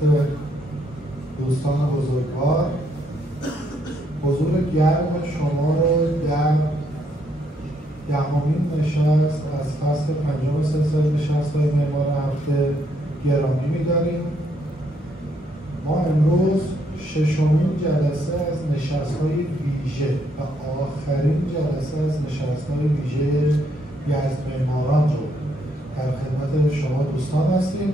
خدمت دوستان بزرگوار، حضور گرم شما رو در دهمین نشست از فصل 5 سلسله نشست‌های معمار هفته گرامی می‌داریم. ما امروز 6مین جلسه از نشست‌های ویژه و آخرین جلسه از نشست‌های ویژه یزد معماران رو در خدمت شما دوستان هستیم.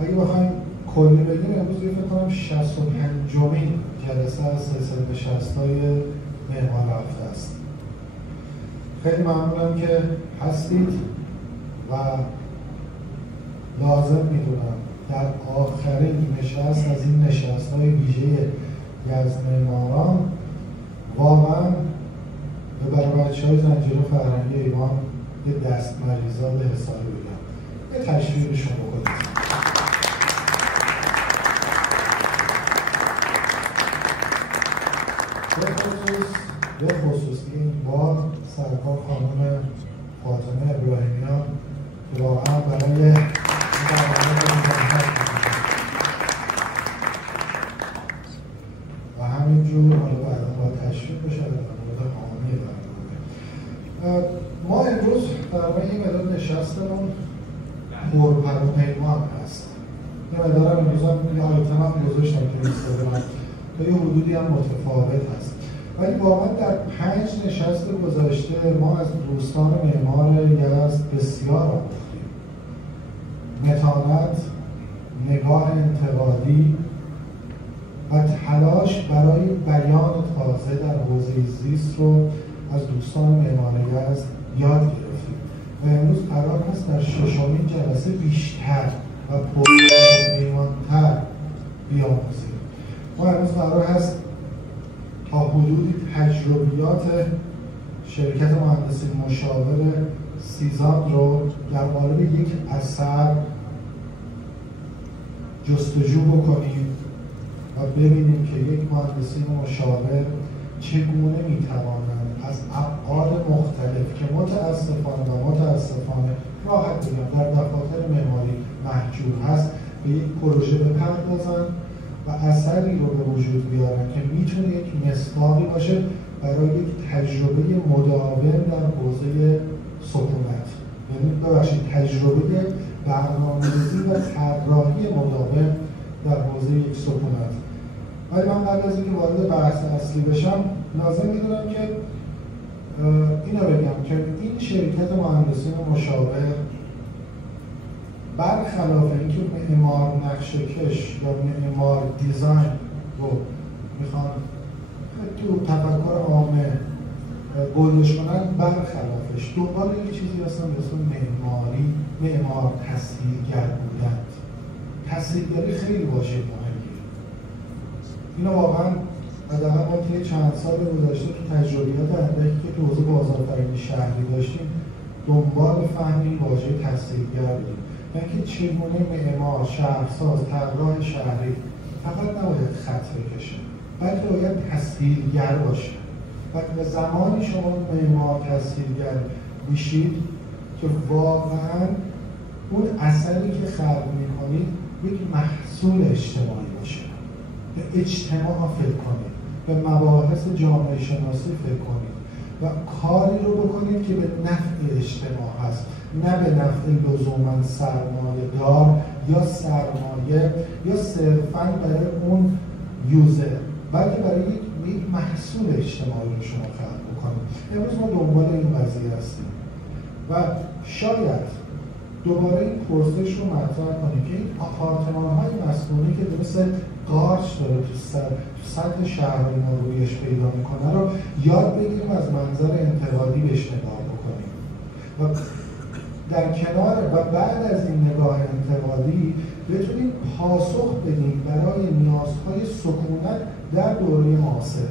اگه بخوایم کلی بگیم امروز فکر کنم 65مین جلسه از سلسله نشست‌های معمار هفته است. خیلی ممنونم که هستید و لازم میدونم در آخرین نشست از این نشست‌های ویژه یزد معماران واقعا به برای بچه‌های زنجیره فرهنگی ایوان یه دستمریزا به حساب بگم. یه تشویق شما بکنید. به خصوص این بار سرکار خانم فاطمه ابراهیمیان که واقعا برای این برنامه زحمت می‌کشن و همینجور حالا بعدا باید تشویق بشه در مورد حامی برنامه. ما امروز برای این مدار نشستمون پرپر و پیمان هست. یه مدارم امروز هم آیتم هم گذاشتم که اینستاگرام به یه حدودی هم متفاوت هست، ولی واقعا در 5 نشست گذشته ما از دوستان معمار یزد بسیار آموختیم. متانت، نگاه انتقادی و تلاش برای بیان تازه در حوزه زیست رو از دوستان معمار یزد یاد گرفتیم و امروز قرار هست در 6مین جلسه بیشتر و پرپیمان‌تر بیاموزیم. ما امروز قرار هست تا حدودی تجربیات شرکت مهندسی مشاور سیزان رو در قالب یک اثر جستجو بکنیم و ببینیم که یک مهندسی مشاور چگونه میتوانند از ابعاد مختلف که متاسفانه راحت بگم در دفاتر معماری محجور هست به یک پروژه بپردازن و اثری رو به وجود بیارن که میتونه یک مصداقی باشه برای یک تجربه مداوم در حوزه سکونت، یعنی تجربه برنامه‌ریزی و طراحی مداوم در حوزه یک سکونت. ولی من قبل از اینکه وارد بحث اصلی بشم لازم میدونم که اینو بگم که این شرکت مهندسی مشاور برخلاف اینکه معمار نقشه کش یا معمار دیزاین رو میخوان تو تفکر عامه بولش کنن، برخلافش دنبال یه چیزی هستن به اسم معمار تصویرگر بودن. تصویرگری خیلی واژه مهمیه. اینو واقعا حداقل ما طی چند سال گذشته تو تجربیات اندکی که تو حوزه بازارفرینی شهری داشتیم دنبال فهم این واژه تصویرگر بودیم. اینکه چگونه معمار، شهرساز، طراح شهری فقط نباید خط بکشه، بلکه باید تصویرگر باشه. و زمانی شما معمار تصویرگر میشید که واقعا اون اثری که خلق میکنید یک محصول اجتماعی باشه. به اجتماع فکر کنید، به مباحث جامعه شناسی فکر کنید و کاری رو بکنید که به نفع اجتماع هست، نه به نفع لزوما سرمایه دار یا سرمایه یا صرفاً برای اون یوزر، بلکه برای یک محصول اجتماعی رو شما خلق بکنید. امروز ما دنبال این قضیه هستیم و شاید دوباره این پرسش رو مطرح کنیم که این آپارتمان‌های مسکونی که مثل قارچ داره تو سطح شهرهای ما رویش پیدا میکنه رو یاد بگیریم از منظر انتقادی بهش نگاه بکنیم و در کنار و بعد از این نگاه انتقادی بتونیم پاسخ بدیم برای نیازهای سکونت در دوره معاصر.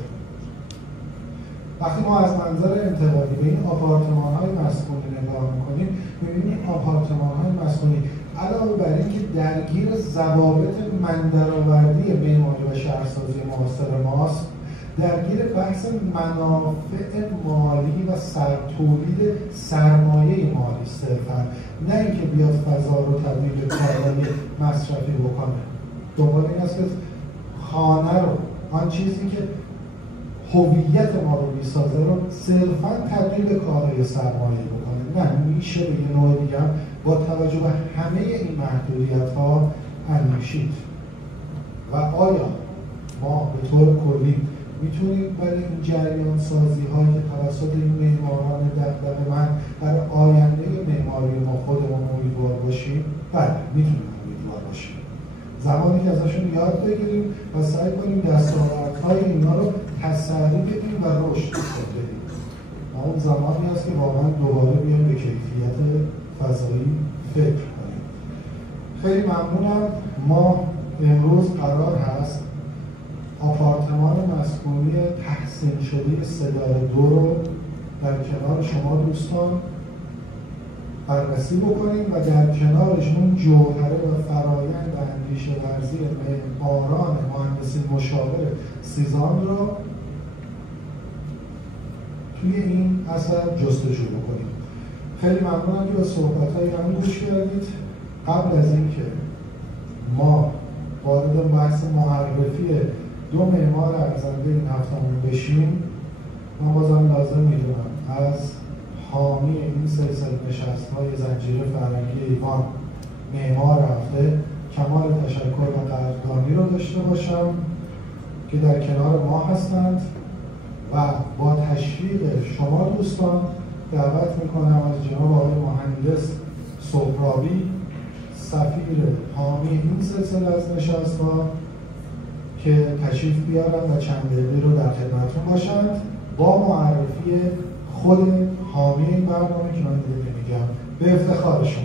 وقتی ما از منظر انتقادی به این آپارتمان‌های مسکونی نگاه می‌کنیم، می‌بینیم آپارتمان‌های مسکونی علاوه بر اینکه درگیر ضوابط مندرآوردی معماری و شهرسازی معاصر ماست، درگیر بحث منافع مالی و تولید سرمایه مالی صرفاً، نه اینکه بیاد فضا رو تبدیل به کارایی مصرفی بکنه. دنبال این است که خانه رو، آن چیزی که هویت ما رو میسازه رو صرفاً تبدیل به کارهای سرمایه بکنه. نه، میشه به یه نوع دیگه با توجه به همه این محدودیت‌ها اندیشید. و آیا ما به طور کلی میتونیم برای این جریان سازی هایی که توسط این معماران دغدغه‌مند برای آینده معماری ما خودمون امیدوار باشیم؟ بله، میتونیم امیدوار باشیم. زمانی که ازشون یاد بگیریم و سعی کنیم دستاوردهای اینا رو تسری بدیم و رشد بدیم. و اون زمانی هست که واقعا دوباره بیایم به کیفیت فضایی فکر کنیم. خیلی ممنونم. ما امروز قرار هست آپارتمان مسکونی تحسین شده سداره 2 رو در کنار شما دوستان بررسی بکنیم و در کنارش اون جوهره و فرایند اندیشه ورزی معماران مهندسی مشاور سیزان رو توی این اثر جستجو بکنیم. خیلی ممنونم که به صحبت‌های من گوش کردید. قبل از اینکه ما وارد بحث معرفی 2 معمار ارزنده این هفته‌مون بشیم، من بازم لازم میدونم از حامی این سلسله نشست‌های زنجیره فرهنگی ایوان معمار هفته کمال تشکر و قدردانی رو داشته باشم که در کنار ما هستند و با تشویق شما دوستان دعوت میکنم از جناب آقای مهندس سهرابی، سفیر حامی این سلسله از نشست‌ها، که تشریف بیارن و چند دقیقه رو در خدمتتون باشند با معرفی خود حامی این برنامه که من دیگه نمیگم، به افتخارشون.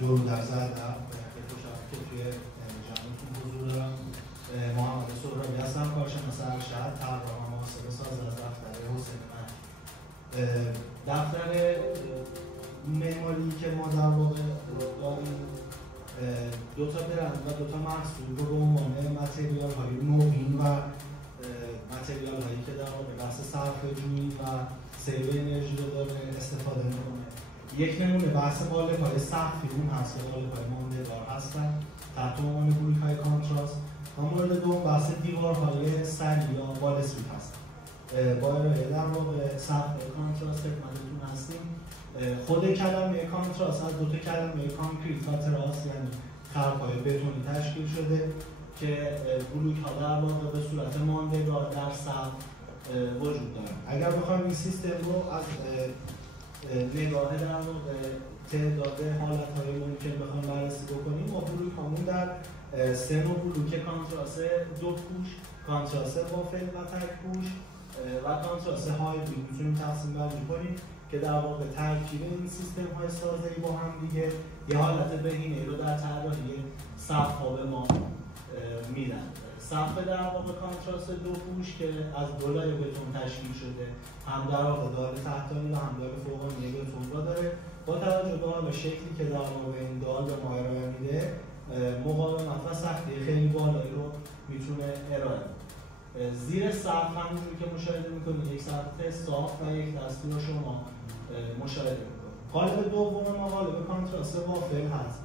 درود در زدم خیلی خوشحالم که توی جمعتون حضور دارم. محمد سهرابی هستم، کارشناس ارشد، طراح محاسبه ساز از دفتر حسین مهدی. دفتر معماری که ما در واقع داریم 2 تا برند و 2 تا محصول رو به عنوان متریال های نوین و متریال هایی که در واقع بحث صرفه‌جویی و سیو انرژی رو داره استفاده میکنه. یک نمونه بحث قالب‌های سقفی اون هست که قالب‌های ماندگار هستن تحت عنوان بلوک‌های کانتراست. و مورد دوم بحث دیوارهای سری یا وال اسپیت هست. با ارائه در واقع سقف کانتراست خدمتتون هستیم. خود کلمه کانتراست از 2 تا کلمه کانکریت و تراس یعنی خرق‌های بتونی تشکیل شده که بلوک‌ها در واقع به صورت ماندگار در سقف وجود دارن. اگر بخوایم این سیستم رو از نگاه در واقع تعداد حالت‌های ممکن بخوایم بررسی بکنیم، ما بلوک‌هامون در 3 نوع بلوک کانتراست 2 پوش، کانتراست وافل و تک پوش و کانتراست هایبرید میتونیم تقسیم بندی کنیم که در واقع ترکیب این سیستم‌های سازه‌ای با هم دیگه یه حالت بهینه‌ای رو در طراحی سقف‌ها به ما میدن. سقف در واقع کانتراست 2 پوش که از 2 لایه بتون تشکیل شده، هم در واقع دال تحتانی و هم دال فوقانی بتون را داره. با توجه به شکلی که در واقع این دال به ما ارائه میده، مقاومت و سختی خیلی بالایی رو میتونه ارائه بده. زیر سقف همونجوری که مشاهده میکنید یک سقف صاف و یک دستی رو شما مشاهده میکنید. قالب دوم ما قالب کانتراست وافل هست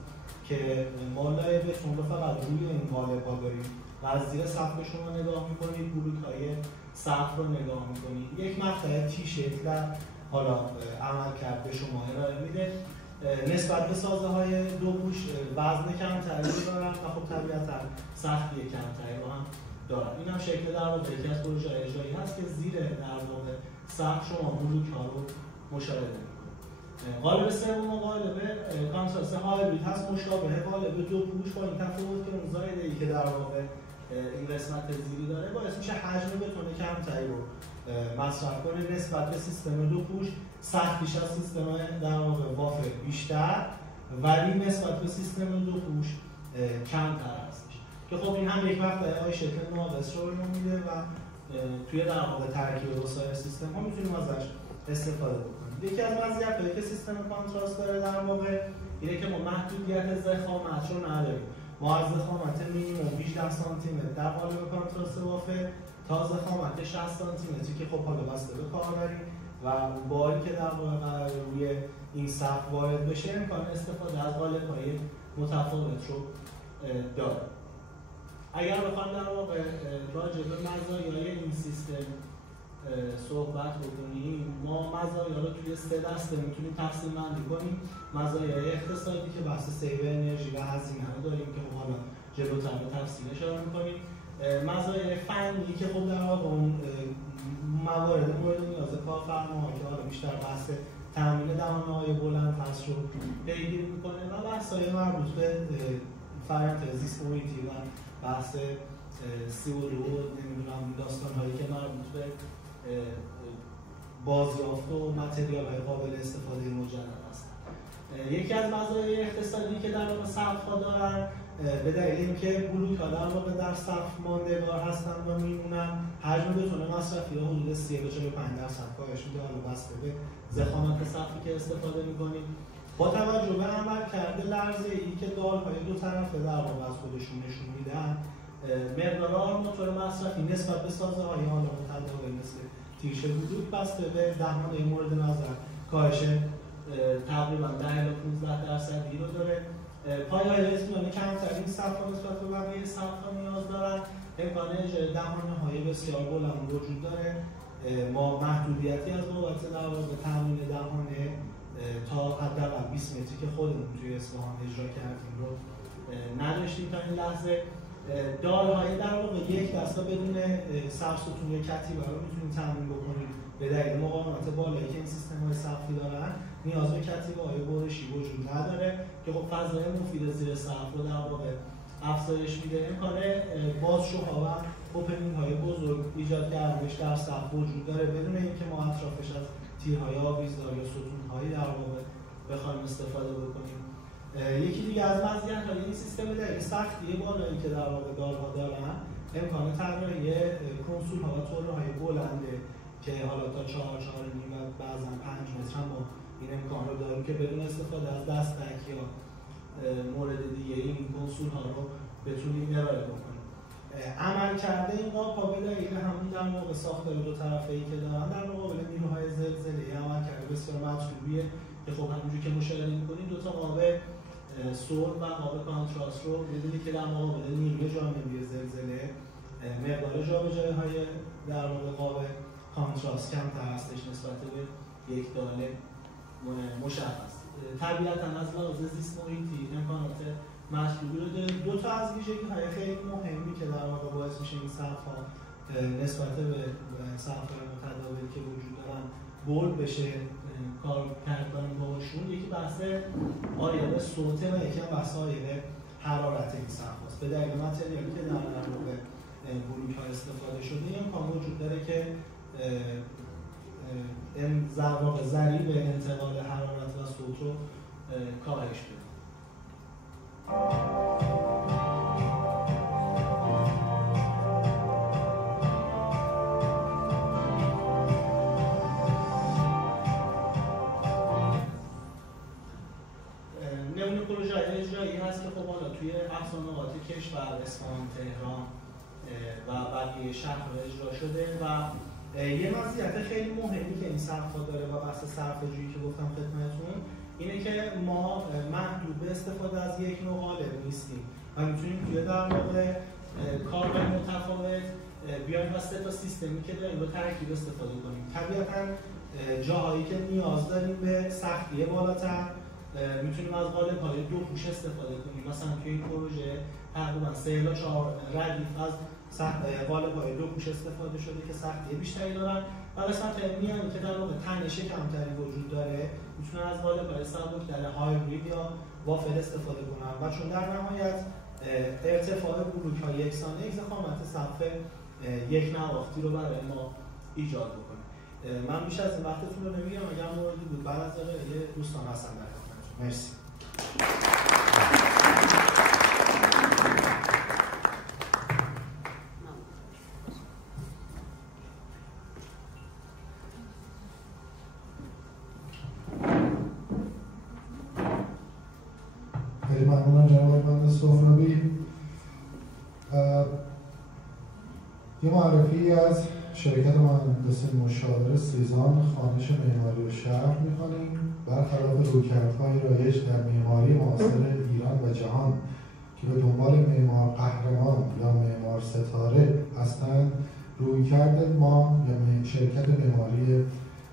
که ما لایه بتون رو فقط روی این قالب ها داریم و از زیر سقف شما نگاه میکنید، بلوک‌های سقف رو نگاه میکنید. یک مقطع تی شکل در حالا عمل کرد به شما ارائه میده. نسبت به سازه های 2 پوش وزن کمتری دارن و خب طبیعتا سختی کمتری رو هم دارن. این هم شکل در واقع یکی از پروژه اجرایی هست که زیر در واقع سقف شما بلوک ها رو مشاهده میکنید. قالب سوم قالب کانتراست هایبرید هست، مشابه قالب دو پوش، با این تفاوت که اون زایده‌ای که در واقع این قسمت زیری داره باعث میشه حجم بتون کمتری رو مصرف کنه نسبت به سیستم دو پوش. سختیش از سیستم در واقع وافر بیشتر ولی نسبت به سیستم دو پوش کمتر هستش که خب این هم یک وقت شکل ناقص رو میده و توی در واقع ترکیب وسایل سیستم ها میتونیم ازش استفاده بکنیم. یکی از مزیت‌هایی که سیستم کانتراست داره در واقع اینه که ما محدودیت ضخامت رو نداریم. ما از ضخامت مینیمم 18 سانتی متر در قالب کانتراست وافر تا ضخامت 60 سانتی متری که خب حالا بسته به کاربری و باری که در واقع قرار روی این سقف وارد بشه امکان استفاده از قالب‌های متفاوت رو داره. اگر بخوایم در واقع راجع به مزایای این سیستم صحبت بکنیم، ما مزایا رو توی 3 دسته میتونیم تقسیم بندی کنیم. مزایای اقتصادی که بحث سیو انرژی و هزینه رو داریم که حالا جلوتر به تفصیل اشاره می‌کنیم. مزایای فنی که خب در واقع اون موارد مورد نیاز کارفرماها که حالا بیشتر بحث تامین دهانه‌های بلند هست رو پیگیری می‌کنه و بحث‌های مربوط به فرآیند زیست محیطی و بحث CO2 نمیدونم داستان‌هایی که مربوط به بازیافت و متریال‌های قابل استفاده مجدد هستن. یکی از مزایای اقتصادی که در واقع سقف‌ها دارن به دلیل اینکه بلوک‌ها در واقع در سقف ماندگار هستن و میمونن، حجم بتون مصرفی رو حدود 30 تا 45% کاهش میده حالا بسته به ضخامت سقفی که استفاده می‌کنیم. با توجه به عملکرد لرزه‌ای که دال‌های دو طرفه در واقع از خودشون نشون میدن، مقدار آرماتور مصرفی نسبت به سازه‌های حالا متداول مثل تیشه بلوک بسته به دهانه مورد نظر کاهش تقریبا 10 تا 15% رو داره. پایه‌های اطمینان کمتر این سقف‌ها نسبت به بقیه سقف‌ها نیاز دارن. امکان اجرای دهانه‌های بسیار بلند وجود داره. ما محدودیتی از بابت در واقع تامین دهانه تا حداقل 20 متری که خودمون توی اصفهان اجرا کردیم رو نداشتیم تا این لحظه. دارهای در واقع یک دسته بدون سرستون یا کتیبه رو میتونیم تامین بکنیم به دلیل مقاومت بالایی که این سیستم‌های سقفی دارن. نیاز به کتیبه‌های برشی وجود نداره که خب فضای مفید زیر سقف رو در واقع افزایش میده. امکانه بازشوها و اوپنینگ‌های بزرگ ایجاد کردنش در سقف وجود داره بدون اینکه ما اطرافش از تیرهای آویزدار یا ستون‌هایی در واقع بخوایم استفاده بکنیم. یکی دیگه از مزیت‌های این سیستم داره سختی بالایی که در واقع دارها دارن، امکان طراحی کنسول‌ها و توره‌های بلنده که حالا تا 4.5 و بعضا 5 متر هم ما این امکان رو داریم که بدون استفاده از دستک یا مورد دیگه این کنسول‌ها رو بتونیم ارائه بکنیم. عمل کرده این قاب‌ها به دلیل همون در واقع ساختار دو طرفه‌ای که دارن در مقابل نیروهای زلزله‌ای عمل کرده بسیار مطلوبیه که خب همونجوری که مشاهده می‌کنید دو تا قاب سول و قاب کانتراست رو می‌بینید که در مقابل نیروی جانبی زلزله مقدار جابجایی‌های در واقع قاب کانتراست کمتر هستش نسبت به یک دال مشخص. طبیعتاً از لحاظ زیست محیطی امکانات مطلوبی رو داریم. دو تا از ویژگی‌های خیلی مهمی که در واقع باعث میشه این سقف‌ها نسبت به سقف‌های متداولی که وجود دارن بولد بشه کار کردن باشون، یکی بحث آیل صوته و یکی هم بحث آیل حرارت این سقف‌هاست. به دلیل متریالی که در واقع بلوک‌ها استفاده شده امکان وجود داره که این در واقع ضریب انتقال حرارت و صوت رو کاهش بده. نمونه پروژه اجرایی هست که خب حالا توی اقصا نقاط کشور، اصفهان، تهران و بقیه شهرها اجرا شده و یه مزیت خیلی مهمی که این سقف‌ها داره و بحث صرفه‌جویی که گفتم خدمتتون اینه که ما محدود به استفاده از یک نوع قالب نیستیم و میتونیم توی در واقع کارهای متفاوت بیایم و 3 تا سیستمی که داریم رو ترکیب استفاده کنیم. طبیعتاً جاهایی که نیاز داریم به سختی بالاتر میتونیم از قالب‌های دو پوش استفاده کنیم. مثلا توی این پروژه تقریباً 3 تا 4 ردیف از قالب‌های دو پوش استفاده شده که سختی بیشتری دارن و قسمت میانی که در واقع تنش کمتری وجود داره میتونن از قالب‌های سبک در هایبرید یا وافل استفاده کنن و چون در نهایت ارتفاع بلوک‌های یکسانه ضخامت سقف یک نواختی رو برای ما ایجاد بکنه. من بیش از این وقتتون رو نمیگم، اگر موردی بود بعد از یه دوستان هستن در خدمتتون. مرسی. خیلی ممنونم جناب بنده سهرابی. یه معرفی از شرکت مهندسی مشاور سیزان خانش معماری و شهر می‌کنیم. برخلاف رویکردهای رایج در معماری معاصر ایران و جهان که به دنبال معمار قهرمان یا معمار ستاره هستند، رویکرد ما یا شرکت معماری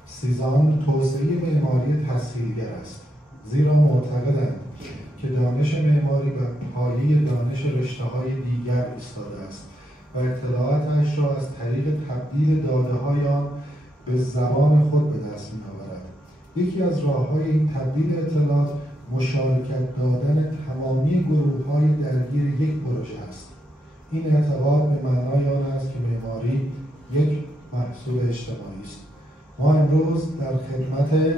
سیزان توسعه معماری تسهیلگر است، زیرا معتقدند که دانش معماری بر پایه دانش رشته‌های دیگر ایستاده است و اطلاعاتش را از طریق تبدیل داده‌های آن به زبان خود به دست می‌آورد. یکی از راه‌های این تبدیل اطلاعات مشارکت دادن تمامی گروه‌های درگیر یک پروژه است. این اعتقاد به معنای آن است که معماری یک محصول اجتماعی است. ما امروز در خدمت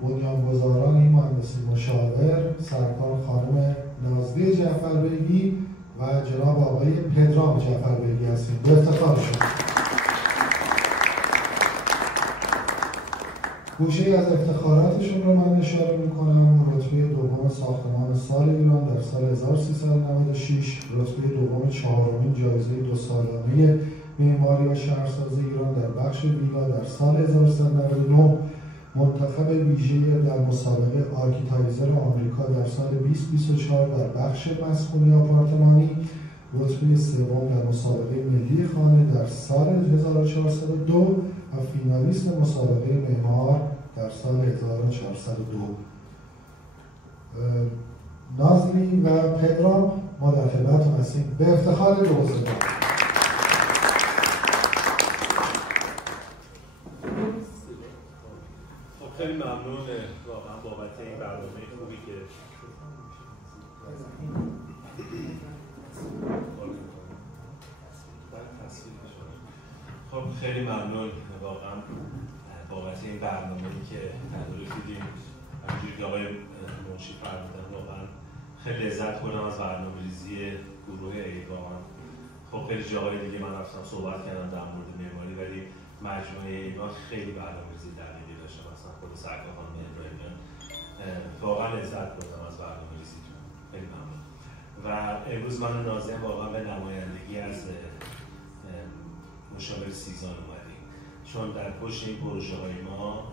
بنیانگذاران این مهندسی مشاور سرکار خانم نازلی جعفربیگی و جناب آقای پدرام جعفربیگی هستیم. به افتخارشون. گوشه از افتخاراتشون رو من اشاره میکنم. رتبه دوم ساختمان سال ایران در سال 1396، رتبه دوم چهارمین جایزه 2 سالانه معماری و شهرسازی ایران در بخش ویلا در سال 1399، منتخب ویژه در مسابقه آرکیتایزر آمریکا در سال 2024 در بخش مسکونی آپارتمانی، رتبه سوم در مسابقه ملی خانه در سال 1402 و فینالیست مسابقه معمار در سال 1402. نازلی و پدرام ما در خدمتتون هستیم. به افتخار دوستان. خیلی ممنون واقعا بابت این برنامه خوبی که خب خیلی ممنون واقعا بابت این برنامه‌ای که تدارک دیدیم. همونجوری که آقای منشی فرمودن واقعا خیلی لذت بردم از برنامه‌ریزی گروه ایوان. خب خیلی جاهای دیگه من رفتم صحبت کردم در مورد معماری، ولی مجموعه ایوان خیلی برنامه‌ریزی دقیقی داشته. مثلا خود سرکار خانم ابراهیمیان واقعا لذت بردم از برنامه‌ریزیتون. خیلی ممنون. و امروز من ناظم واقعا به نمایندگی از مشاور سیزان اومدیم، چون در پشت این پروژه های ما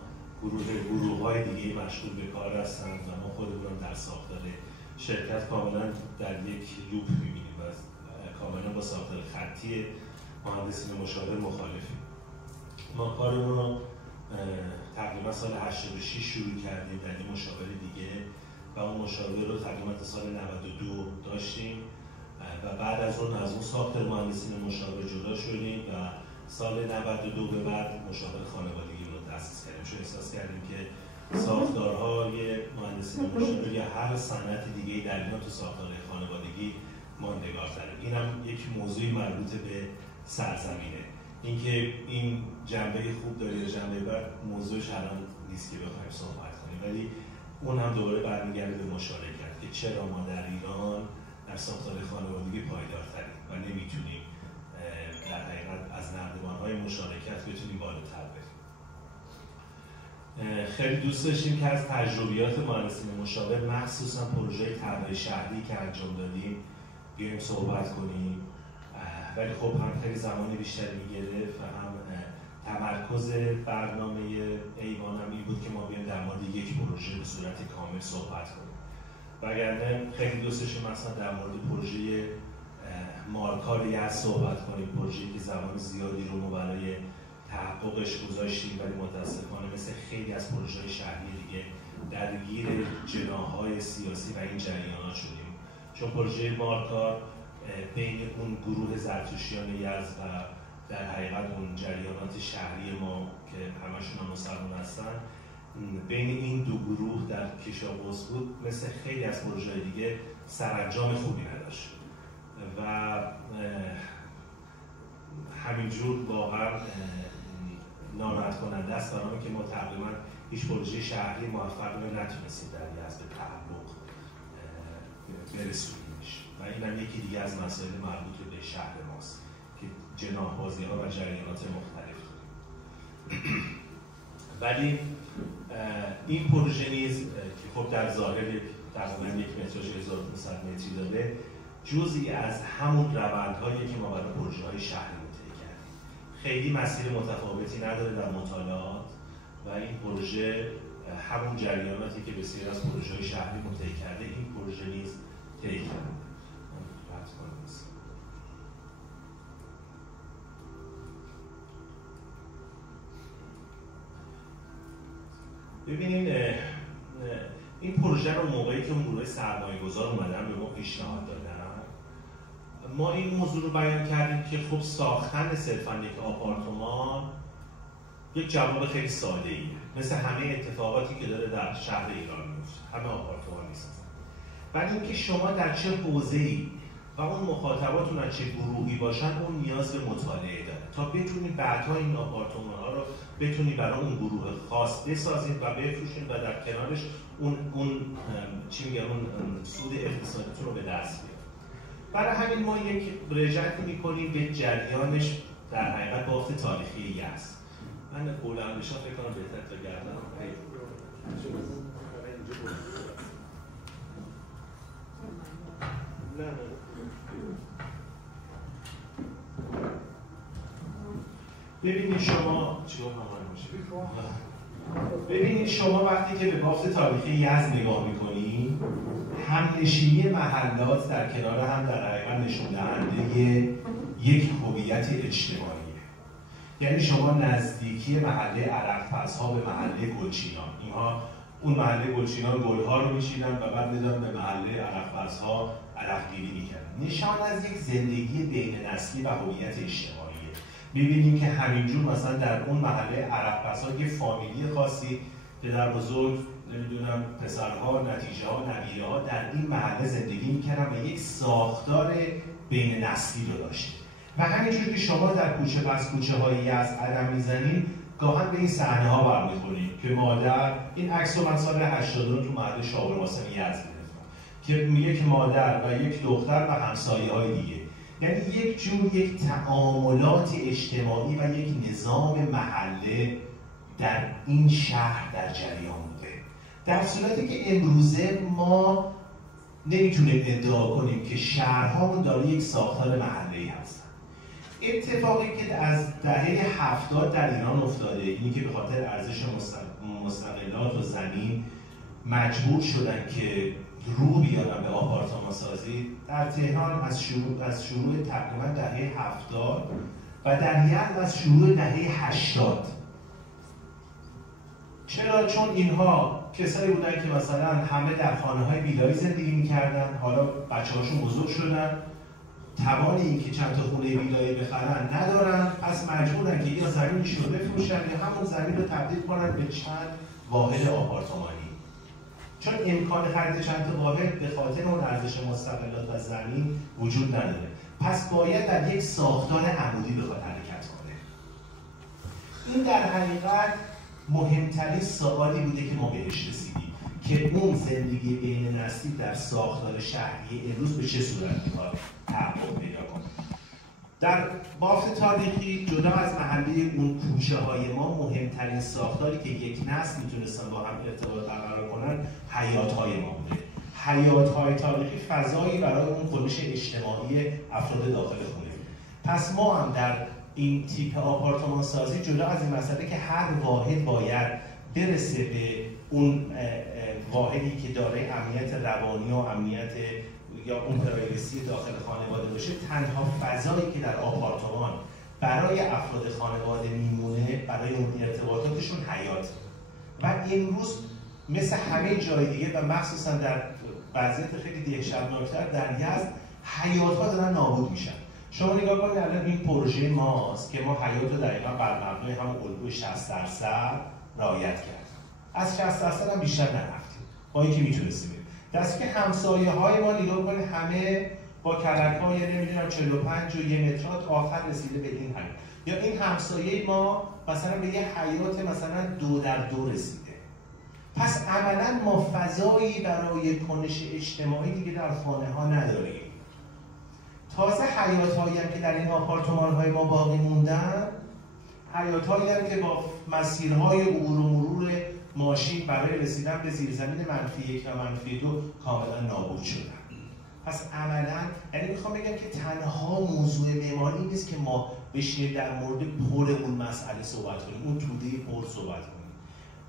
گروه های دیگه مشغول به کار هستند و ما خودمون در ساختار شرکت کاملا در یک لوپ میبینیم و کاملا با ساختار خطی مهندسین مشاور مخالفیم. ما کارمون رو تقریبا سال 86 شروع کردیم در این مشاور دیگه و اون مشاور رو تقریبا تا سال 92 داشتیم و بعد از اون ساختار مهندسین مشاور جدا شدیم و سال 92 به بعد مشاور خانوادگی رو تأسیس کردیم، چون احساس کردیم که ساختارهای مهندسین مشاور یا هر صنعت دیگه‌ای در ایران تو ساختارهای خانوادگی ماندگارتره. این هم یک موضوعی مربوط به سرزمینه. اینکه این جنبه خوب داره یا جنبه بد موضوعش الان نیست که بخوایم صحبت کنیم، ولی اون هم دوباره برمیگرده به مشارکت که چرا ما در ایران در ساختار خانوادگی پایدارتریم و نمیتونیم در حقیقت از نردبان‌های مشارکت بتونیم بالاتر بریم. خیلی دوست داشتیم که از تجربیات مهندسین مشاور مخصوصا پروژه طراحی شهری که انجام دادیم بیایم صحبت کنیم، ولی خب هم خیلی زمان بیشتری می‌گرفت و هم تمرکز برنامه ایوان هم این بود که ما بیایم در مورد یک پروژه به صورت کامل صحبت کنیم. وگرنه خیلی دوست داشتیم مثلا در مورد پروژه مارکار یزد صحبت کنیم، پروژه‌ای که زمان زیادی رو ما برای تحققش گذاشتیم ولی متاسفانه مثل خیلی از پروژه‌های شهری دیگه درگیر جناح‌های سیاسی و این جریانات شدیم، چون پروژه مارکار بین اون گروه زرتشتیان یزد و در حقیقت اون جریانات شهری ما که همشون هم مسلمان هستن بین این دو گروه در کشاورز بود مثل خیلی از پروژه‌های دیگه سرانجام خوبی نداشت و همینجور واقعا ناراحت کننده است برای که ما تقریبا هیچ پروژه شهری موفق نتونستیم در یزد به تحقق برسونیمش و این هم یکی دیگه از مسائل مربوط به شهر ماست که جناح‌بازی‌ها و جریانات مختلف داریم. ولی این پروژه نیز که خب در ظاهر تقریبا 1 متراژ 1500 متری داره جزئی از همون روندهایی که ما برای پروژه‌های شهری طی کردیم. خیلی مسیر متفاوتی نداره در مطالعات و این پروژه همون جریاناتی که بسیار از پروژه‌های شهری طی کرده این پروژه نیز طی کرده. ببینید این پروژه رو موقعی که اون گروه سرمایه‌گذار اومدن به ما پیشنهاد دادن ما این موضوع رو بیان کردیم که خب ساختن صرفاً یک آپارتمان یک جواب خیلی ساده‌ایه مثل همه اتفاقاتی که داره در شهر ایران میفته همه آپارتمان نیست ولی اینکه شما در چه حوزه‌ای و اون مخاطباتون از چه گروهی باشن اون نیاز به مطالعه داره تا بتونید بعدها این آپارتمان‌ها رو بتونید برای اون گروه خاص بسازید و بفروشید و در کنارش اون چی میگم اون سود اقتصادیتون رو به دست بیارید. برای همین ما یک رجعتی می‌کنیم به جریانش در حقیقت بافت تاریخی یزد. من بلند بشم فکر کنم بهتر تا گردن ببینید شما وقتی که به بافت تاریخی یزد نگاه می‌کنید همنشینی محلات در کنار هم در حقیقت نشون دهنده یک هویت اجتماعیه. یعنی شما نزدیکی محله عرق‌پزها به محله گلچینان اینها اون محله گلچینان گل‌ها رو می‌چیدن و بعد می‌دادن به محله عرق‌پزها عرق‌گیری می‌کردن. نشان از یک زندگی بین نسلی و هویت اجتماعیه. می‌بینیم که همینجور مثلا در اون محله عرق‌پزها یه فامیلی خاصی پدر بزرگ نمیدونم پسرها نتیجه‌ها نویره‌ها در این محله زندگی می‌کردن و یک ساختار بین نسلی رو داشته. و همینجور که شما در کوچه پس کوچه های یزد قدم میزنید گاهن به این صحنه ها برمیخورید که مادر این عکس رو من سال 89 تو محله شاورماسم یزد گرفتم که میگه که مادر و یک دختر و همسایه های دیگه یعنی یک جور یک تعاملات اجتماعی و یک نظام محله در این شهر در جریان بوده در صورتی که امروزه ما نمیتونیم ادعا کنیم که شهرهامون داره یک ساختار محله‌ای هستن. اتفاقی که از دهه 70 در ایران افتاده اینی که به خاطر ارزش مستقلات و زمین مجبور شدن که رو بیارن به آپارتمان سازی در تهران از شروع تقریبا دهه 70 و در یزد از شروع دهه 80. چرا؟ چون اینها کسایی بودن که مثلا همه در خانه‌های ویلایی زندگی می‌کردن، حالا بچه‌هاشون بزرگ شدن، توان اینکه چند تا خونه ویلایی بخرن ندارن، پس مجبورن که یا زمینش رو بفروشن یا همون زمین رو تبدیل کنن به چند واحد آپارتمانی. چون امکان خرید چند تا واحد به خاطر اون ارزش مستقلات و زمین وجود نداره. پس باید در یک ساختار عمودی بخواد حرکت کنه. این در حقیقت مهمترین سوالی بوده که ما بهش رسیدیم که اون زندگی بین نسلی در ساختار شهری امروز به چه صورت میخواد تحقق پیدا کنه. در بافت تاریخی جدا از محله اون کوچه های ما مهمترین ساختاری که یک نسل میتونستن با هم ارتباط برقرار کنن حیات های ما بوده. حیات های تاریخی فضایی برای اون کنش اجتماعی افراد داخل خونه. پس ما هم در این تیپ آپارتمان سازی جدا از این مسئله که هر واحد باید برسه به اون واحدی که دارای امنیت روانی و امنیت یا اون پرایوسی داخل خانواده باشه، تنها فضایی که در آپارتمان برای افراد خانواده میمونه برای اون ارتباطاتشون حیات. و امروز مثل همه جای دیگه و مخصوصا در وضعیت خیلی دهشتناکتر در یزد حیات‌ها دارن نابود میشن. شما نگاه کنید الان این پروژه ماست که ما حیات رو دقیقاً بر مبنای همون الگوی 60% رعایت کردیم. از 60% هم بیشتر نرفتیم با اینکه میتونستیم. دستی که همسایه‌های ما نگاه کنید همه با کلک‌های نمیدونم 45 و 1 مترات آخر رسیده به این حیات. یا این همسایه ما مثلا به یه حیات مثلا 2x2 رسیده. پس عملاً ما فضایی برای کنش اجتماعی دیگه در خانه‌ها نداریم. تازه حیات‌هایی هم که در این آپارتمان‌های ما باقی موندن، حیات‌هایی هم که با مسیرهای عبور و مرور ماشین برای رسیدن به زیرزمین -1 و -2 کاملا نابود شدن. پس عملاً یعنی میخوام بگم که تنها موضوع معماری نیست که ما بشینیم در مورد پر اون مسئله صحبت کنیم، اون توده پر صحبت کنیم.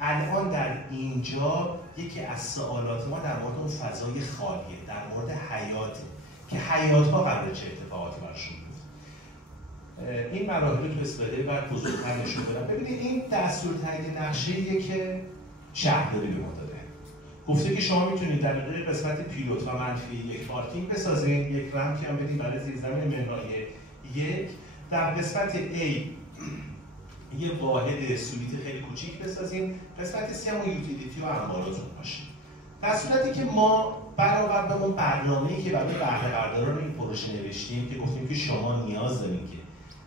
الان در اینجا یکی از سوالات ما در مورد اون فضای خالیه، در مورد حیاته که حیات‌ها قراره چه اتفاقاتی براشون بیفته. این مراحل رو تو اسلاید بعد بزرگتر نشون بدم. ببینید این دستور تعیین نقشه‌ایه که شهرداری به ما داده. گفته که شما میتونید در قسمت پیلوت و -1 پارکینگ بسازید، یک رمپی هم بدید برای زیرزمین منرای 1. در قسمت A یه واحد سولیت خیلی کوچیک بسازیم، قسمت C هم یوتیلیتی و انباراتون باشه. در صورتی که ما برابر به اون برنامه‌ای که برای بهره برداران این پروژه نوشتیم که گفتیم که شما نیاز دارید که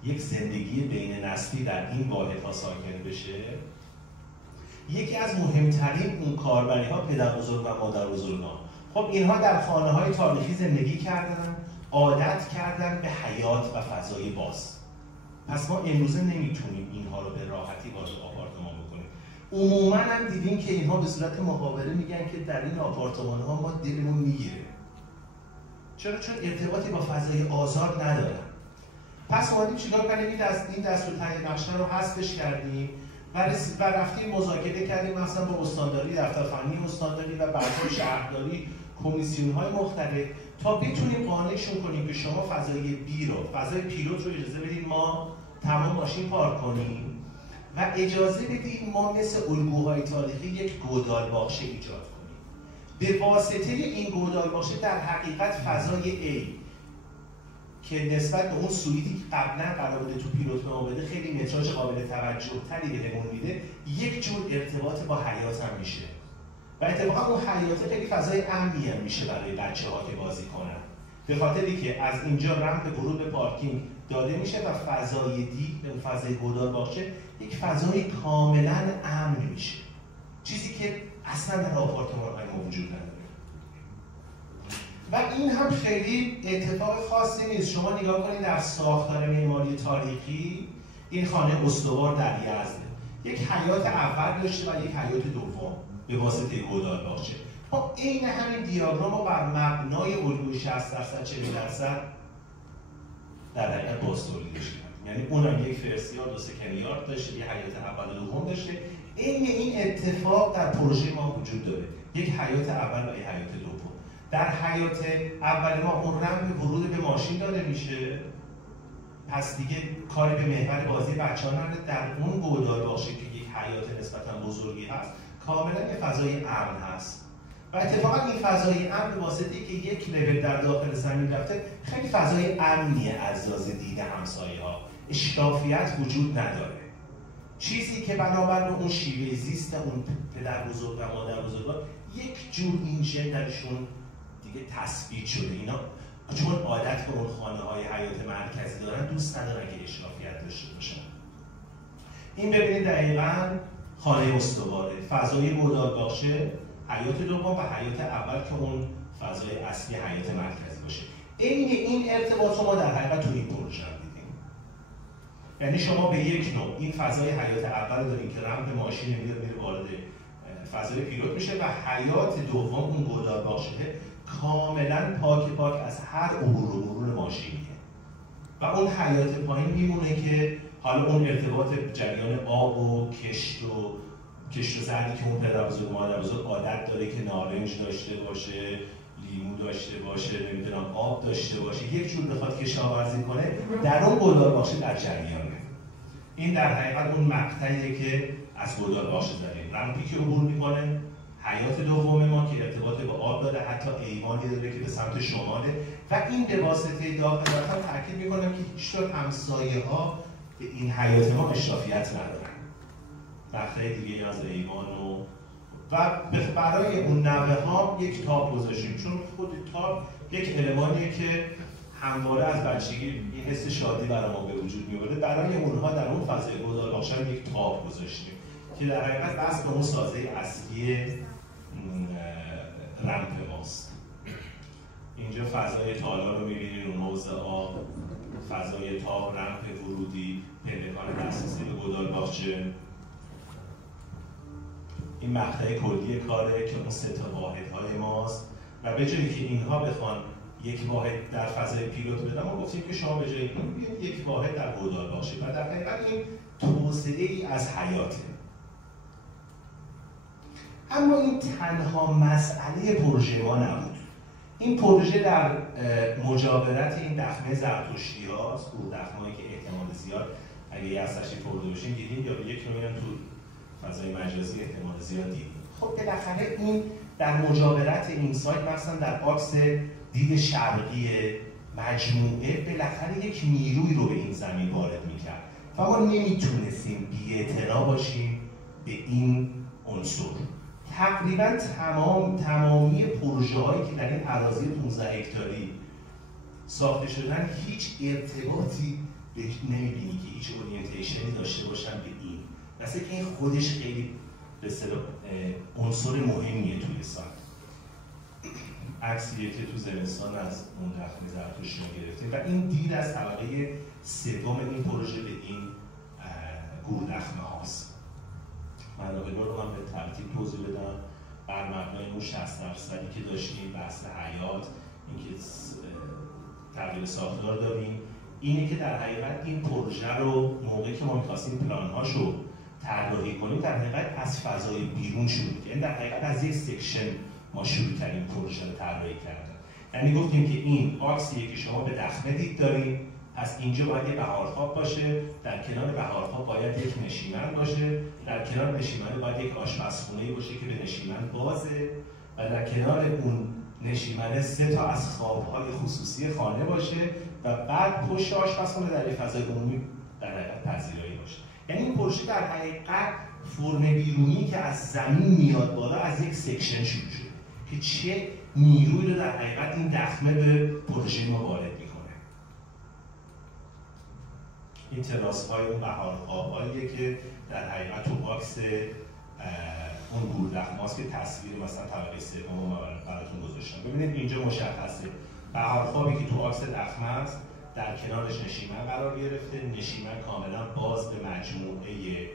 یک زندگی بین نسلی در این واحدها ساکن بشه، یکی از مهمترین اون کاربری‌ها پدربزرگ و مادربزرگان. خب اینها در خانه‌های تاریخی زندگی کردن، عادت کردن به حیات و فضای باز. پس ما امروزه نمیتونیم اینها رو به راحتی وارد آپارتمان بکنیم. عموما هم دیدیم که اینها به صورت مقابله میگن که در این آپارتمان‌ها ما دلمون میگیره. چرا؟ چون ارتباطی با فضای آزاد ندارن. پس اومدیم چیکار کنیم؟ این دستور تعیین نقشه رو حذفش کردیم و رفتیم مذاکره کردیم مثلا با استانداری، دفتر فنی استانداری و بخش شهرداری، کمیسیون‌های مختلف تا بتونیم قانعشون کنیم که شما فضای بی رو، فضای پیلوت رو اجازه بدید ما تمام ماشین پارک کنیم و اجازه بدید ما مثل الگوهای تاریخی یک گودال باغچه ایجاد کنیم. به واسطه این گودال باغچه در حقیقت فضای A که نسبت به اون سویدی که قبلا قرار بوده تو پیلوت به ما بده خیلی متراژ قابل توجه تری بهمون میده، یک جور ارتباط با حیات هم میشه و اتفاقا اون حیات خیلی فضای امنی هم میشه برای بچه‌ها که بازی کنن، به خاطری که از اینجا رمپ ورود به پارکینگ داده میشه و فضای دی به اون فضای گودال باغچه یک فضای کاملا امن میشه، چیزی که اصلا در آپارتمان‌های ما وجود نداره. و این هم خیلی اتفاق خاصی نیست. شما نگاه کنید در ساختار معماری تاریخی این خانه استوار در یزد یک حیات اول داشته و یک حیات دوم به واسطه گودال باغچه. خب این همین دیاگرام رو بر مبنای الگوی 60% 40% در حقیقت باز تولیدش کردیم. یعنی اونم یک فرسیارد و سکنیارد داشته، یک حیات اول و دوم داشته. این اتفاق در پروژه ما وجود داره، یک حیات اول و یک حیات دوم. در حیات اول ما اون رمپ ورود به ماشین داده میشه، پس دیگه کاری به محور بازی بچه‌ها نداره. در اون گودال باغچه که یک حیات نسبتاً بزرگی هست کاملا یه فضای امن هست و اتفاقا این فضای امن به واسطه که یک لول در داخل زمین رفته خیلی فضای امنیه از لحاظ دید همسایه‌ها، اشرافیت وجود نداره، چیزی که بنابر به اون شیوه زیست اون پدر بزرگ و مادر بزرگان یک جور این درشون دیگه تثبیت شده. اینا چون عادت به اون خانه‌های حیات مرکزی دارن دوست ندارن که اشرافیت داشته باشن. این ببینید دقیقاً خانه استواره، فضای گودال باغچه، حیات دوم و حیات اول که اون فضای اصلی حیات مرکزی باشه. این ارتباط ما در حقیقت تو این پروژه دیدیم. یعنی شما به یک نوع این فضای حیات اول دارین که رمپ ماشین میره وارد فضای پیلوت میشه و حیات دوم اون گودال باغچه کاملا پاک از هر عبور و مرور ماشینیه و اون حیات پایین میمونه که حالا اون ارتباط جریان آب و کشت و زردی که اون پدربزرگ و مادربزرگ عادت داره که نارنج داشته باشه، لیمو داشته باشه، نمیدونم آب داشته باشه، یک جور بخواد کشاورزی کنه در اون گودال باغچه در جریانه. این در حقیقت اون مقطعیه که از گودال باغچه داریم، رمپی که عبور میکنه، حیات دوم ما که ارتباط با آب داره، حتی ایوانی داره که به سمت شماله و این به واسطه داغ هم تاکید میکنم که هیچ همسایه ها به این حیات ما اشرافیت ندارن. مقطع دیگه از ایوان و برای اون نوه ها یک تاب گذاشتیم، چون خود تاب یک المانیه که همواره از بچگی این حس شادی برای ما به وجود میاره. برای اونها در اون فضای گودالباخشهر یک تاب گذاشتیم که در حقیقت بس به اون سازه اصلی رمپ ماست. اینجا فضای تالا رو میبینید، اون حوض آب، فضای تاب، رمپ ورودی، پلکان دسترسی به گودالباخچه. این مقطع کلی کاره که اون 3 تا واحدهای ماست و به جایی که اینها بخوان یک واحد در فضای پیلوت بدن، ما گفتیم که شما به جای این بیاید یک واحد در گودالباخچه و در حقیقت این توسعه ای از حیاته. اما این تنها مسئله پروژه ما نبود. این پروژه در مجاورت این دخمه زرتشتی هاست، اون دخمه‌ای که احتمال زیاد اگه یه از تشریف برده باشیم دیدیم یا به یک نوعی تو فضای مجازی احتمال زیاد دیدیم. خب بالاخره این در مجاورت این سایت، مثلا در باکس دید شرقی مجموعه، بالاخره یک نیروی رو به این زمین وارد میکرد و ما نمیتونستیم بی‌اعتنا باشیم به این عنصر. تقریبا تمامی پروژه هایی که در این اراضی 15 هکتاری ساخته شدن هیچ ارتباطی نمیبینی که هیچ اورینتیشنی داشته باشن به این. مثلا که این خودش خیلی به اصطلاح عنصر مهمیه توی سایت. عکسیه که تو زمستان از اون دخمه زرتشتی گرفتیم و این دید از طبقه سوم این پروژه به این گوردخمه هاست. منابع رو من به ترتیب توضیح بدم. بر مبنای اون 60% که داشتیم بحث حیات، اینکه تغییر ساختار داریم، اینه که در حقیقت این پروژه رو موقعی که ما می‌خواستیم پلان‌هاشو طراحی کنیم در حقیقت از فضای بیرون شروع کردیم. یعنی در حقیقت از یک سکشن ما شروع کردیم پروژه رو طراحی کردن. یعنی گفتیم که این باکسیه که شما به دخمه دید داریم، پس اینجا باید یک بهارخواب باشه، در کنار بهارخواب باید یک نشیمن باشه، در کنار نشیمن باید یک آشپزخونه باشه که به نشیمن بازه و در کنار اون نشیمن 3 تا از خواب‌های خصوصی خانه باشه و بعد پشت آشپزخونه در یک فضای عمومی در حقیقت پذیرایی باشه. یعنی این پروژه در حقیقت فرم بیرونی که از زمین میاد بالا از یک سکشن شروع شده که چه نیرویی رو در حقیقت این دخمه به پروژه ما وارد میکنه. این تراس های اون بهارخواب‌هاییه که در حقیقت تو باکس اون گوردخمه هاست که تصویر مثلا طبقه سوم رو براتون گذاشتم. ببینید اینجا مشخصه بهارخوابی که تو باکس دخمه است، در کنارش نشیمن قرار گرفته. نشیمن کاملا باز به مجموعه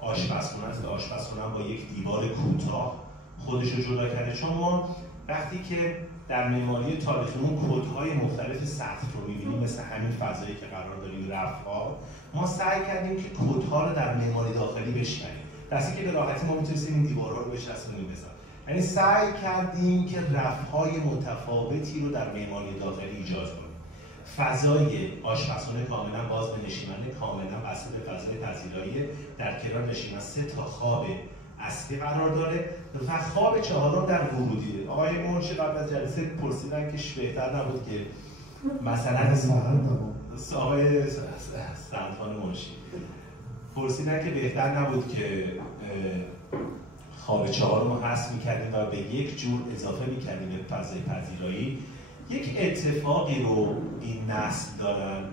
آشپزخونه است. آشپزخونه با یک دیوار کوتاه خودش رو جدا کرده، چون ما وقتی که در معماری تاریخیمون کدهای مختلف سقف رو می‌بینیم، مثل همین فضایی که قرار داریم رفع‌ها، ما سعی کردیم که کدها رو در معماری داخلی بشکنیم. دستی که به راحتی ما می‌تونستیم این دیوارها رو بچسبونیم بزنیم. یعنی سعی کردیم که رفع‌های متفاوتی رو در معماری داخلی ایجاد کنیم. فضای آشپزخونه کاملا باز به نشیمن، کاملا بسته به فضای پذیرایی، در کنار نشیمن 3 تا خواب اصلی قرار داره و خواب 4 در ورودی. آقای منشی قبل از جلسه پرسیدن که بهتر نبود که مثلا آقای سلطان منشی پرسیدن که بهتر نبود که خواب 4 رو حذف می‌کردیم و به یک جور اضافه می‌کردیم به فضای پذیرایی. یک اتفاقی رو این نسل دارن،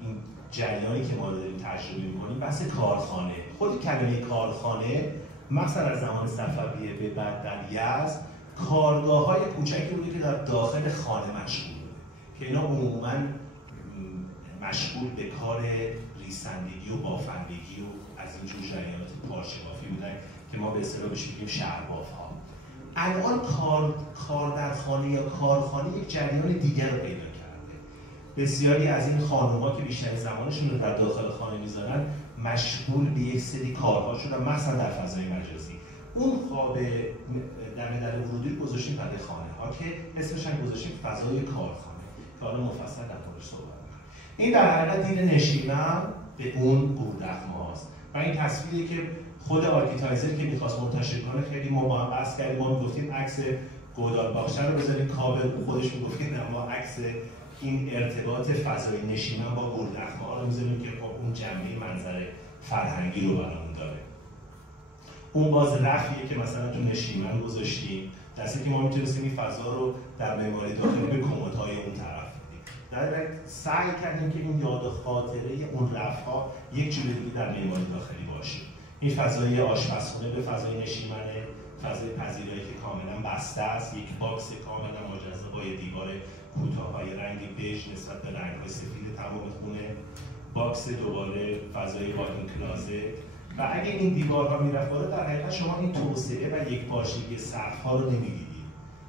این جریانی که ما داریم تجربه می‌کنیم، بحث کارخانه. خود کلمه کارخانه مثلا از زمان صفویه به بعد در یزد کارگاه‌های کوچکی بوده که در داخل خانه مشغول بوده که اینا عموماً مشغول به کار ریسندگی و بافندگی و از این جور جریانات پارچه‌بافی بودن که ما به اصطلاح بهش میگیم شهرباف‌ها. الان کار در خانه یا کارخانه یک جریان دیگر رو پیدا کرده. بسیاری از این خانم‌ها که بیشتر زمانشون رو در داخل خانه میذارن مشغول به یک سری کارها شدن، مثلا در فضای مجازی. اون خواب در ورودی رو گذاشتیم برای خانه‌ها که اسمش هم گذاشتیم فضای کارخانه که حالا مفصل در موردش صحبت می‌کنیم. این در حقیقت دید نشیمن به اون گوردخمه هاست و این تصویری که خود آرکیتایزر که میخواست منتشر کنه خیلی ما با هم بحث کردیم، ما میگفتیم عکس گودال باغچه رو بذاریم کاور، خودش میگفت که ما عکس این ارتباط فضای نشیمن با گلدخمه‌ها رو میذاریم که خب اون جنبه منظر فرهنگی رو برامون داره. اون باز رفیه که مثلا تو نشیمن گذاشتیم، دسته که ما میتونستیم این فضا رو در معماری داخلی به کمدهای اون طرف بدیم. در سعی کردیم که این یاد و خاطره اون رفها یک جوری دیگه در معماری داخلی باشه. این فضای آشپزخونه به فضای نشیمنه، فضای پذیرایی که کاملا بسته است، یک باکس کاملا مجزا با یه دیوار کوتاه‌های رنگی بژ نسبت به رنگ‌های سفید تمام خونه، باکس دوباره فضای واکینگ کلازت و اگه این دیوارها میرفت بالا در حقیقت شما این توسعه و یکپارچگی سقف‌ها رو نمی‌دیدید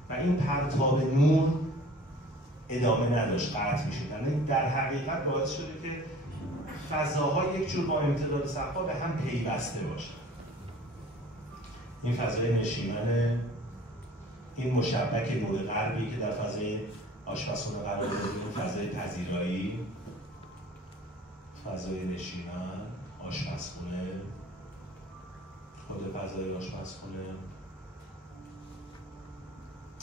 و این پرتاب نور ادامه نداشت، قطع می‌شد. یعنی در حقیقت باعث شده که فضاها یک جور با امتداد سقف‌ها به هم پیوسته باشه. این فضای نشیمن، این مشبک نور غربی که در فضای آشپزخونه قرار داریم، فضای پذیرایی، فضای نشیمن، آشپزخونه، خود فضای آشپزخونه.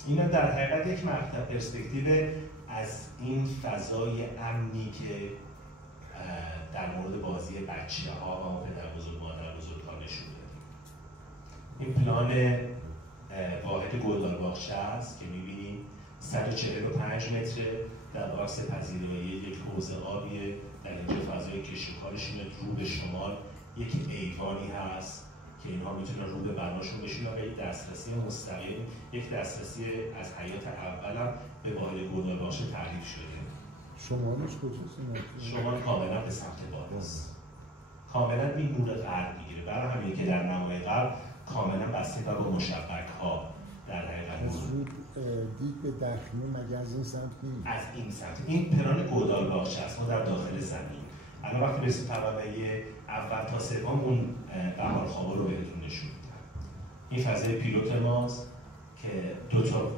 اینا در حقیقت یک مقطع پرسپکتیو از این فضای امنی که در مورد بازی بچه‌ها و پدر بزرگ مادر بزرگ‌ها نشون دادیم. این پلان واحد گلدان باغچه است که می‌بینیم 145 متر در باکس پذیرایی، یک حوض آبیه، در اینجا فضای کشوکارشون رو به شمال یک ایوانی هست که اینها میتونن رو به بناشون بشونن و یک دسترسی مستقیم، یک دسترسی از حیات اولم به واحد گلدان باغچه تعریف شده. شمالش کجاست؟ شمال کاملا به سمت بالاست. کاملا این نور غرب میگیره، برای همین که در نمای غرب کاملا بسته و با مشبک‌ها در حقیقت زود دید به داخلی مگه از این سمت نیست؟ از این سمت. این پلان گودال باغچه است، ما در داخل زمین. الان وقتی برسیم طبقه اول تا سوم اون بهارخوابا رو بهتون نشون میدم. این فضای پیلوت ماست که دو تا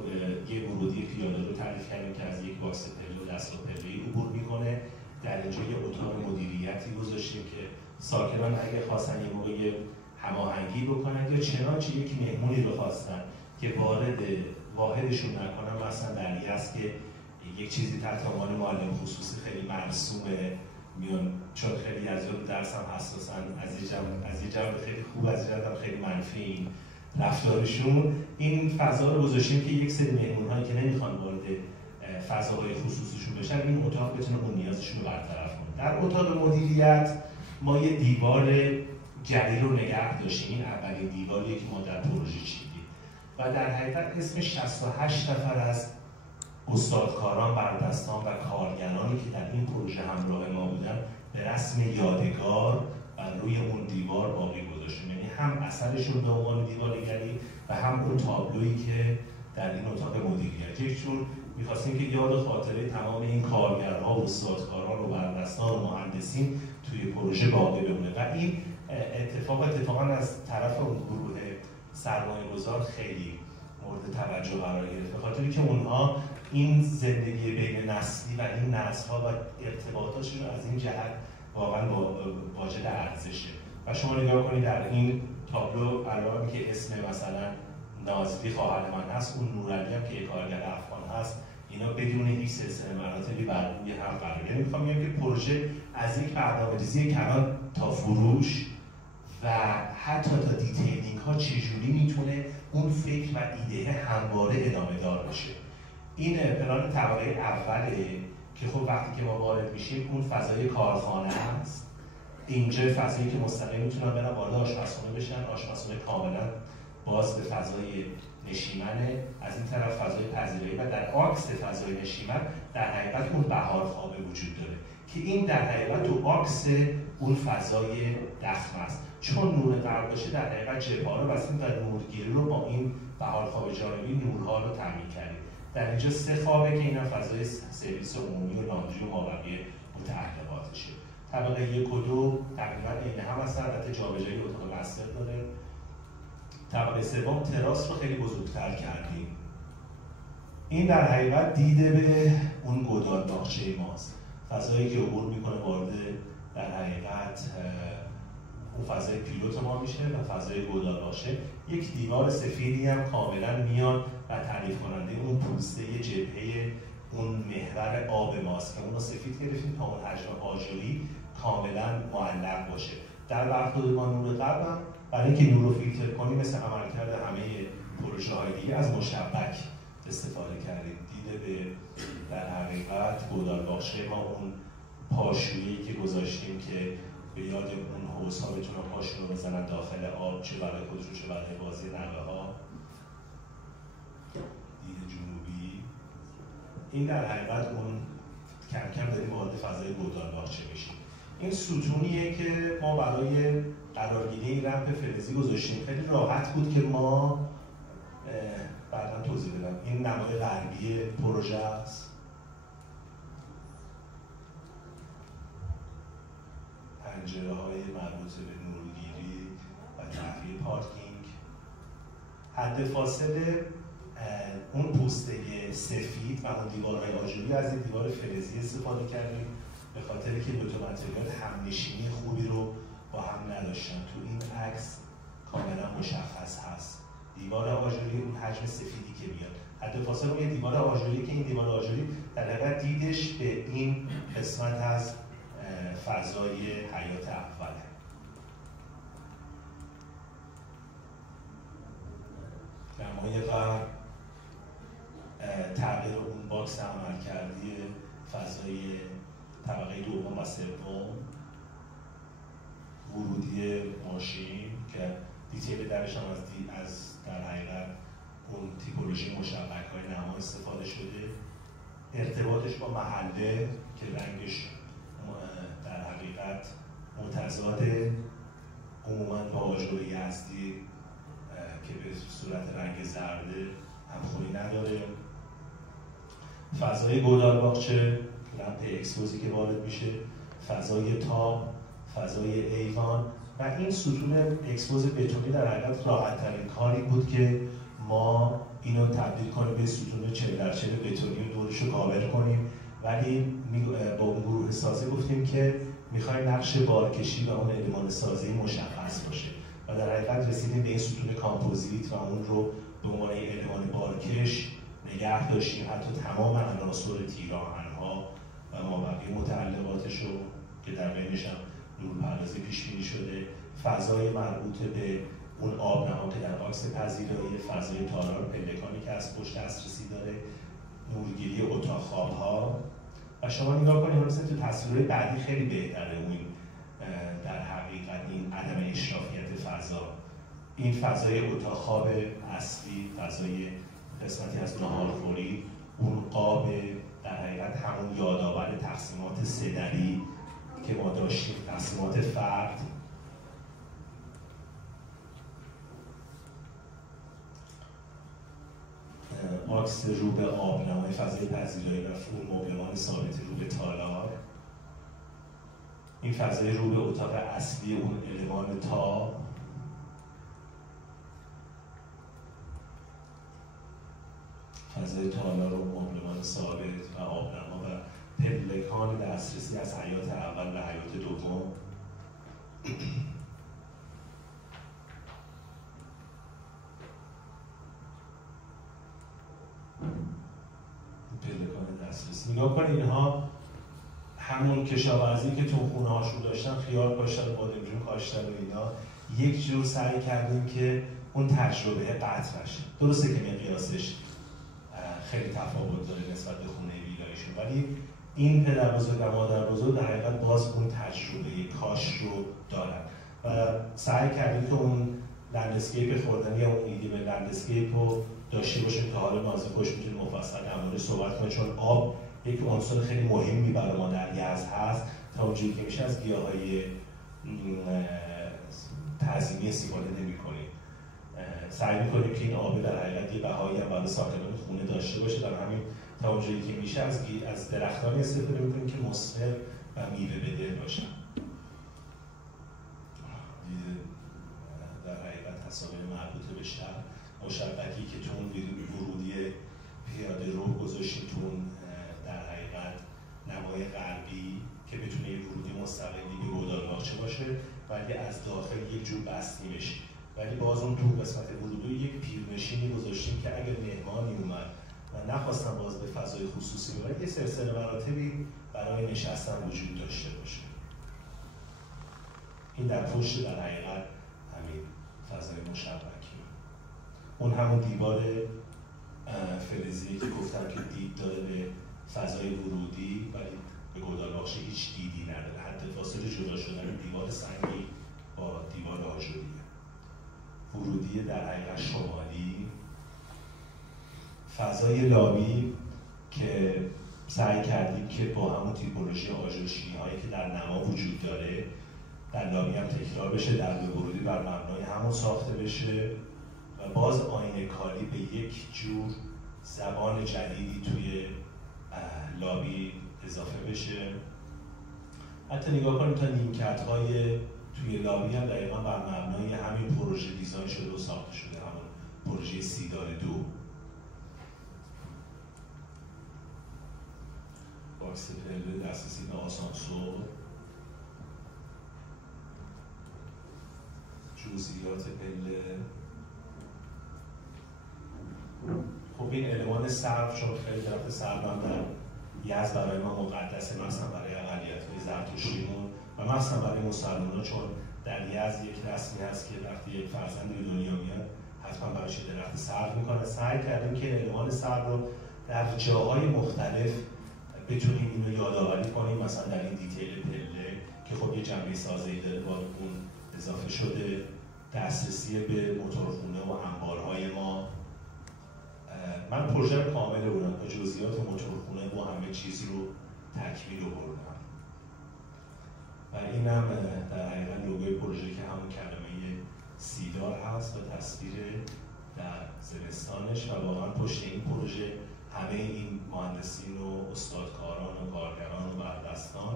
یه ورودی پیاده رو تعریف کردیم که از یک باکس پله و دستگاه پله‌ای عبور میکنه. در اینجا یه اتاق مدیریتی گذاشتیم که ساکنان اگه خواستن یه موقع هماهنگی بکنن یا چنانچه یک مهمونی رو خواستن که وارد واحدشون نکنن، مثلا در است که یک چیزی تحت عنوان معلم خصوصی خیلی مرسومه میان، چون خیلی از اون درس هم حساسن، از یه جنب خیلی خوب، از یه جنب خیلی منفی رفتارشون. این فضا رو گذاشتیم که یک سری مهمون‌هایی که نمیخوان وارد فضاهای خصوصیشون بشن، این اتاق بتونه اون نیازشون رو برطرف کنه. در اتاق مدیریت ما یه دیوار جدید رو نگه داشتیم، این اولین دیواریه که ما در پروژه چیدیم و در حقیقت اسم 68 نفر از استادکاران، بردستان و کارگرانی که در این پروژه همراه ما بودن به رسم یادگار و روی اون دیوار باقی گذاشتیم. یعنی هم اثرشون به عنوان دیوارگری و هم اون تابلویی که در این اتاق مدیریت، یک جور می‌خواستیم که یاد و خاطره تمام این کارگرها و استادکاران و بردستان و مهندسین توی پروژه باقی بمونه و این اتفاقا از طرف اون گروه سرمایه‌گذار خیلی مورد توجه قرار گرفت، به خاطری که اونها این زندگی بین نسلی و این نسل‌ها و ارتباطاتشون از این جهت واقعا واجد ارزشه. و شما نگاه کنید در این تابلو علاوه که اسم مثلا نازلی خواهر من هست، اون نورعلی هم که یک کارگر افغان هست، اینا بدون هیچ سلسله مراتبی بر روی هم قرار گرفت. میخوام بگم که پروژه از یک برنامه‌ریزی کلان تا فروش و حتی تا دیتیلینگ ها چجوری میتونه اون فکر و ایده همواره ادامه دار بشه. این پلان طبقه اوله که خب وقتی که ما وارد میشیم اون فضای کارخانه است. اینجا فضایی که مستقیم میتونن برن وارد آشپزخونه بشن، آشپزخونه کاملا باز به فضای نشیمنه، از این طرف فضای پذیرایی و در عکس فضای نشیمن در حقیقت اون بهارخوابه وجود داره که این در حقیقت تو عکس اون فضای دخمه است. چون نور غرب باشه در حقیقت جبهه‌ها رو بستیم و نورگیری رو با این بهارخواب جانبی نورها رو تامین کردیم. در اینجا 3 خوابه که اینا فضای سرویس عمومی و لاندری و مابقی متعلقاتشه. طبقه 1 و 2 تقریبا عین هم هستن، البته جابجایی اتاق مستر داره. طبقه 3 تراس رو خیلی بزرگتر کردیم. این در حقیقت دیده به اون گودال باغچه ماست، فضایی که عبور میکنه وارد در حقیقت اون فضای پیلوت ما میشه و فضای گودالباغچه. یک دیوار سفیدی هم کاملا میاد و تعریف کننده اون پوسته جبهه اون محور آب ماست که اون رو سفید گرفتیم تا اون حجم آجوری کاملا معلق باشه. در برخورد با نور غرب هم برای اینکه نور رو فیلتر کنیم مثل عملکرد همه پروژه های دیگه از مشبک استفاده کردیم. دیده به در حقیقت گودالباغچه ما اون پاشویی که گذاشتیم که به یاد اون حوض‌ها بتونن پاشون رو بزنن داخل آب، چه برای خودشون چه برای بازی نوه‌ها. دید جنوبی این در حقیقت اون کم کم داریم وارد فضای گودالباغچه میشیم. این ستونیه که ما برای قرارگیری این رمپ فلزی گذاشتیم. خیلی راحت بود که ما بعداً توضیح بدم. این نمای غربی پروژه است. پنجره‌های مربوط به نورگیری و تهویه پارکینگ. حد فاصله اون پوسته سفید و اون دیوارهای آجوری از این دیوار فلزی استفاده کردیم به خاطر که دو تا متریال همنشینی خوبی رو با هم نداشتن. تو این عکس کاملا مشخص هست دیوار آجوری اون حجم سفیدی که میاد. حد فاصله اون یه دیوار آجوری که این دیوار آجوری در حقیقت دیدش به این قسمت از فضای حیات اوله. نمای غرب تغییر اون باکس عملکردی فضای طبقه دوم و سوم، ورودی ماشین که دیتیل درش هم از در حقیقت اون تیپولوژی مشبک‌های نما استفاده شده. ارتباطش با محله که رنگش در حقیقت متضاد عموماً با آجر یزدی که به صورت رنگ زرده همخوانی نداره. فضای گودالباغچه، رمپ اکسپوزی که وارد میشه، فضای تاب، فضای ایوان و این ستون اکسپوز بتونی در حقیقت راحت‌ترین کاری بود که ما اینو تبدیل کنیم به ستون 40x40 بتونی و دورش رو کاور کنیم. ولی با اون گروه سازی گفتیم که میخوایم نقش بارکشی و اون المان سازی مشخص باشه و در حقیقت رسیدیم به این ستون کامپوزیت و اون رو به عنوان المان بارکش نگه داشتیم. حتی تمام عناصر تیراهن‌ها و مابقی متعلقاتش رو که در بینش هم نورپردازی پیش بینی شده، فضای مربوط به اون آبنما که در عکس پذیرایی، فضای تالار پلکانی که از پشت دسترسی داره، نورگیری اتاق خواب‌ها و شما نگاه کنید مثلا تو تصویر بعدی خیلی بهتره اون در حقیقت این عدم اشرافیت فضا. این فضای اتاق خواب اصلی، فضای قسمتی از ناهارخوری، اون قاب در حقیقت همون یادآور تقسیمات سه‌دری که ما داشتیم، تقسیمات فرد. عکس رو به آبنمای فضای پذیرایی و اون مبلمان ثابت رو به تالار. این فضای رو به اتاق اصلی اون المان تاب. فضای تالار و مبلمان ثابت و آبنما و پلکان دسترسی از حیات اول و حیات دوم. پلکان دسترسی. نگاه کنید اینها همون کشاورزی که تو خونه هاشون داشتن، خیار کاشتن، بادمجون کاشتن و اینا، یک جور سعی کردیم که اون تجربه قطع نشه. درسته که مقیاسش خیلی تفاوت داره نسبت به خونه ویلایشون، ولی این پدر بزرگ و مادر بزرگ در حقیقت باز اون تجربه کاش رو دارن و سعی کردیم که اون لندسکیپ خوردنی یا اون ایده به لندسکیپ رو داشته باشیم که حالا نازی خوش میتونیم مفصل در موردش صحبت کنیم، چون آب یک عنصر خیلی مهمی برای ما در یزد هست. تا اونجوری که میشه از گیاهای تعظیمی استفاده نمی‌کنیم. سعی می‌کنیم که این آب در حقیقت یه بهایی هم برای ساکنان خونه داشته باشه. در همین تا اونجوری که میشه از درختانی استفاده می‌کنیم که مثمر و میوه بده باشن. در حقیقت تصاویر مربوط به شهر، مشبکی که تو اون ورودی پیاده رو گذاشتیم تو اون در حقیقت نمای غربی که بتونه یه ورودی مستقلی به گودالباغچه باشه ولی از داخل یک جور بستیمش. ولی باز اون تو قسمت ورودی یک پیرنشینی گذاشتیم که اگر مهمانی اومد و نخواستم باز به فضای خصوصی ببرد، یه سلسله مراتبی برای نشستن وجود داشته باشه. این در پشت در حقیقت همین فضای مشبکی. اون همون دیوار فلزی که گفتم که دید داره به فضای ورودی، ولی به گودالباغچه هیچ دیدی نداره. حد فاصله جدا شدن دیوار سنگی با دیوار آجوریه. ورودی در حقیقت شمالی. فضای لابی که سعی کردیم که با همون تیپولوژی آجرشینی هایی که در نما وجود داره در لابی هم تکرار بشه، در ورودی بر مبنای همون ساخته بشه و باز آینه کاری به یک جور زبان جدیدی توی لابی اضافه بشه. حتی نگاه کنیم تا نیمکت‌های توی لابی هم دقیقا بر مبنای همین پروژه دیزاین شده و ساخته شده، همون پروژه سیدار 2. باکس پله، دسترسی به آسانسور، جزئیات پله. خب این المان سقف، چون خیلی درخت سقف هم در یزد برای ما مقدسه، مثلا برای اقلیت‌های زرتشتیمون و مثلا برای مسلمان‌ها، چون در یزد یک رسمی هست که وقتی یک فرزند به دنیا میاد حتما براش درخت سقف میکنه. سعی کردیم که المان سقف رو در جاهای مختلف بتونیم اینو یادآوری کنیم، مثلا در این دیتیل پله که خب یه جنبه سازه‌ای داره با اون اضافه شده، دسترسی به موتورخونه و انبارهای ما. من پروژه رو کامل بردم با جزئیات موتورخونه و همه چیز رو تکمیل بردم و اینم در حقیقت لوگوی پروژه که همون کلمه سیدار هست و تصویر در زمستانش و واقعا پشت این پروژه همه این مهندسین و استادکاران و کارگران و بردستان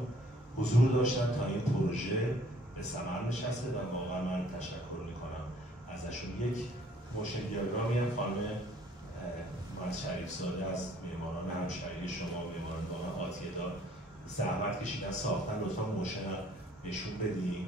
حضور داشتن تا این پروژه به ثمر نشسته و واقعا من تشکر میکنم ازشون. یک موشن دیاگرامی هم خانم مهندس شریف‌زاده از معماران همشهری شما و معماران واقعا آتیه دار زحمت کشیدن ساختن، لطفا موشن هم نشون بدیم.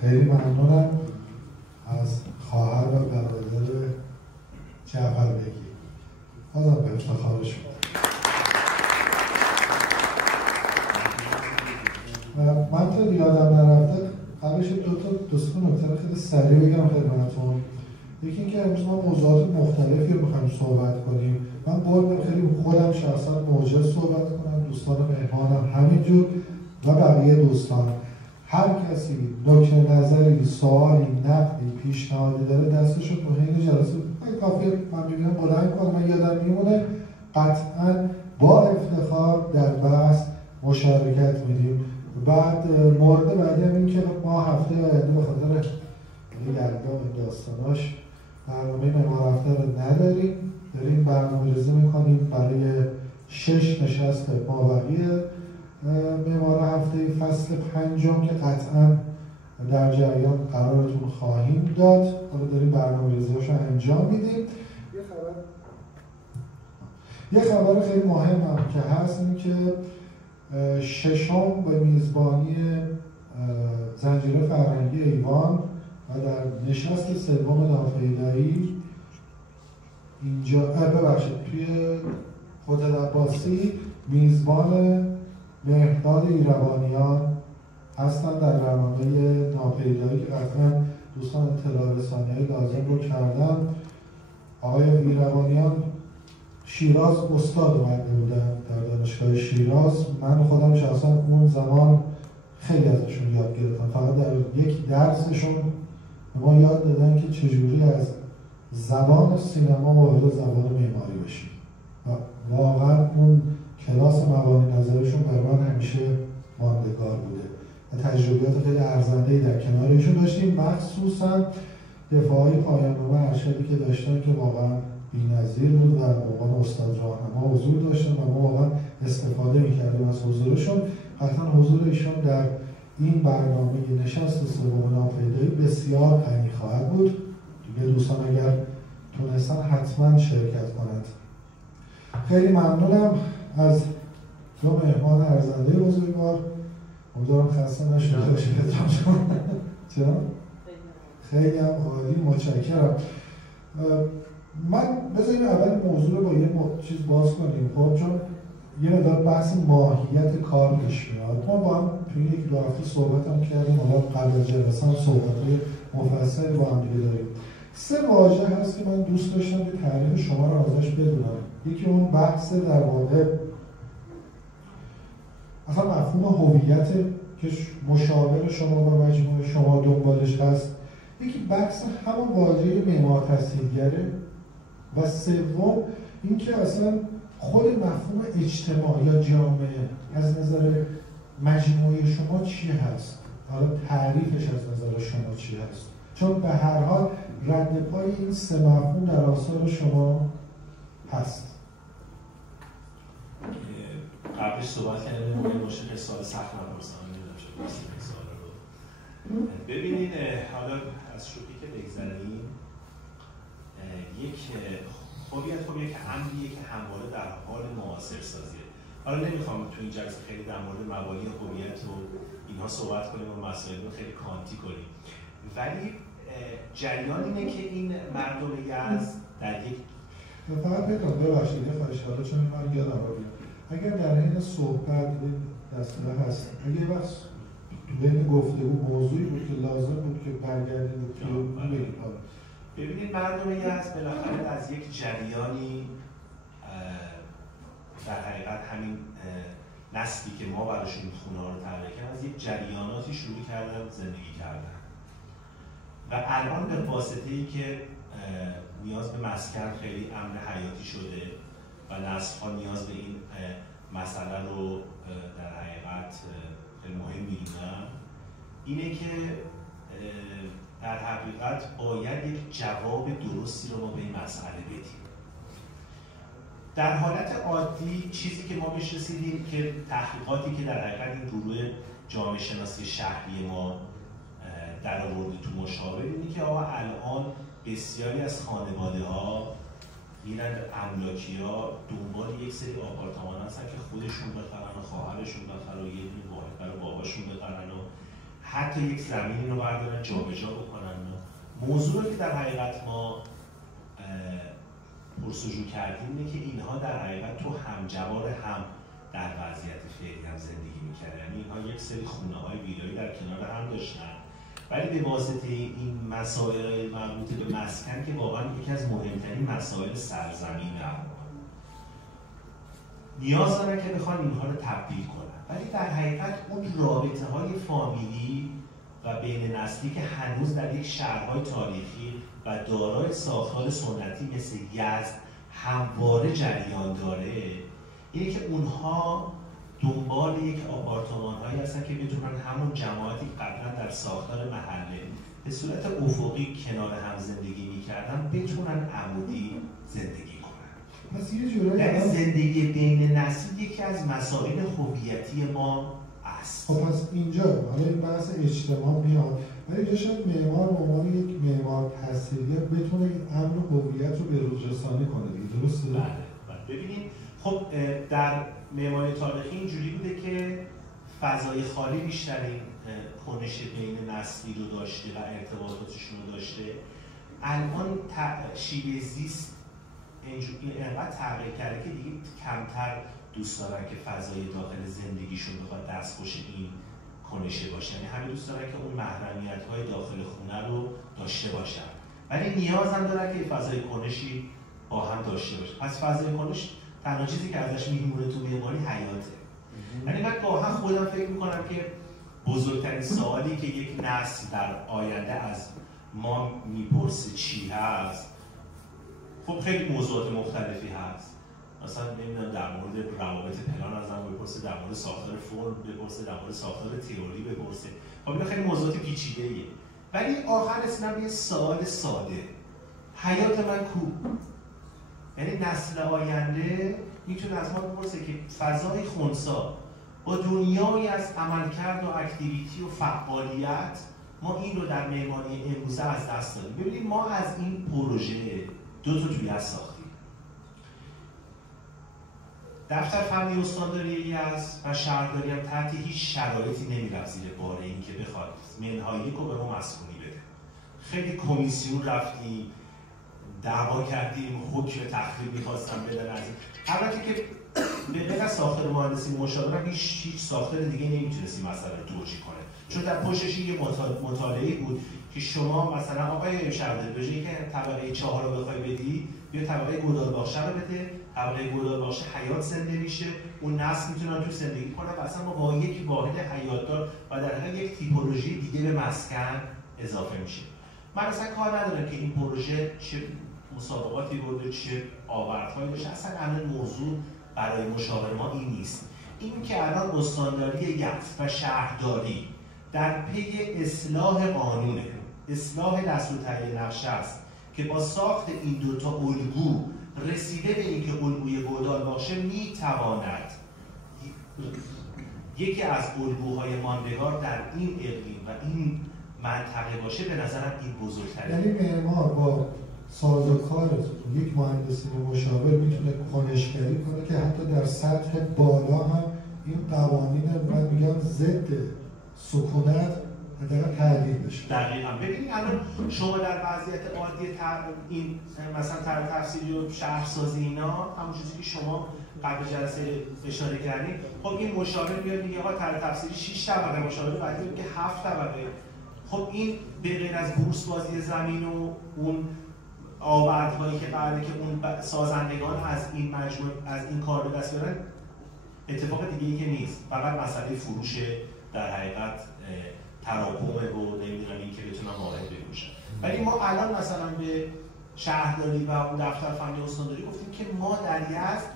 خیلی ممنونم از خواهر و برادر جعفربگی. آدم به افتخارشون. من تا یادم نرفته قبلش دو سه نکته خیلی سریع بگم خدمتتون. یکی اینکه امروز ما موضوعات مختلفی رو می‌خوایم صحبت کنیم. من باید خیلی خودم شخصا موجه صحبت کنم، دوستان مهمانم همینجور و بقیه دوستان. هر کسی نکته نظری، سوالی، نقدی، پیشنهادی داره دستشو تو حین جلسه کافیه من می‌بینم بلند کنم، من یادم میمونه، قطعاً با افتخار در بحث مشارکت میدیم. بعد مورد بعدی هم این که ما هفته آینده به خاطر یلدا و داستاناش برنامه معمار هفته رو نداریم، داریم برنامه‌ریزی میکنیم برای 6 نشست مابقی معمار هفته فصل 5 که قطعاً در جریان قرارتون خواهیم داد. حالا داریم برنامه‌ریزی‌هاشو انجام میدیم. یه خبر خیلی مهم هم که هست این که ششم به میزبانی زنجیره فرهنگی ایوان و در نشست سوم نافیدایی اینجا توی هتل عباسی میزبان مهرداد ایروانیان هستن در برنامه ناپیدایی که قطعا دوستان اطلاع رسانی‌های لازم رو کردن. آقای ایروانیان شیراز استاد اومده بودن در دانشگاه شیراز. من خودم شخصا اون زمان خیلی ازشون یاد گرفتم. فقط در یک درسشون ما یاد دادن که چجوری از زبان سینما وارد زبان معماری بشیم. واقعا اون کلاس مبانی نظرشون برای من همیشه ماندگار بوده و تجربیات خیلی ارزنده‌ای در کنار ایشون داشتیم، مخصوصا دفاعی پایان‌نامه ارشدی که داشتن که واقعا بی‌نظیر بود و واقعا استاد راهنما حضور داشتن و ما واقعا استفاده می‌کردیم از حضورشون. حتما حضور ایشون در این برنامه نشست سوم ناپیدایی بسیار غنی خواهد بود. دیگه دوستان اگر تونستن حتما شرکت کنند. خیلی ممنونم از دو مهمان ارزنده بزرگوار. امیدوارم خسته نشده باشید. چرا؟ خیلی هم عالی، متشکرم. من بذاریم اول موضوع رو با یه چیز باز کنیم. خب چون یه مقدار بحث ماهیت کار پیش میاد. ما با هم توی یک دو هفته صحبت هم کردیم، حالا قبل از جلسه هم صحبت‌های مفصلی با هم دیگه داریم. 3 واژه هست که من دوست داشتم که تعریف شما رو ازش بدونم. یکی اون بحث در واقع اصلا مفهوم هویت که مشاور شما و مجموعه شما دنبالش هست. یکی بحث همون واژه معمار تسهیلگره و سوم اینکه اصلا خود مفهوم اجتماع یا جامعه از نظر مجموعه شما چی هست؟ حالا تعریفش از نظر شما چی هست؟ چون به هر حال رد پای این 3 مفهوم در آثار شما هست. قبلش صحبت کردیم ممکن باشه که سوال سخت نپرسم، نمیدونم چه پرسیم این سوال رو. ببینید حالا از شوخی که بگذریم، یک هویت که امریه که همواره در حال معاصر سازیه. حالا نمیخوام تو این جلسه خیلی در مورد مبانی هویت و اینها صحبت کنیم و مسائل رو خیلی کانتی کنیم، ولی جریان اینه که این مردم یزد در یک فقط ببخشید یه خواهش، حالا چون من یادم رو بیاد اگر در حین صحبت دستگاه هست، اگه یه وقت بین گفتگو موضوعی بود که لازم بود که برگردیم بود که بگید. ببینید مردم یزد بالاخره از یک جریانی در حقیقت همین نسلی که ما براشون خونه ها رو طراحی کردن از یک جریاناتی شروع کردن زندگی کردن و الان به واسطه‌ای که نیاز به مسکن خیلی امر حیاتی شده و نسل‌ها نیاز به این مسئله رو در حقیقت خیلی مهم می‌دونن، اینه که در حقیقت باید یک جواب درستی رو ما به این مسئله بدیم. در حالت عادی چیزی که ما بهش رسیدیم که تحقیقاتی که در حقیقت این گروه جامعه شناسی شهری ما در آورده تو مشاور اینه که آقا الان بسیاری از خانواده‌ها میرن املاکی‌ها دنبال یک سری آپارتمان هستن که خودشون بخرن و خواهرشون بخرن و یه دونه واحد برای باباشون بخرن و حتی یک زمینی رو بردارن جابجا بکنن. موضوعی که در حقیقت ما پرسجو کردیم اینه که اینها در حقیقت تو همجوار هم در وضعیت فعلی هم زندگی می‌کردن. یعنی اینها یک سری خونه‌های ویلایی در کنار هم داشتن، ولی به واسطه این مسائل مربوط به مسکن که واقعا یکی از مهمترین مسائل سرزمین نیاز دارن که بخوان اینها رو تبدیل کنن، ولی در حقیقت اون رابطه‌های فامیلی و بین نسلی که هنوز در یک شهرهای تاریخی و دارای ساختار سنتی مثل یزد همواره جریان داره، اینه که اونها دنبال یک آپارتمان‌هایی هستن که بتونن همون جماعتی قبلا در ساختار محله به صورت افقی کنار هم زندگی می‌کردن بتونن عمودی زندگی کنن. پس یه جورایی در زندگی بین نسل یکی از مسائل هویتی ما است. خب پس اینجا حالا این بحث اجتماع میاد، ولی اینجا شاید معمار به عنوان یک معمار تسهیلگر بتونه این امر هویت رو به روز رسانی کنه دیگه، درسته؟ بله. ببینید خب در معماری تاریخی اینجوری بوده که فضای خالی بیشترین کنش بین نسلی رو داشته و ارتباطاتشون رو داشته. الان شیوه زیست این انقدر تغییر کرده که دیگه کمتر دوست دارن که فضای داخل زندگیشون بخواد دستخوش این کنشه باشه. یعنی همه دوست دارن که اون محرمیت‌های داخل خونه رو داشته باشن، ولی نیاز هم دارن که فضای کنشی با هم داشته باشه. پس فضای کنش تنها چیزی که ازش میمونه تو معماری حیاته. یعنی من گاهن خودم فکر میکنم که بزرگترین سوالی که یک نسل در آینده از ما میپرسه چی هست، خب خیلی موضوعات مختلفی هست. مثلا نمیدونم در مورد روابط پلان از هم بپرسه، در مورد ساختار فرم بپرسه، در مورد ساختار تئوری بپرسه. خب اینا خیلی موضوعات پیچیده‌ایه. ولی آخر رسیدم به یه سوال ساده. حیات من کو؟ یعنی نسل آینده میتونه از ما بپرسه که فضای خنثی با دنیایی از عملکرد و اکتیویتی و فعالیت ما این رو در معماری امروزه از دست دادیم. ببینید ما از این پروژه دو تا تولیت ساختیم. دفتر فنی استانداری یزد و شهرداری هم تحت هیچ شرایطی نمیرفت زیر بار این که بخواد منهای یک رو به ما مسکونی بده. خیلی کمیسیون رفتیم، دعوا کردیم، حکم تخریب می‌خواستن بدن از این. البته که به غیر از ساختار مهندسی مشاور هم هیچ ساختار دیگه نمیتونستی مسئله رو توجیه کنه، چون در پشتش یه مطالعه بود که شما مثلا آقای شهرداری به جایی که طبقه 4 رو بخوای بدی، بیا طبقه گودالباغچه رو بده. طبقه گودالباغچه حیات زنده میشه، اون نسل میتونن تو زندگی کنن و اصلا ما با یک واحد حیاتدار و در حقیقت یک تیپولوژی دیگه به مسکن اضافه میشه. من اصلا کار ندارم که این پروژه چه مسابقاتی برده، چه آوردهایی داشته. اصلا الان موضوع برای مشاور ما این نیست. این که الان استانداری یزد و شهرداری در پی اصلاح قانونه، اصلاح دستور تهیه نقشه است که با ساخت این دوتا الگو رسیده به اینکه الگوی گودالباغچه میتواند یکی از الگوهای ماندگار در این اقلیم و این منطقه باشه، به نظرم این بزرگتره. یعنی معمار با سازوکار یک مهندس مشاور میتونه کنشگری کنه که حتی در سطح بالا هم این قوانین من میگم ضد سکونت حداقل تعدیل بشه. دقیقاً. ببینید الان شما در وضعیت عادی این مثلا طرح تفسیری و شهرسازی اینا، همون چیزی که شما قبل جلسه اشاره کردین، خب این مشاور میاد میگه آقا طرح تفسیری 6 طبقه، مشاور بعدی میگه 7 طبقه. خب این به غیر از بورس بازی زمین و اون آوردهایی که قراره که اون سازندگان از این مجموعه از این کار به دست بیارن، اتفاق دیگه‌ای که نیست. فقط مسئله فروش در حقیقت تراکمه و نمیدونم این که بتونن واحد بفروشن. ولی ما الان مثلا به شهرداری و اون دفتر فنی استانداری گفتیم که ما در یزد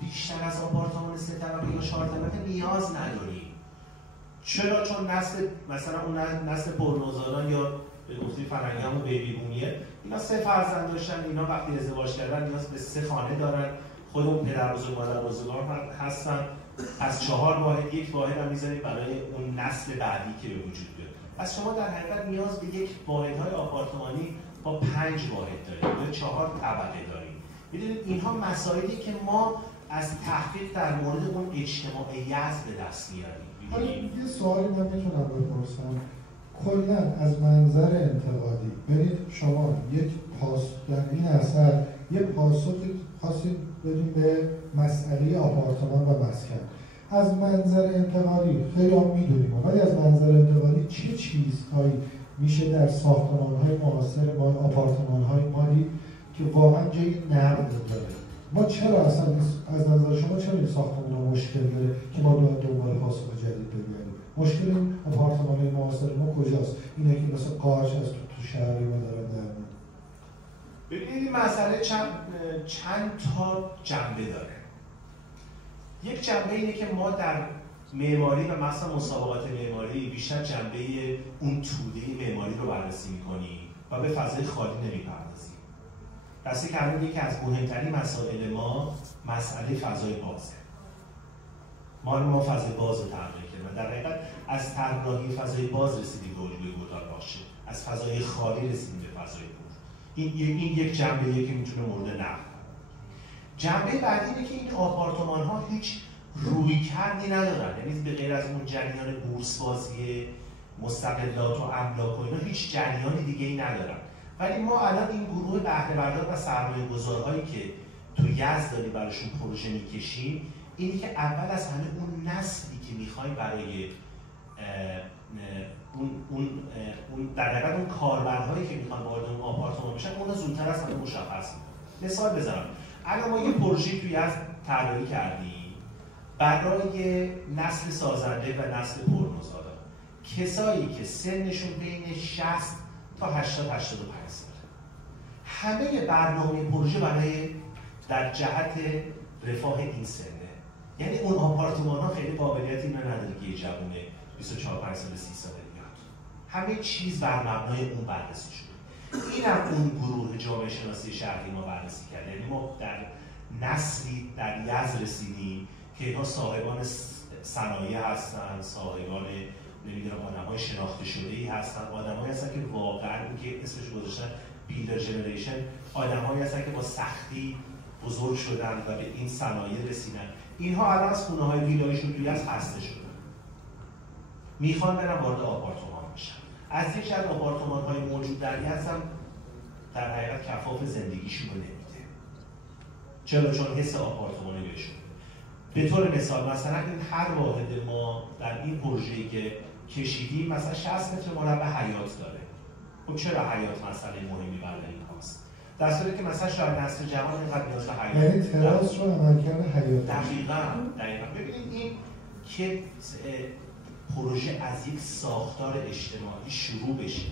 بیشتر از آپارتمان 3 طبقه یا 4 طبقه نیاز نداریم. چرا؟ چون نسل مثلا اون نسل پرنوزادان یا به گفته فرنگی همون بیبی بومیه، اینا 3 فرزند داشتن. اینا وقتی ازدواج کردن نیاز به 3 خانه دارن. خود اون پدر بزرگ مادر بزرگوار هستن. از 4 واحد 1 واحد هم می‌ذارید برای اون نسل بعدی که به وجود بیاد. پس شما در حقیقت نیاز به یک واحدهای آپارتمانی با 5 واحد دارید یا 4 طبقه دارید. می‌دونید اینها مسائلی که ما از تحقیق در مورد اون اجتماع یزد به دست میاریم. یه سوالی من میتونم بپرسم کلاً از منظر انتقادی. برید شما یک در این اثر یه پاسخ خاصی بدیم به مسئله آپارتمان و مسکن. از منظر انتقادی خیلی هم میدونیم، ولی از منظر انتقادی چه چیزهایی میشه در ساختمان‌های معاصر ما، آپارتمان‌های مالی که واقعا جای نقد داره؟ ما چرا اصلا از نظر شما چرا این ساختمان‌ها مشکل داره که ما باید دنبال پاسخ جدید بگیریم؟ مشکل این آپارتمان‌های معاصر ما کجاست؟ اینه که مثلا قارچ از تو شهری ما دارن در میاد. ببینید این مسئله چند تا جنبه داره. یک جنبه اینه که ما در معماری و مثلا مسابقات معماری بیشتر جنبه اون توده معماری رو بررسی می‌کنیم و به فضای خالی نمی‌پردازیم. درسته که الان یکی از مهمترین مسائل ما مسئله فضای بازه. ما فضای باز رو طراحی کردیم. در حقیقت از طراحی فضای باز رسیدیم به الگوی گودالباغچه. از فضای خالی رسیدیم به فضای باز. این یک جنبه‌ایه که میتونه مورد نقد. جنبه بعدی اینه که این آپارتمان‌ها هیچ رویکردی ندارن. یعنی به غیر از اون جریان بورس بازی مستقلات و املاک و اینا هیچ جریان دیگه‌ای ندارن. ولی ما الان این گروه بهره بردار و سرمایه‌گذارهایی که تو یزد داریم براشون پروژه میکشیم، اینی که اول از همه اون نسلی که میخوایم برای اون در حقیقت اون کاربرهایی که میخوان وارد اون آپارتمان بشن اون رو زودتر از همه مشخص میکنه. مثال بزنم، الان ما یه پروژه توی یزد طراحی کردیم برای نسل سازنده و نسل پرنوزادا، کسایی که سنشون بین 60 تا 80-85 ساله. همه برنامه پروژه برای در جهت رفاه این سنه، یعنی اون آپارتمان ها خیلی قابلیت اینو نداره که یه جوونه 24-5 سال 30 ساله بیاد. همه چیز بر مبنای اون بررسی شده. اینم اون گروه جامعه شناسی شهری ما بررسی کرده، یعنی ما در نسلی در یزد رسیدیم که اینها صاحبان صنایع هستن، صاحبان نمیدونم آدمای شناخته شده‌ای هستن، آدمایی هستن که واقعا اون که اسمش گذاشتن بیلدر جنریشن، آدمایی هستن که با سختی بزرگ شدن و به این صنایع رسیدن. اینها الان از خونه‌های ویلایشون توی از خسته شدن، میخوان برن وارد آپارتمان بشن. از یک شاید آپارتمان‌های موجود در یزد هم در حقیقت کفاف زندگیشون رو نمیده. چرا؟ چون حس آپارتمانی بهشون. به طور مثلا این هر واحد ما در این پروژه‌ای که کشیدیم مثلا 60 متر مربع حیاط داره. خب چرا حیاط مسئله مهمی برای این هاست؟ در صورتی که مثلا شاید نسل جوان اینقدر نیاز به حیاط، یعنی تراس رو عملکرد حیاط. دقیقاً. ببینید این که پروژه از یک ساختار اجتماعی شروع بشه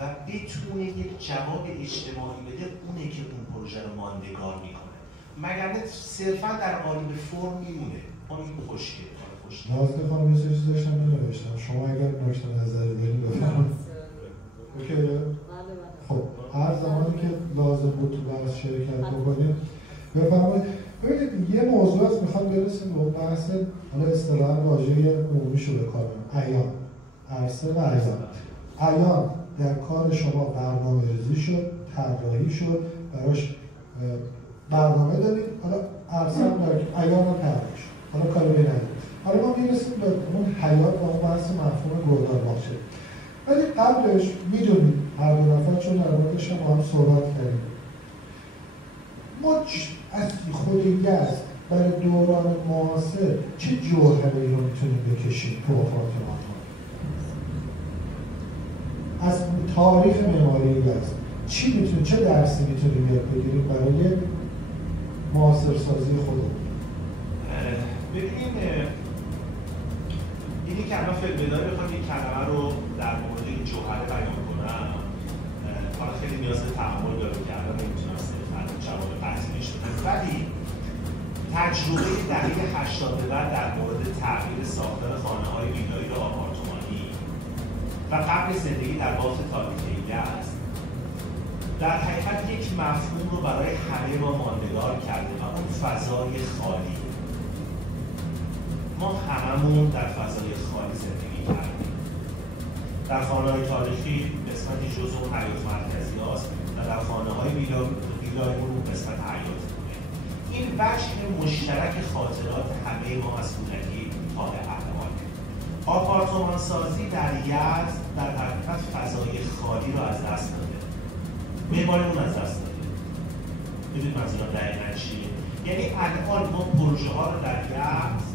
و بتونه یک جواب اجتماعی بده، اونه که اون پروژه رو ماندگار میکنه. مگر نه صرفا در قالب فرم میمونه. ما میگیم خوشگل. نازنین خانم یه چیزی داشتم نوشتم، شما اگر نکته نظری دارید بفرمایید. اوکیه؟ خب هر زمانی که لازم بود تو بحث شرکت بکنید بفرمایید. ببینید یه موضوع است، میخوام برسیم به بحث، حالا اصطلاحاً واژه عمومیشو به کار میبرم، عیان، عرصه و عیان. عیان در کار شما برنامه‌ریزی شد، طراحی شد، براش برنامه دارید، حالا عرصه هم دارید، عیان هم طراحی شد، حالا کاری به ندارید. حالا ما میرسیم به اون حیات و اون بحث مفهوم گلدار باغچه. ولی قبلش میدونیم هر دو نفر چون در موردش هم با هم صحبت کردیم، ما از خود یزد برای دوران معاصر چه جوهری رو میتونیم بکشیم تو آپارتمان ها؟ از تاریخ معماری یزد چی میتونیم، چه درسی میتونیم یاد بگیریم برای معاصر سازی خودمون؟ ببینید اینی که الان فیلمداری بخوام یک کلمه رو در مورد این جوهره بیان کنم، حالا خیلی نیاز به تحمل داره که الان نمیتونم صرفاً جواب قطعی نشون بدم، ولی تجربه دهه 80 به بعد در مورد تغییر ساختار خانه‌های ویلایی و آپارتمانی و قبل زندگی در بافت تاریخی است، در حقیقت یک مفهوم رو برای همه ما ماندگار کرده و اون فضای خالی. ما هممون در فضای خالی زندگی کردیم. در خانه‌های تاریخی قسمتی جزء اون حیاط مرکزی هاست و در خانه‌های ویلایمون اون قسمت حیاط بوده. این وجه مشترک خاطرات همه ما از کودکی تا به الان. آپارتمان سازی در یزد در حقیقت فضای خالی رو از دست داده. معماریمون از دست داده. میدونید منظورم دقیقاً چیه؟ یعنی الان ما پروژه ها رو در یزد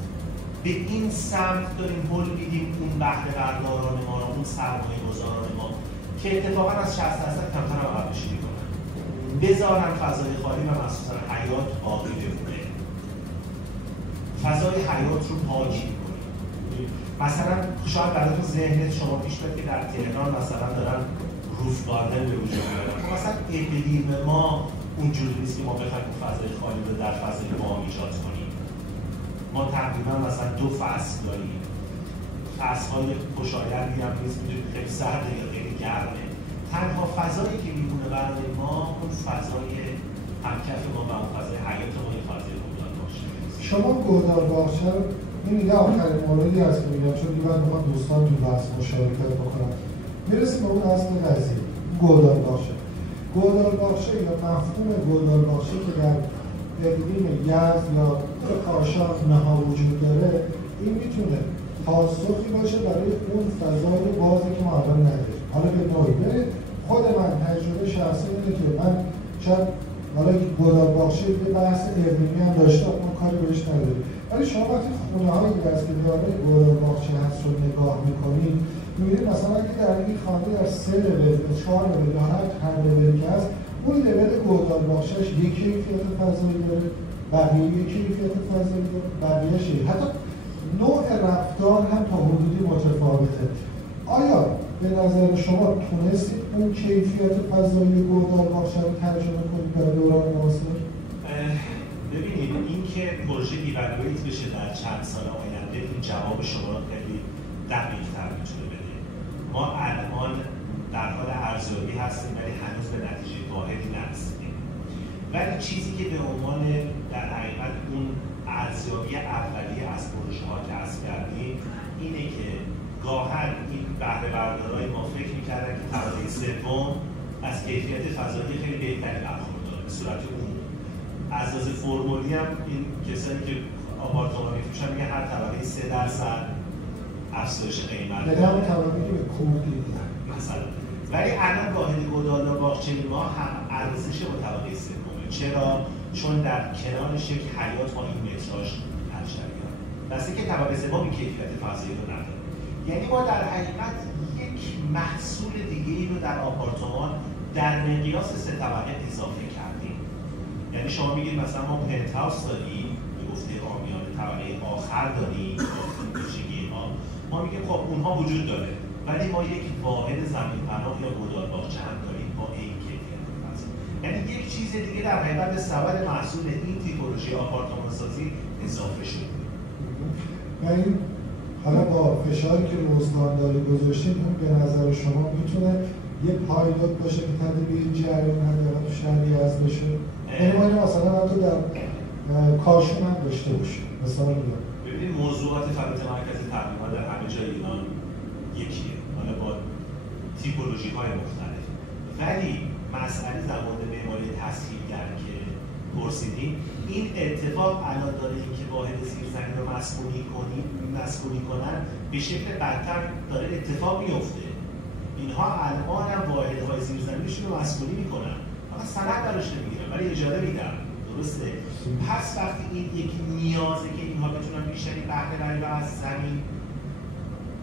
به این سمت داریم هل میدیم، اون بهره برداران ما رو، اون سرمایه گذاران ما که اتفاقا از 60% کمتر هم عقب نشینی کنن، بذارن فضای خالی و مخصوصا حیاط باقی بمونه، فضای حیاط رو پاک میکنیم. مثلا شاید براتون ذهنت شما پیش بیاد که در تهران مثلا دارن روف گاردن به وجود میارن، مثلا اقلیم ما اونجوری نیست که ما بخوایم اون فضای خالی رو در فضای ما ایجاد کنیم. ما تقریبا مثلا 2 فصل داریم، فصل‌های خوشایندی هم نیست، می‌دونید خیلی سرده یا خیلی گرمه. تنها فضایی که میمونه برای ما اون فضای همکف ما و اون فضای حیات ما، این فضای گلدار باغچه. شما گلدار باغچه رو این آخرین موردی هست که میگم، چون دیگه من دوستان تو بحث مشارکت بکنم. میرسیم به اون اصل قضیه، گلدار باغچه. گلدار باغچه یا مفهوم گلدار باغچه که در اقلیم یزد یا کاشان نها وجود داره، این میتونه پاسخی باشه برای اون فضای بازی که ما الان نداریم. حالا به نوعی خود من تجربه شخصی اینه که من شاید حالا گلاب باغچه یه بحث اقلیمی هم داشته، ما کاری بهش نداریم. ولی شما وقتی خونه‌هایی هست که دارای گلاب باغچه هست رو نگاه می‌کنید، می‌بینید مثلا اگه در این خانه در 3 لول، 4 لول یا هر لولی که هست، اون لول گلاب باغچه‌اش یک کیفیت فضایی داره، بقیه یک کیفیت فضایی داره، بقیه‌اش حتی نوع رفتار هم تا حدودی متفاوته. آیا به نظر شما تونستید اون کیفیت فضایی گلدار باغچه رو ترجمه کنید برای دوران معاصر؟ ببینید اینکه پروژه ایوالویت بشه در چند سال آینده، این جواب شما رو خیلی دقیق‌تر میتونه بده. ما الان در حال ارزیابی هستیم ولی هنوز به نتیجه واحدی نرسیدیم. ولی چیزی که به عنوان در حقیقت اون ارزیابی اولیه از پروژه ها کسب کردیم اینه که گاهن این بهره بردارای ما فکر می‌کردن که طبقه سوم از کیفیت فضایی خیلی بهتری برخورداره به صورت عمومی. از لحاظ فرمولی هم این کسانی که آپارتمان می‌فروشن میگن هر طبقه 3% افزایش قیمت. یعنی همون طبقه که به کوردی مثلا. ولی الان واحد گلدار باغچه ما هم ارزش با طبقه سومه. چرا؟ چون در کنارش یک حیاط با این متراژ هنجریه. واسه که طبقه سوم کیفیت فضایی رو نداره. یعنی ما در حقیقت یک محصول دیگه‌ای رو در آپارتمان در مقیاس 3 طبقه اضافه کردیم. یعنی شما میگید مثلا ما پنت هاوس داریم، به گفته آمیان طبقه آخر داریم، ویژگی‌ها. ما میگیم خب اونها وجود داره، ولی ما یک واحد زمین پناه یا گلدار باغچه هم داریم با این کیفیت فضایی. یعنی یک چیز دیگه در حقیقت به سبد محصول این تیپولوژی آپارتمان سازی اضافه شده. یعنی حالا با فشاری که رو استانداری گذاشتیم، اون به نظر شما میتونه یه پایلوت باشه که تبدیل به این جریان حداقل تو شهری از بشه؟ یعنی ما اینو مثلا حتی در کاشون هم داشته باشیم. مثلا ببینید موضوعات فعالیت مرکزی تقریبا در همه جای ایران یکیه، حالا با تیپولوژی‌های مختلف. ولی مسئله در مورد معماری تسهیلگر که پرسیدیم، این اتفاق الان داره اینکه واحد زیرزمین رو مسکونی کنن به شکل بدتر داره اتفاق میفته. اینها الان هم واحدهای زیرزمینشون رو مسکونی میکنن، فقط سند براش نمیگیرن ولی اجاره میدن. درسته؟ پس وقتی این یک نیازه که اینها بتونن بیشتری بهره وری از زمین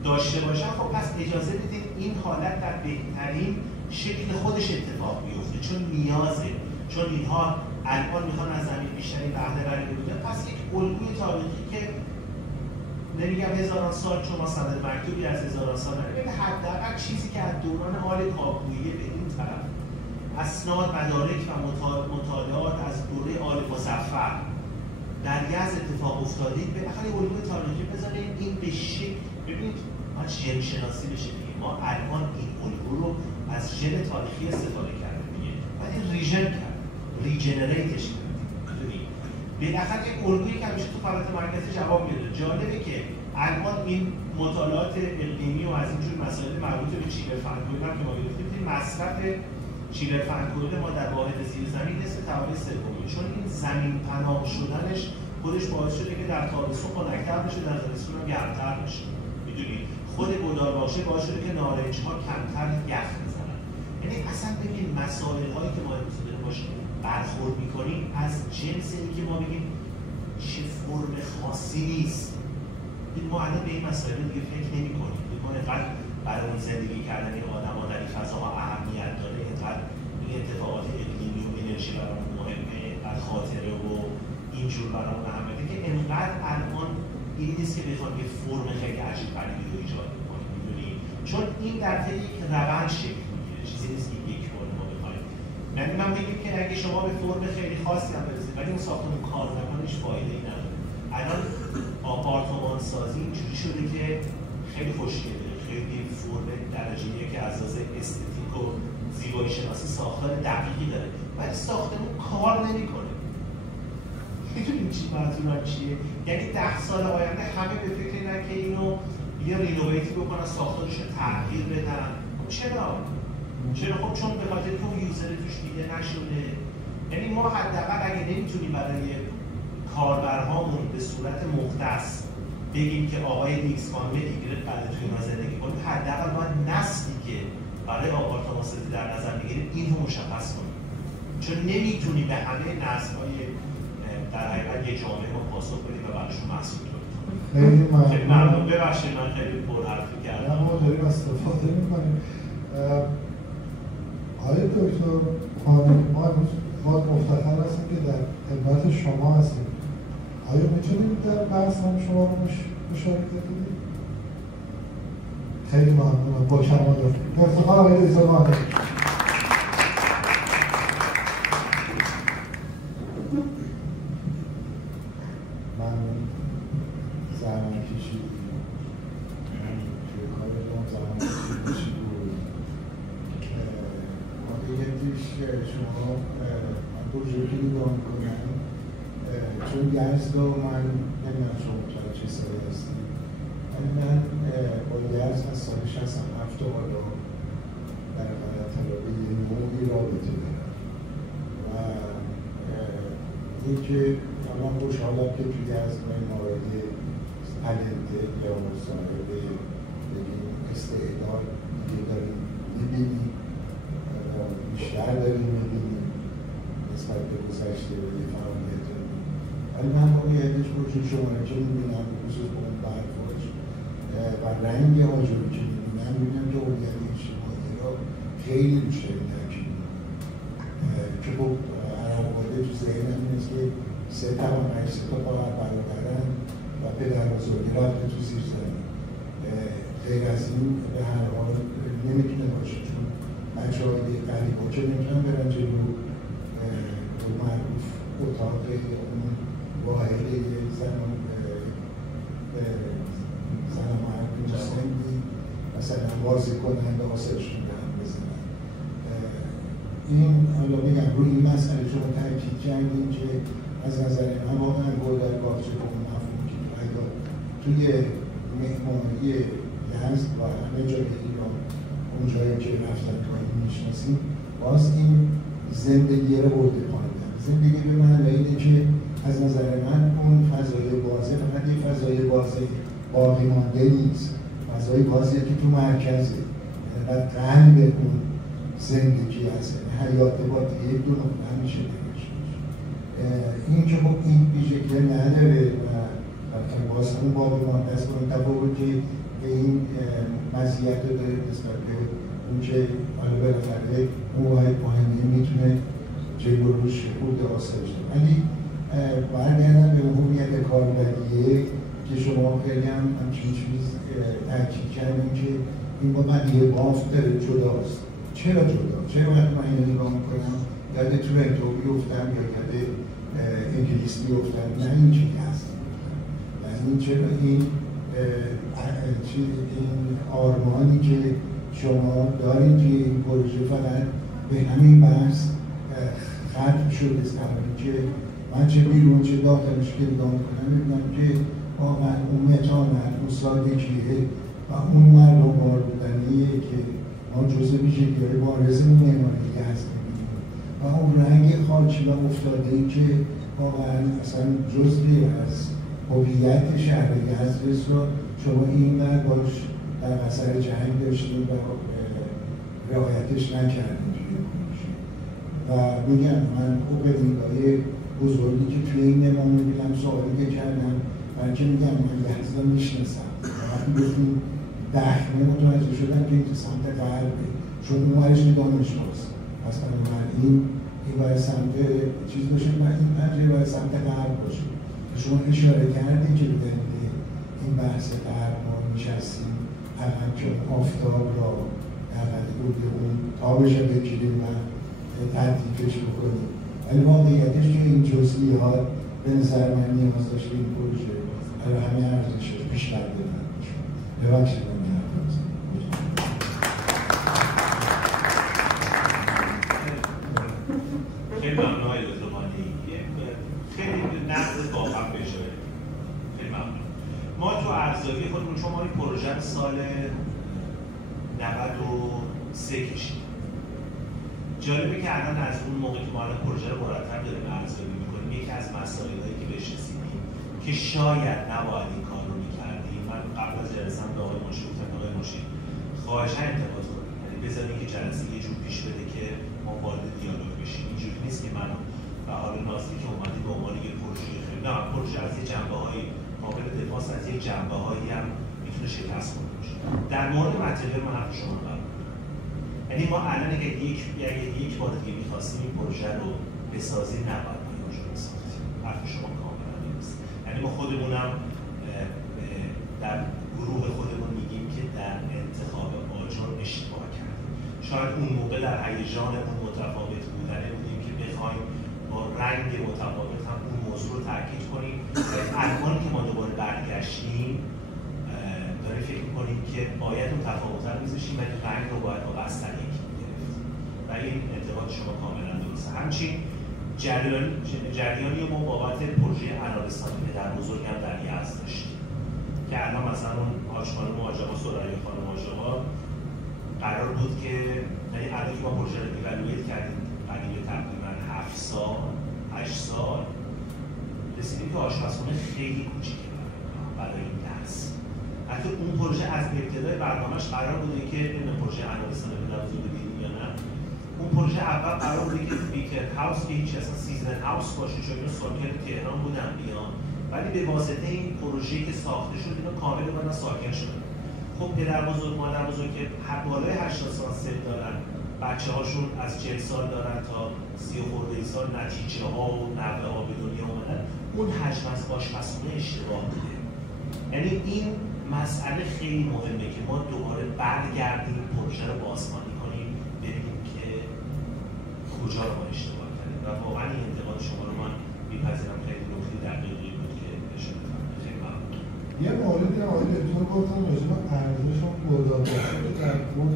داشته باشن، خب پس اجازه بدید این حالت در بهترین شکل خودش اتفاق بیفته، چون نیازه، چون اینها الان میخوان از زمین بیشتری بهره وری بگیرن. پس یک الگوی تاریخی که نمیگم هزاران سال، چون ما سند مکتوبی از هزاران سال نداریم، حداقل چیزی که از دوران آل کاکویی به این طرف اسناد، مدارک و مطالعات از دوره آل مظفر در یزد اتفاق افتاده، بالاخره الگوی تاریخی بذاریم این به شکل. ببینید ما ژن شناسی بشه دیگه، ما الان این الگو رو از ژن تاریخی استفاده کردیم دیگه، ولی ریژن کردیم، ریجنریتش کردیم. بالاخره یک الگویی که همیشه تو فعالیت مرکزی جواب میده. جالبه که الان این مطالعات اقلیمی و از اینجور مسائل مربوط به چیلر فنکویل هم که ما گرفتیم، مصرف چیلر فنکویل ما در واحد زیرزمین نصف طبقه سومه، چون این زمین پناه شدنش خودش باعث شده که در تابستون خنک‌تر بشه، در زمستون هم گرم‌تر بشه. میدونید خود گلدار باغچه باعث شده که نارنج‌ها کمتر یخ بزنن. یعنی اصلا ببین مسائل‌هایی که ما امروز داریم باش برخورد می‌کنیم از جنس اینی که ما بگیم چه فرم خاصی نیست. این ما الان به این مسائل دیگه فکر نمی‌کنیم. ما اینقدر برای اون زندگی کردن این آدم‌ها در این فضاها اهمیت داره، اینقدر این اتفاقات اقلیمی و انرژی برامون مهمه، اینقدر خاطره و اینجور برامون اهمیته که اینقدر الان این نیست که بخوام یه فرم خیلی عجیب غریبی رو ایجاد کنیم. می‌دونی؟ چون این در طی یک روند شکل می‌گیره، چیزی نیست که یک بار ما بخوایم. یعنی من میگم که اگه شما به فرم خیلی خاصی هم برسید ولی اون ساختمون کار نکنه فایده‌ای نداره. الان آپارتمان سازی اینجوری شده که خیلی خوشگله، خیلی فرم درجه یک از لحاظ استتیک و زیبایی شناسی ساختار دقیقی داره، ولی ساختمون کار نمی‌کنه. می‌دونید چی منظورم چیه؟ یعنی 10 سال آینده همه به فکر اینن که اینو یه رینوویتی بکنن، ساختارش رو تغییر بدن. چرا؟ خب چون به خاطر که اون یوزر توش دیده نشده. یعنی ما حداقل اگه نمیتونیم برای کاربرهامون به صورت مختص بگیم که آقای ایکس خانم ایگرت بعد توی ما زندگی کنیم، حداقل باید نسلی که برای آپارتمان سازی در نظر میگیریم این رو مشخص کنیم. چون نمیتونیم به همه نسل‌های در حقیقت یه جامعه ما پاسخ بدیم و براشون محصول تولید کنیم. خیلی ممنون. ببخشید من خیلی پرحرفی کردم. ما داریم استفاده می‌کنیم. آقای دکتر خانمی، ما مفتخر هستیم که در خدمت شما هستیم. آیا میتونیم در بحث هم شما رو مشارکت بدیم؟ خیلی ممنونم. با کمال افتخار آقای ایزمانی. من زحمت کشیدیم توی کارتون زحمت کشیدیم بود. واقعیتش شما من پروژه نگاه میکنم چون یزد رو من نمیدونم شما چه سالی هستیم، ولی من با یزد از سال 67 حالا در طلبه یه نوعی رابطه دارم و اینکه من خوشحالم که توی از مورد پلنده یا صاحب بگیم استعداد دیگه داریم میبینیم بیشتر داریم میبینیم نسبت به گذشته و یه فعالیت داریم. ولی من واقعیتش پروژه شما که میبینم بخصوص با اون برفاش و رنگ آجوری که میبینم میبینم که هویت اجتماعی را خیلی بیشتری تاکید میکنم که خب عرب‌آباده تو ذهنم اینست که 3 تا خواهر برادرن و پدر بزرگی رفته تو زیر زمین. غیر از این به هر حال نمیتونه باشه، چون بچه‌های غریبا که نمیتونن برن جلو معروف اتاق اون واحد زن و مرد مسلمی مثلا بازی کنن و آسایشون به هم بزنن. این حالا میگم روی این مسئله شما تاکید کردیم که از نظر من واقعا در باغچه به اون مفهوم که پیدا توی مهمانی یزد و همه جای ایران اون جایی که رفتن تو این میشناسیم باز این زندگی رو برده پایین. زندگی به معنی اینه که از نظر من اون فضای بازه فقط یه فضای بازه باقی مانده نیست، فضای بازیه که تو مرکزه و قلب اون زندگی هست، حیات با یک دو نقطه همیشه نمیشه. این که خب این ویژگی نداره و باز اون باقی مانده است، اون تفاوتی که این مزیت رو داره نسبت به اون که حالا بالاخره اون واحد پایینی میتونه جلو روش خورده آسایش داره. ولی برگردم به هویت کاربریه که شما خیلی هم همچین چیز تاکید کردیم که این با بدیه بافت داره جداست. چرا جدا؟ چرا وقتی من اینو نگاه میکنم یاد تورنتو بیفتم یا یاد انگلیس بیفتم؟ نه این چیزی هست. یعنی چرا این آرمانی که شما دارید توی این پروژه فقط به همین بحث ختم شده است، که من چه بیرون چه داخلش که نگاه میکنم میبینم که واقعا اون متانت، اون سادگیه و اون مردم‌وار بودنیه که ما جزء ویژگی‌های بارز معماری یزد می‌بینیم و اون رنگ خاکی و افتاده‌ای که واقعا اصلا جزئی از هویت شهر یزد رو شما اینقدر باش در اثر جنگ داشتیم و رعایتش نکردیم توی پروژه. و میگم من خوب نگاه بزرگی که توی این نما میبینم سوالی که کردم من که میگم من یزد رو میشناسم وقتی گفتیم دخمه متوجه شدم که این تو سمت غربه چون اون ورش دانشگاهست. پس بنابراین این باید سمت چیز باشه و این پنجره باید سمت غرب باشه. شما اشاره کردی که این بحث غرب ما نشستیم فقط که آفتاب را در حد اون تابش رو بگیریم و تدریکش بکنیم، ولی واقعیتش که این جزئیات به نظر من نیاز داشته این پروژه برای همه ارزشش بیشتر بدن. ببخشید من خیلی ممنون آقای دکترمانی. خیلی نقد واقعا بشه. خیلی ممنون. ما تو ارزیابی خودمون چون ما این پروژه رو سال 93 کشیدیم. جالبه که الان از اون موقع که ما الان پروژه رو مرتب داریم ارزیابی می‌کنیم، یکی از مسائلی که بهش رسیدیم که شاید نباید این کار رو می‌کردیم. من قبل از جلسه به آقای مشیر گفتم آقای مشیر خواهشاً انتقاد کنید، یعنی بذارید که جلسه یه جور پیش بده که ما وارد دیالوگ بشیم. اینجوری نیست که من بهار نازی که اومدی به عنوان یه پروژه خیلی، نه، پروژه از یه جنبه‌های قابل دفاع از یه جنبه‌هایی هم میتونه شکست خورده باشه. در مورد متریال من حرف شما رو قبول دارم. یعنی ما الان اگه یک بار دیگه می‌خواستیم این پروژه رو بسازیم، نباید ما اینجا بسازیم. حرف شما کاملا درست. یعنی ما خودمونم در گروه خودمون میگیم که در انتخاب آجر اشتباه کردیم. شاید اون موقع در هیجانمون متفاوت بودنه بودیم که بخوایم با رنگ متفاوت هم اون موضوع رو تاکید کنیم. الان که ما دوباره برگشتیم داریم فکر می‌کنیم که باید اون تفاوت رو می‌ذاشیم ولی رنگ رو باید با بستر یکی گرفت. و این انتقاد شما کاملا درسته. همچنین جریانی ما بابت پروژه عربستان پدر بزرگ هم در یزد داشتیم که الان مثلا اون حاج خانم آجاقا، سریا خانم آجاقا قرار بود که یعنی الان که ما پروژه رو ایوالویت کردیم قریب تقریبا 8 سال رسیدیم که آشپزخونه خیلی کوچیکه برای این درس. حتی اون پروژه از ابتدای برنامه‌اش قرار بوده که این پروژه عربستان پدر بزرگ دیدیم یا نه، اون پروژه اول قرار بوده که بیکر هاوس که هیچ اصلا سیزن هاوس باشه چون اینا ساکن تهران بودن بیان، ولی به واسطه این پروژه‌ای که ساخته شد اینا کامل اومدن ساکن شدن. خب پدر بزرگ مادر بزرگ که بالای 80 سال سن دارن، بچه‌هاشون از 40 سال دارن تا 30 خورده سال نتیجه‌ها و نوه‌ها به دنیا اومدن، اون حجم از آشپزخونه اشتباه بوده. یعنی این مسئله خیلی مهمه که ما دوباره برگردیم پروژه رو بازمانی کنیم ببینیم که کجا رو ما اشتباه کردیم و واقعا این انتقاد شما رو من میپذیرم. خیلی نکته دقیقی بود که اشاره کردید. خیلی ممنون. یه موردی آقای دکتر گفتن راجع به ارزش اون گلدان‌ها که در اون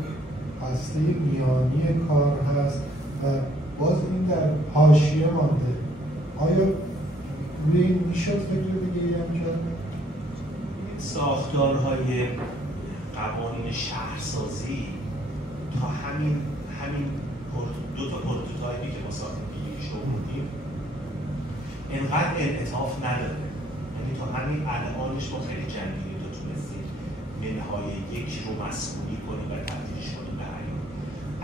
هسته میانی کار هست و باز این در حاشیه مانده. آیا روی این میشد فکر دیگه هم کرد؟ ساختارهای قوانین شهرسازی تا همین دو تا پروتوتایپی که ما ساختیم پیش آوردیم انقدر انعطاف نداره. یعنی تا همین الانش ما خیلی جنگیدیم تا تونستیم منهای یک رو مسئولی کنیم و تبدیلش کنیم به حیات.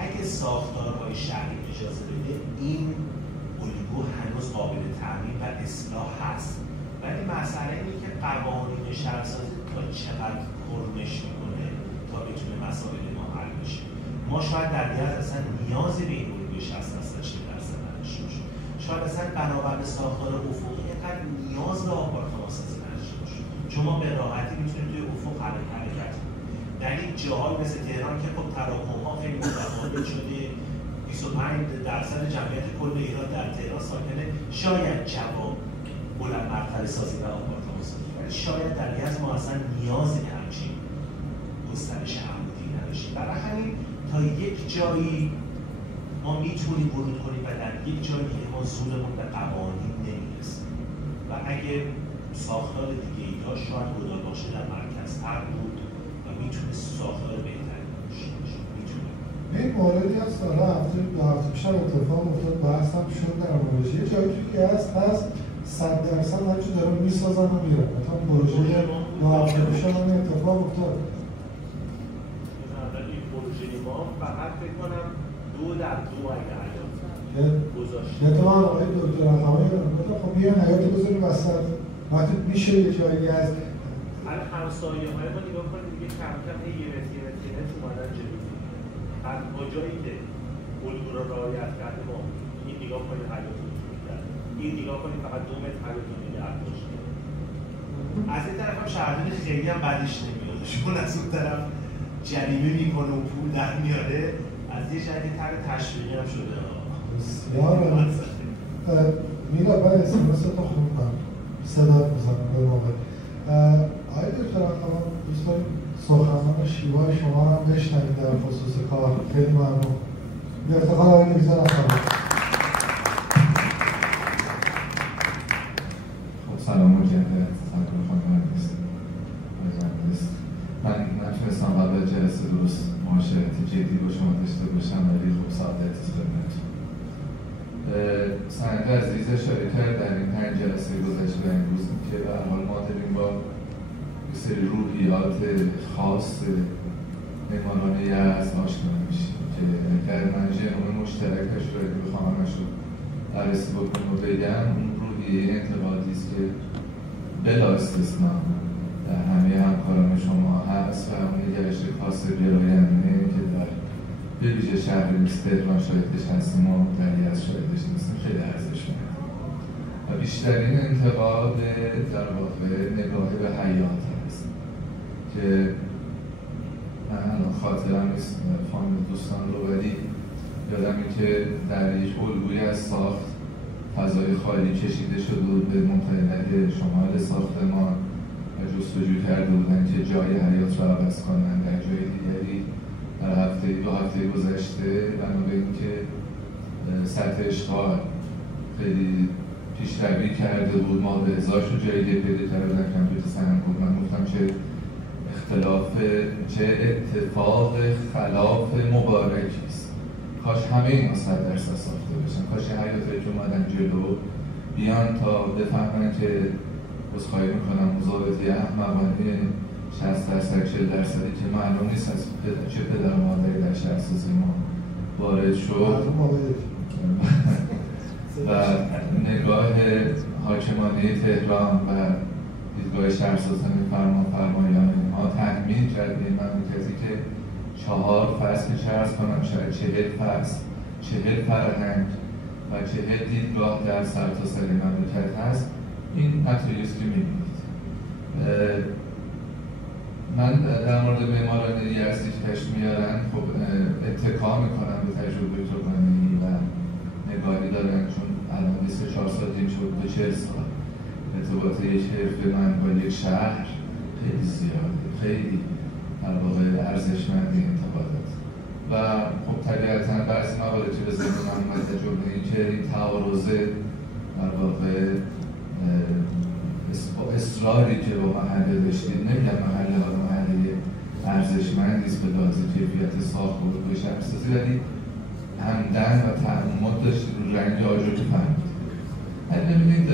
اگه ساختارهای شهری اجازه بده این الگو هنوز قابل تعمیم و اصلاح هست، ولی مسئله اینه که قوانین شهرسازی تا چقدر کرمش میکنه تا بتونه مسائل ما حل بشه. ما شاید در یزد اصلا نیازی به این الگوی 60-80% نداشته باشیم. شاید اصلا بنابر به ساختار افقی اینقدر نیاز به آپارتمان سازی نداشته باشیم چون ما به راحتی میتونیم توی افق حرکت کنیم. در این جاهای مثل تهران که خب تراکم‌ها خیلی متفاوت شده، 25% جمعیت کل ایران در تهران ساکنه، شاید جواب بلند مرتبه سازی و آپارتمان سازی، ولی شاید در یزد ما اصلا نیازی به همچین گسترش عمودی نداشتیم. برای همین تا یک جایی ما میتونیم ورود کنیم و در یک جایی ما زورمون به قوانین نمیرسه و اگه ساختار دیگه ای داشت شاید گدال باشه در مرکز تر بود و میتونه ساختار بهتری داشته باشه. این موردی هست حالا دو هفته پیش اتفاق افتاد، بحث هم شد در موردش. یه جایی توی هست 100% هرچی دارم میسازن و میرن. مثلا پروژه دو هفته پیش هم اتفاق افتاد. این پروژه ما فقط فکر کنم 2 در 2 اگه حیات گذاشته. یه تو من آقای دکتر رقمایی گفتم خب یه حیات بذاری وسط وقتی میشه یه جایی از همسایه های ما نگاه کنید دیگه کم کم یه متر اومدن جلو. با جایی که الگو را رعایت کرده ما این نگاه کنید حیات رو کرد، این نگاه کنید فقط 2 متر حیات رو نگه داشته. از این طرف هم شهرداری خیلی هم بدش نمیاد چون از اون طرف جریمه میکنه و پول در میاره. از یه جایی طرح تشویقی هم شده. بسیار میلاد باید اسمس تو خوب کنم صدات بزنم به موقع. آقای دکتر اقوام دوست داریم سخنان شیوای شما رو هم بشنوید در خصوص کار. خیلی ممنون. به افتخار آقای دکتر اقوام. خب سلام مجدد. سلام خانم مهندس. من نتونستم قبل جلسه درست معاشرت جدی با شما داشته باشم ولی خب سعادت خدمتتون. سند عزیز اشاره کرد در این 5 جلسه گذشته و امروز که به حال ما داریم با سری روحیات خاص معماران یزد آشنا میشیم که در من ژنوم مشترکش رو اگه بخوام همش رو بررسی بکنم و بگم، اون روحیه انتقادی است که بلا استثنا در همه همکاران شما هست و اون نگرش کاسب‌گرایانه که در به ویژه شهر تهران شاهدش هستیم و در یزد شاهدش نیستیم خیلی ارزشمنده و بیشترین انتقاد در واقع نگاه به حیات هست که من الان خاطرم نیست فامیل دوستان رو، ولی یادم این که در یک الگویی از ساخت فضای خالی کشیده شده بود به ممتلک شمال ساختمان و جستجو کرده بودن که جای حیات رو عوض کنن در جای دیگری. در دو هفته گذشته بنا به اینکه سطح اشغال خیلی پیشروی کرده بود، ما به ازاش رو جایی پیدا کردن کمپیوتر سنگ بود. من گفتم چه اتفاق خلاف مبارکی است، کاش همه اینا 100% ساخته بشن، کاش حیاتایی که اومدن جلو بیان تا بفهمن که عذرخواهی میکنم مضابطه احمقانه 60% 40% که معلوم نیست از چه پدر و مادری در شهرسازی ما وارد شد و نگاه حاکمانه تهران و دیدگاه شهرسازان فرمایان ها تحمیل کرد به این مملکتی که 4 فصل که چرز کنم شاید 40 فصل 40 فرهنگ و 40 دیدگاه در سرتاسر مملکت هست. این نتایجی است که می‌بینید. من در مورد معماران یزدی که کشف میارن خب اتکا میکنم به تجربه توغانی و نگاهی دارن، چون الان 24 سال دیم شد به 40 سال ارتباط یک حرفه من با یک شهر خیلی زیاده، خیلی در واقع ارزشمندی انتقادات و خب طبیعتاً بعضی موارد که به ذهن من اومد جمله این که این تعارضه در واقع اصراری که با محله داشتید، نمیگم محله ها محله ارزشمندی است به لحاظ کیفیت ساخت و به شهرسازی، ولی همدن و تعامل داشتید رو رنگ آجر که فهمید. ببینید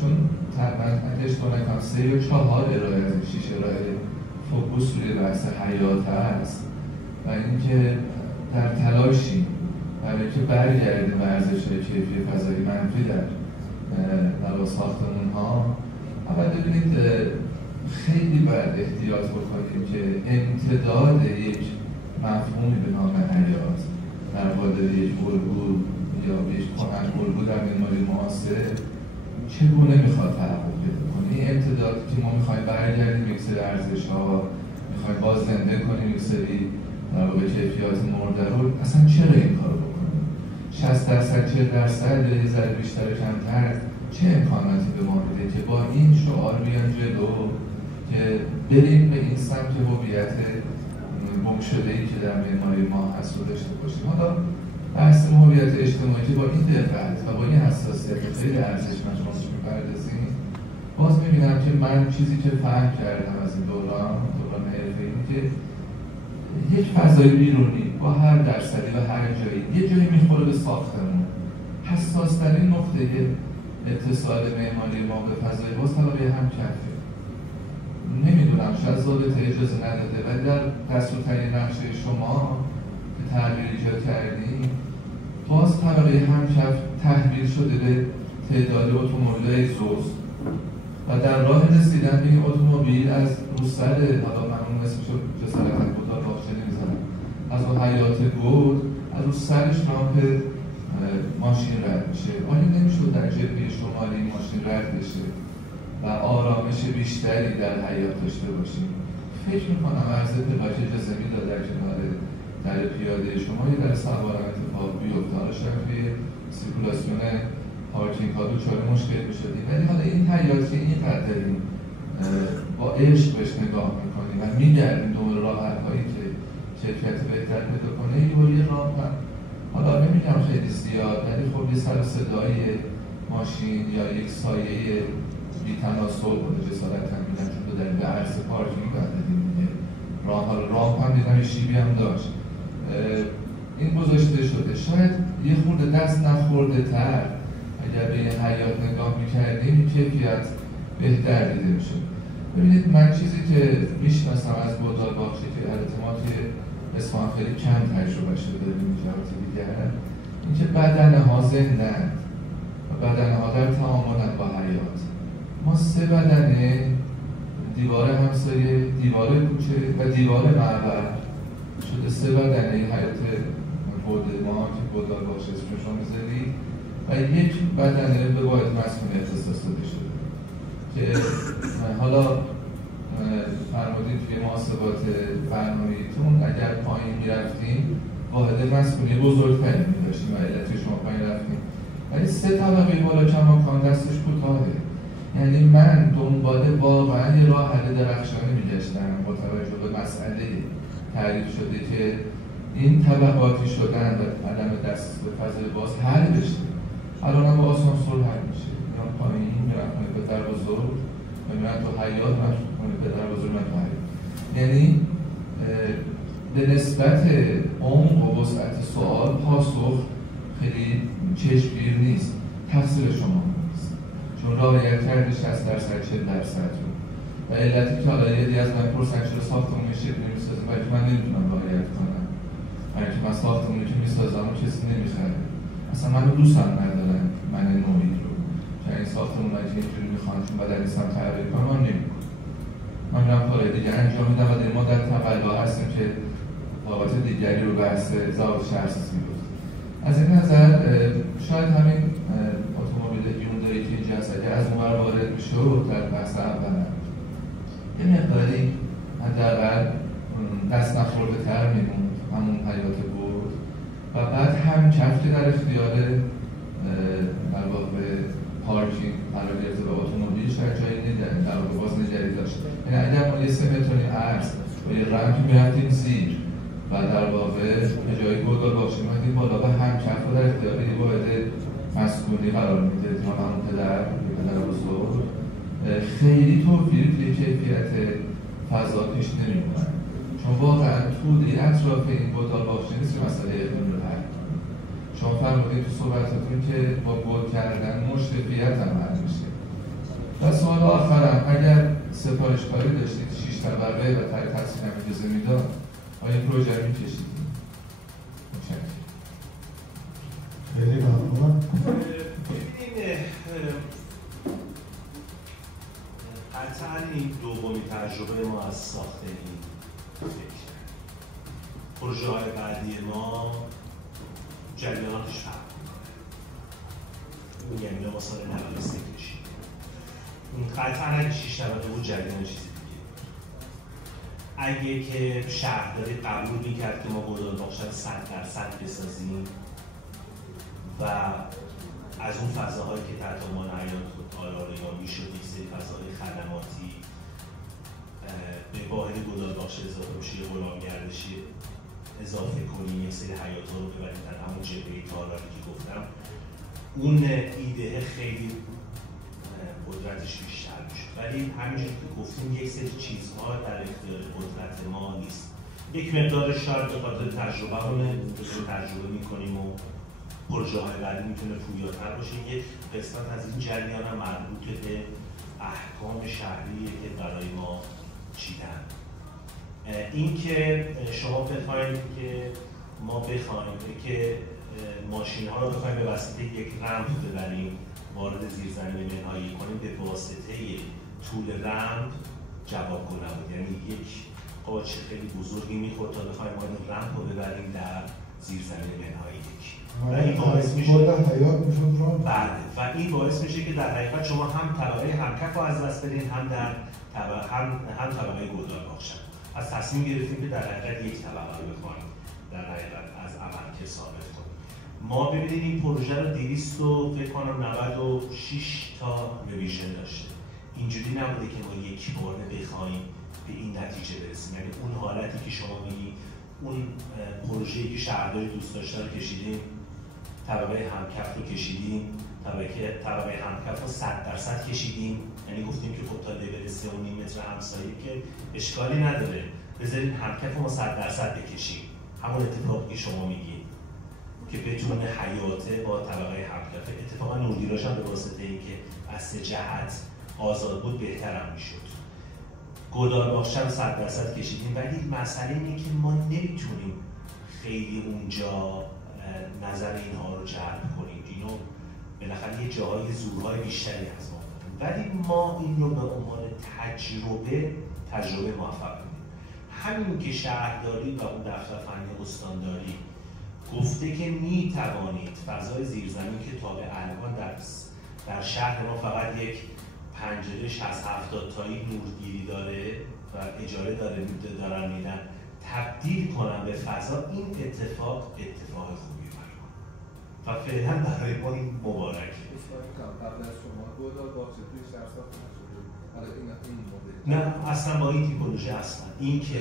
چون تقریبا اگه اشتباه نکنم 3 یا 4 ارائه از 6 ارائه فوکوس روی بحث حیات هست و اینکه در تلاشی برای اینکه برگردیم به ارزش‌های کیفی فضایی منفی در ساختمون ها. اول ببینید خیلی باید احتیاط بکنیم که امتداد یک مفهومی به نام حیات در قالب یک الگو یا یک کنن الگو در معماری معاصر چگونه میخواد تحقق پیدا کنه. این امتداد که ما میخوایم برگردیم یک سری ارزش‌ها، میخوایم باز زنده کنیم یک سری در واقع کیفیات مرده رو، اصلا چرا این کارو بکنیم؟ 60% 40% یه ذره بیشتر کمتر چه امکاناتی به ما میده که با این شعار بیان جلو که بریم به این سمت هویت گم شده‌ای که در معماری ما هست رو داشته باشیم. حالا بحث هویت اجتماعی که با این دقت و با این حساسیت خیلی ارزشمند شما می‌پردازیم، باز می‌بینم که من چیزی که فهم کردم از این دوران حرفه‌ای که یک فضای بیرونی با هر درصدی و هر جایی یه جایی میخوره به ساختمون. حساس‌ترین نقطه اتصال معماری ما به فضای باز طبقه هم کفه. نمیدونم شاید ضابطه اجازه نداده، ولی در دستورترین نقشه شما که تغییر ایجاد کردیم باز طبقه هم کف تحویل شده به تعداد اتومبیل اگزوز و در راه رسیدن به این اتومبیل از روسر، حالا من اون اسمشو جسارتا بودار باشه نمیزنم، از اون حیات گود از رو سرش رامپ ماشین رد میشه. آیا نمیشد در جبهه شمالی ماشین رد بشه و آرامش بیشتری در حیات داشته باشیم؟ فکر میکنم عرض پلاک اجازه میداد در کنار در پیاده شما یه در سوارم اتفاق بیفته، شاید توی سیرکولاسیون پارکینگ ها دوچار مشکل میشدیم. ولی حالا این حیات که اینقدر با عشق بهش نگاه میکنیم و میگردیم دور راحت هایی که کیفیت بهتر پیدا کنه، یه راه هم حالا نمیگم خیلی زیاد، ولی خب یه سر صدای ماشین یا یک سایه بی‌تناسب و جسارت هم میدن چون در به عرض پارکینگ باید دیدیم دیگه. راه هم دیدم یه شیبی هم داشت. این گذاشته شده. شاید یه خورده دست نخورده تر اگر به این حیات نگاه میکردیم کیفیت بهتر دیده میشد. ببینید من چیزی که میشناسم از بودار باخشی که البته ما که اصفهان خیلی کم تجربه شده این جهات دیگر، اینکه بدنه ها زندند و بدنه ها در تعاملند با حیات. ما 3 بدنه، دیوار همسایه، دیوار کوچه و دیوار معبر شده 3 بدنه حیات بود ما که بودار باشه اسمشون میذارید و یک بدنه به واحد مسکونی اختصاص داده شده که حالا فرمودید توی محاسبات برنامه‌ریتون اگر پایین میرفتیم واحد مسکونی بزرگتری می‌داشتیم و علت شما پایین رفتیم، ولی 3 طبقه بالا کماکان دستش کوتاهه. یعنی من دنبال واقعا یه راه حل درخشانی می‌گشتم با توجه به مسئله تعریف شده که این طبقاتی شدن و عدم دست به فضای باز حل بشه. الان هم با آسانسور حل میشه، میان پایین میرن به در بزرگ و میرن تو حیات، من به در بزرگ من تو حیات. یعنی به نسبت عمق و وسعت سوال پاسخ خیلی چشمگیر نیست. تقصیر شما نیست، چون رعایت کرده 60% 40% رو و علتی که حالا یه از من پرسن چرا ساختمون شکل نمیسازه بلکه من نمیتونم رعایت کنم، بلکه من ساختمونی که میسازم کسی نمیخره، اصلا منو دوست هم ندارن من نوعی رو، چون این ساختمونایی که اینجوری میخوان چون بلد نیستم تغییر کنم من نمیکنم، من میرم کارهای دیگه انجام میدم و ما در تقلا هستیم که بابت دیگری رو بحث ضابط شهرسازی بود. از این نظر شاید همین اتومبیل هیوندایی که اینجا هست اگه از اونور وارد میشد در بحث اول یه مقداری حداقل دست نخورده تر میموند همون حیات بود و بعد هم کف که در اختیار در واقع پارکینگ قرار گرفته و اتومبیل شاید جایی در واقع باز نگری داشت. یعنی اگر ما یه 3 متری عرض و یه رمکی میرفتیم زیر و در واقع به جای گودال باشه میمدیم بالا و هم کف رو در اختیار یه واحد مسکونی قرار میدید ما همون پدر بزرگ خیلی توفیر توی کیفیت فضا پیش نمی‌کنن، چون واقعا توده اطراف این گودال باشه نیست که مسئله اقلیم رو حل کنه. شما فرمودید تو صحبتاتون که با گود کردن مشرفیت هم حل میشه. و سوال آخرم، اگر سفارشکاری داشتید 6 طبقه و تای تحصیل هم اجازه میداد آیا این پروژه رو می‌کشیدید؟ متشکرم. خیلی ممنون. قطعاً این دومین تجربه ما از ساخت این فکر. پروژه های بعدی ما جریاناتش فرق میکنه. اون یعنی ما سال 93 کشید. اون قطعاً اگه 6 طبقه بود جریان چیزی دیگه بود. اگه که شهرداری قبول میکرد که ما گودال باغچه 100% بسازیم و از اون فضاهایی که تحت عنوان حیات آرایان میشد یک سری فضاهای خدماتی به واحد گودال باغچه اضافه بشه، یه غلامگردشی اضافه کنیم، یک سری حیات ها رو ببریم در همون جبهه تالاری که گفتم، اون ایده خیلی قدرتش بیشتر میشد. ولی همینجور که گفتیم یک سری چیزها در اختیار قدرت ما نیست. یک مقدار شاید به خاطر تجربه‌مونه تجربه میکنیم و پروژه های بعدی میتونه پویاتر باشه. یک قسمت از این جریان هم مربوط به احکام شهریه که برای ما چیدن. این که شما بخواید که ما بخوایم که ماشین ها رو بخوایم به واسطه یک رمپ ببریم وارد زیرزمین منهایی کنیم، به واسطه طول رمپ جوابگو نبود. یعنی یک قاچ خیلی بزرگی میخورد تا بخوایم ما این رمپ رو ببریم در زیرزمین منهایی یک. و این باعث میشه و این باعث میشه که در حقیقت شما هم طبقه همکف رو از دست بدین، هم در هم طبقه گودال باغچه. از تصمیم گرفتیم که در حقیقت یک طبقه رو بخوایم در حقیقت از عمل که ثابت کنیم. ما ببینید این پروژه رو 296 تا ریویژن داشته. اینجوری نبوده که ما یک باره بخوایم به این نتیجه برسیم. یعنی اون حالتی که شما می‌بینید، اون پروژه‌ای که شهرداری دوست داشته رو کشیدیم، طبقه همکف رو کشیدیم، طبقه همکف رو 100% کشیدیم. یعنی گفتیم که خب تا لیول 3.5 متر همسایه که اشکالی نداره، بذارید همکف رو ما 100% بکشیم. همون اتفاقی که شما میگید که بتونه حیاته با طبقه همکف. اتفاقا نورگیراش هم به واسطه اینکه از سه جهت آزاد بود بهتر هم میشد. گلدان باغچه رو 100% کشیدیم، ولی مسئله اینه که ما نمیتونیم خیلی اونجا نظر اینها رو جلب کنیم. اینو بالاخره یه جاهای زورهای بیشتری از ما داریم، ولی ما این رو به عنوان تجربه موفق کنیم. همین که شهرداری و اون دفتر فنی استانداری گفته که می توانید فضای زیرزمین که تا به الان در شهر ما فقط یک پنجره 60-70 تایی نورگیری داره و اجاره دارن میدن، تبدیل کنن به فضا، این اتفاق خوبی برام و فعلا برای ما این مبارکه. قبل از شما گلدان باغچه توی شهر ساخته نشده؟ این نه اصلا با این تیپولوژی هستن. این که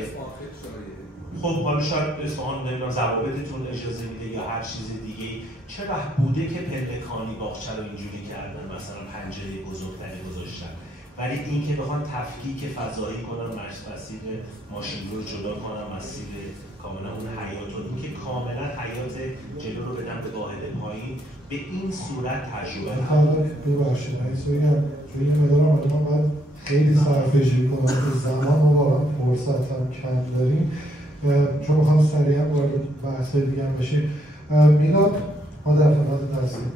خب حالا شاید اصفهان نمیدونم ضوابطتون اجازه میده یا هر چیز دیگه، چه وقت بوده که پلکانی باغچه رو اینجوری کردن، مثلا پنجره بزرگتری گذاشتن، ولی این که بخوان تفکیک فضایی کنن، مسیر ماشین رو جدا کنن، مسیر کاملا اون حیات رو، این که کاملا حیات جلو رو بدن به واحد پایین، به این صورت تجربه ببخشید چون این مدارم ما باید خیلی صرفه‌جویی کنم که زمان ما واقعا فرصت هم کم داریم، چون میخوام سریعا وارد بحث دیگه بشیم. میلاد ما در خدمت هستیم.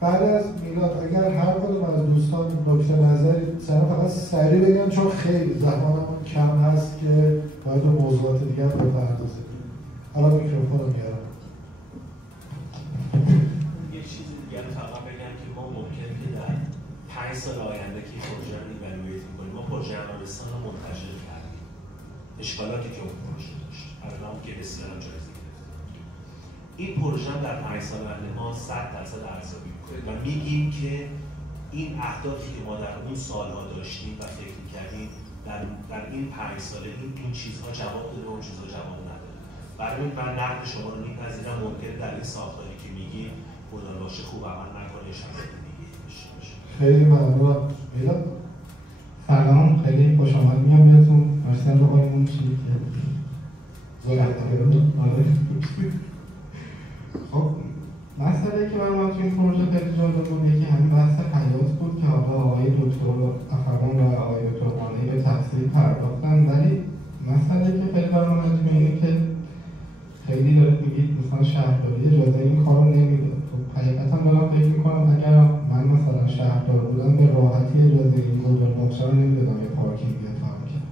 بعد از میلاد اگر هر کدوم از دوستان نکته نظری فقط سریع بگن، چون خیلی زمانمون کم هست که باید به موضوعات دیگه هم بپردازیم. الان میکروفون رو میارم. یه چیز دیگه رو فقط بگم که ما ممکنه که در 5 سال آینده که پروژه رو ایوالویت می‌کنیم، ما پروژه عمرستان رو منتشر کردیم، اشکالاتی که اون پروژه داشت، الان که بسیار هم جایزه گرفت. این پروژه هم در 5 سال آینده ما 100% ارزیابی می‌کنیم و میگیم که این اهدافی که ما در اون سالها داشتیم و فکر می‌کردیم در این 5 ساله این چیزها جواب داده و اون چیزها جواب نداده. برای من نقد شما رو می‌پذیرم، ممکنه در این ساختاری که میگیم گلدان باغچه خوب عمل نکنه، شرایط دیگه داشته باشه. خیلی ممنونم. میلاد سلام، خیلی خوش آمد میام بهتون. مرسی رو آقایمون چی که خب مسئله که برای من توی این پروژه خیلی جالب بود یکی همین بحث حیات بود که حالا آقای دکتر افغان و آقای دکتر قانعی به تفصیل پرداختن، ولی مسئله که خیلی برای من عجیبه اینه که خیلی دارید میگید مثلا شهرداری اجازه این کار رو نمیده. خب حقیقتا دارم فکر میکنم اگر من مثلا شهردار بودم به راحتی اجازه این گلدان باغچه رو نمیدادم یه پارکینگ فهم کرد،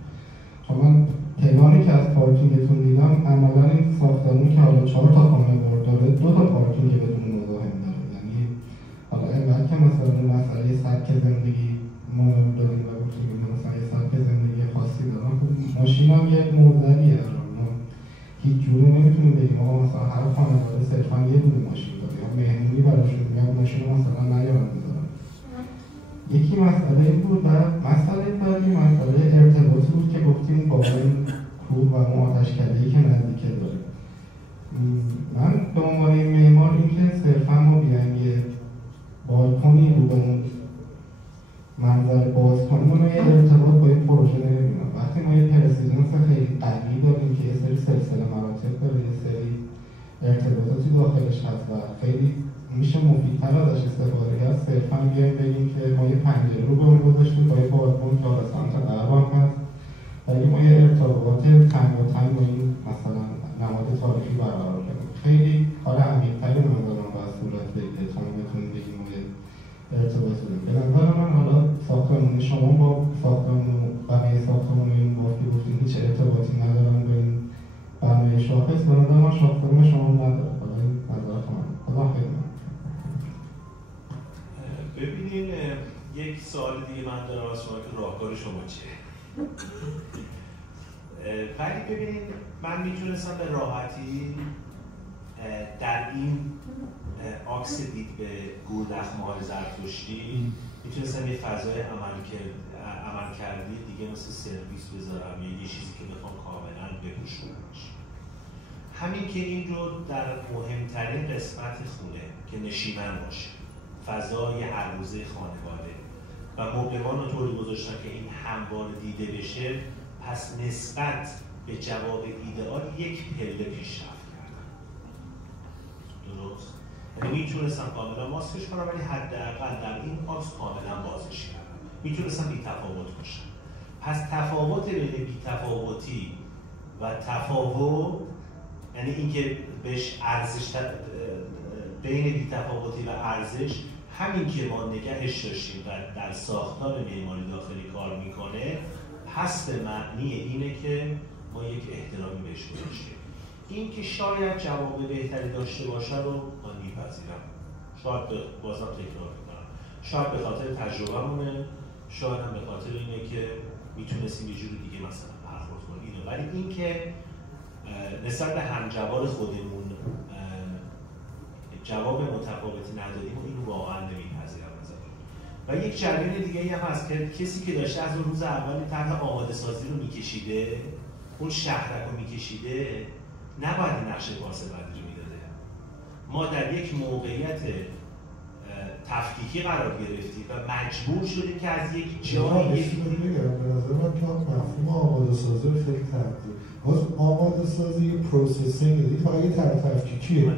چون من تهرانی که از پارکینگتون دیدم عملا این ساختمون که حالا 4 تا خانه داره 2 تا پارکینگ بدون مزاحم داره. یعنی حالا اینقدر که مثلا مسئله سبک زندگی ما داریم و گفتیم مثلا یه سبک زندگی خاصی دارن، خب ماشین هم یک موزلیه، هیچ جوره نمیتونیم بگیم آقا مثلا هر خانواده صرفا یه دونه ماشین داره یا مهمونی براشون میاد ماشین مثلا نیارن بذارن. یکی مسئله این بود و مسئله بعدی مسئله ارتباطی بود که گفتیم با این کوه و اون آتشکده‌ای که نزدیکه داره. من به عنوان معمار اینکه صرفا ما بیایم یه بالکنی رو به اون منظر باز کنیم اون یه ارتباط با این پروژه نمیبینم. وقتی ما یه پرسیدنس خیلی قوی داریم که یه سری سلسله مراتب داره، یه سری ارتباطاتی داخلش هست و خیلی میشه مفیدتر ازش استفاده کرد، صرفا بیایم بگیم که ما یه پنجره رو به اون گذاشتیم با یه بالکن که حالا سمت غرب هم هست، ولی ما یه ارتباط تنگاتنگ با این مثلا نماد تاریخی برقرار کنیم. خیلی کار عمیق‌تری به نظر من باید صورت بگیره تا ما بتونیم بگیم ما یه ارتباط بدیم. به نظر من حالا ساختمون شما با ساختمون بقیه ساختمون این بافتی گفتیم هیچ ارتباطی ندارن با این برنامه شاخص، به نظر من ساختمون شما نداره. حالا این نظرات من خدا خیلی ببینین یک سوال دیگه من دارم از شما که راهکار شما چیه؟ ولی ببینین من میتونستم به راحتی در این آکس دید به گوردخمه‌های زرتشتی میتونستم یه فضای عمل کردی دیگه مثل سرویس بذارم، یه چیزی که بخوام کاملا بپوشونم باشه. همین که این رو در مهمترین قسمت خونه که نشیمن باشه، فضای هر روزه خانواده و مبلمان رو طوری گذاشتن که این همواره دیده بشه، پس نسبت به جواب ایدئال یک پله پیشرفت کردن. درست؟ یعنی میتونستم کاملا ماسکش کنم ولی حداقل در این آکس کاملا بازش کردم. میتونستم بی تفاوت باشم. پس تفاوت بین بی‌تفاوتی و تفاوت، یعنی اینکه بهش ارزش بین بی‌تفاوتی و ارزش، همین که ما نگهش داشتیم و در ساختار معماری داخلی کار میکنه، پس به معنی اینه که ما یک احترامی بهش گذاشتیم. این که شاید جواب بهتری داشته باشه رو من میپذیرم، شاید بازم تکرار میکنم، شاید به خاطر تجربه‌مونه، شاید هم به خاطر اینه که میتونستیم یه جوری دیگه مثلا برخورد کنیم، ولی این که نسبت به همجوار خودمون جواب متفاوتی ندادیم و اینو واقعا نمیپذیرم. و یک جریان دیگه هم هست که کسی که داشته از اون روز اول طرح آماده سازی رو میکشیده، اون شهرک رو میکشیده، نباید این نقشه پارسل بندی رو میداده. ما در یک موقعیت تفکیکی قرار گرفتیم و مجبور شدیم که از یک جایی به نظر من تو مفهوم آماده سازی رو خیلی تبدیل. باز آماده سازی یه پروسسینگ دیگه، فقط یه طرح تفکیکیه.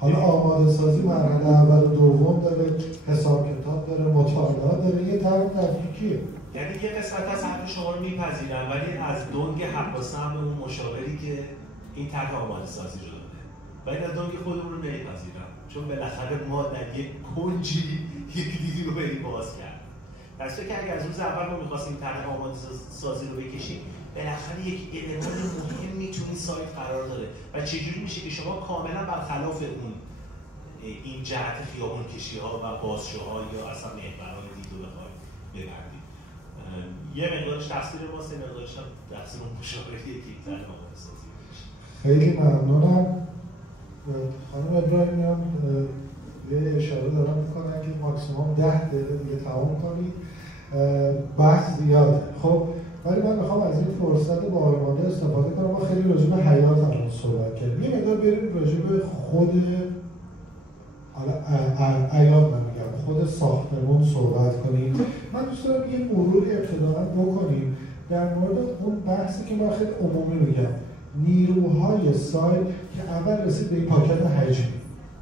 حالا آماده سازی مرحله اول و دوم داره، حساب کتاب داره، مطالعات داره، یه طرح تفکیکیه. یعنی یه قسمت از حرف شما رو میپذیرم، ولی از دنگ حق و سهم اون مشاوری که این طرح آماده سازی رو داده، ولی از دنگ خودمون رو نمیپذیرم، چون بالاخره ما در یک کنجی یک دیدی رو بریم باز کرد. درسته که اگر از روز اول ما می‌خواستیم طرح آماده سازی رو بکشیم، بالاخره یک المان مهم میتونه سایت قرار داره و چجوری میشه که شما کاملا برخلاف اون این جهت خیابون کشی‌ها و بازشوها یا اصلا محورهای دیدو بخواید ببندید. یه مقدارش تقصیر ماست، یه مقدارش هم تقصیر اون مشاوره یک طرح آماده سازی میشه. خیلی ممنونم. خانم ابراهیمیان یه اشاره دارم میکنن که ماکسیموم 10 دقیقه دیگه تمام کنید، بحث زیاده. خب ولی من میخوام از این فرصت باقی مانده استفاده کنم. ما خیلی راجع به حیات همون صحبت کردیم، یه مقدار بریم راجع به خود عیاد نمیگم خود ساختمون صحبت کنیم. من دوست دارم یه مروری ابتداءً بکنیم در مورد اون بحثی که من خیلی عمومی میگم، نیروهای سایت که اول رسید به این پاکت حجمی.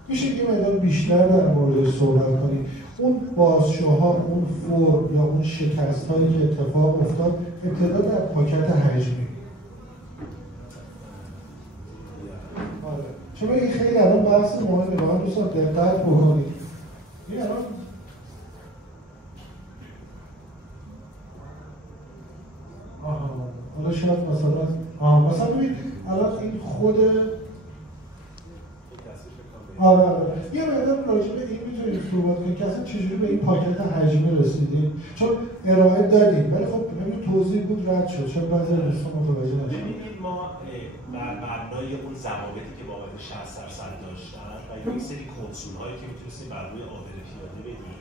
میشه یه مقدار بیشتر در موردش صحبت کنیم. اون بازشوها، اون فرم یا اون شکست هایی که اتفاق افتاد ابتدا در پاکت حجمی. آره. چون این خیلی الان بحث مهمه، واقعا دوستان دقت بکنید. این الان حالا شاید مثلا ببینید الان این خود یه مقدار راجع به این میتونید صحبت کنید که اصلا چجوری به این پاکت حجمی رسیدیم، چون ارائه دادیم ولی خب همین توضیح بود رد شد، چون بعضی دوستان متوجه نشدن. ببینید ما بر مبنای اون ضوابطی که بابت 60% داشتن و یک سری کنسول‌هایی که میتونستیم بر روی عابر پیاده بدیم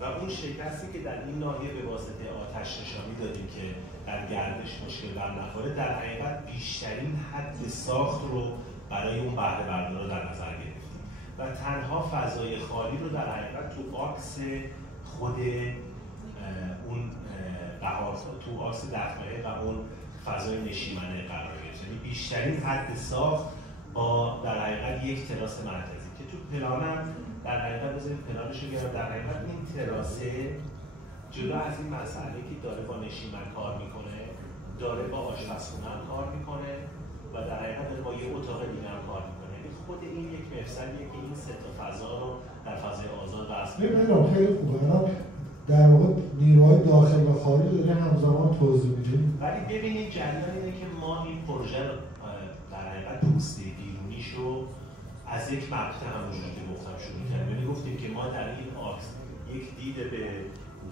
و اون شکستی که در این ناحیه به واسطه آتش نشانی دادیم که در گردش مشکل بر نخوره، در حقیقت بیشترین حد ساخت رو برای اون بهره بردارا در نظر گرفتیم و تنها فضای خالی رو در حقیقت تو باکس خود اون تو باکس دفعه و اون فضای نشیمنه قرار گرفت. یعنی بیشترین حد ساخت با در حقیقت یک تراس مرکزی که تو پلانم در حقیقت بذارید پلانش رو گرم، در حقیقت این تراسه جدا از این مسئله که داره با نشیمن کار میکنه، داره با آشپزخونه هم کار میکنه و در حقیقت با یه اتاق دیگه هم کار میکنه. یعنی خود این یک مفصلیه که این سه تا فضا رو در فضای آزاد بس می‌بینم. خیلی خوبه. در واقع نیروهای داخل و خارج رو همزمان توضیح میدیم. ولی ببینید جریان اینه که ما این پروژه رو در حقیقت پوسته بیرونیش رو از یک مقطع همونجوری که گفتم شروع کردیم. یعنی گفتیم که ما در این آکس یک دید به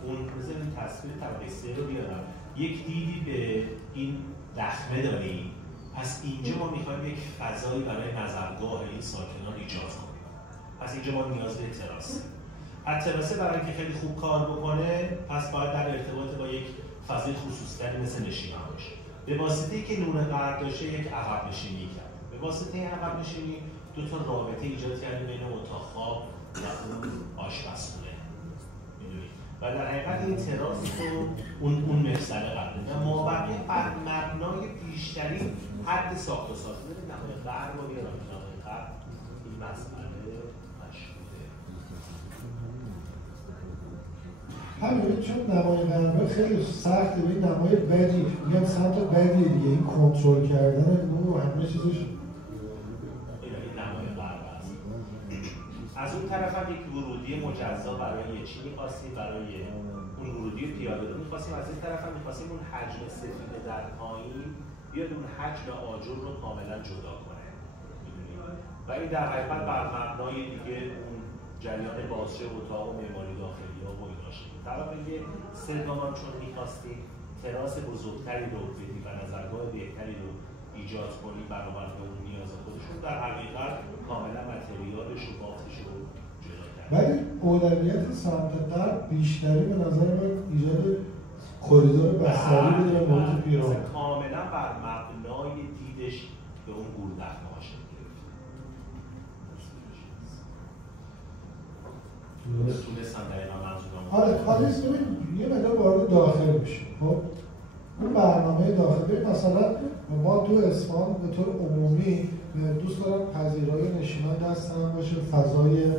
اون بزنید تصویر طبقه 3 رو بیارم، یک دیدی به این دخمه داریم. پس اینجا ما میخوایم یک فضایی برای نظرگاه این ساکنان ایجاد کنیم. پس اینجا ما نیاز به تراس. تراسه برای اینکه خیلی خوب کار بکنه، پس باید در ارتباط با یک فضای خصوصی‌تری مثل نشیمن باشه. به واسطه‌ای که نور غرب داشته یک عقب نشینی کرد. به واسطه این عقب نشینی دو تا رابطه ایجاد کردیم بین اتاق خواب و اون آشپزخونه. می‌دونید؟ و در حقیقت این تراس رو اون مفصل قبله. و مابقی بر مبنای بیشترین حد ساخت و ساز. ببینید نمای غرب رو بیارم نمای غرب این مسئله همین چون نمای قرمز خیلی سخته به این نمای بدی میگن سمت بدی دیگه این کنترل کردن نور و همه چیزش این نمای قرمز. از اون طرف هم یک ورودی مجزا برای چی می‌خواستیم؟ برای اون ورودی پیاده رو می‌خواستیم. از این طرف هم می‌خواستیم اون حجم سفید در پایین بیاد اون حجم آجر رو کاملا جدا کنه. و این در حقیقت بر مبنای دیگه اون جریان بازشه اتاق و معماری داخلی‌ها و اینا شد. طرف دیگه سوم چون می‌خواستیم تراس بزرگتری رو بدیم و نظرگاه بهتری رو ایجاد کنیم برابر به اون نیاز خودشون، در حقیقت کاملا متریالش و بافتش رو جدا کردیم. ولی اولویت سمت غرب بیشتری به نظر من ایجاد کریدور بستری بوده به محیط پیرامون. کاملا بر مبنای دیدش به اون گوربخنه‌ها شکل گرفت. تونستم دقیقا منظورم. حالا یه مقدار وارد داخل بشیم. خب اون برنامه داخلی مثلا ما تو اصفهان به طور عمومی دوست دارم پذیرایی نشیمن دست هم باشه، فضای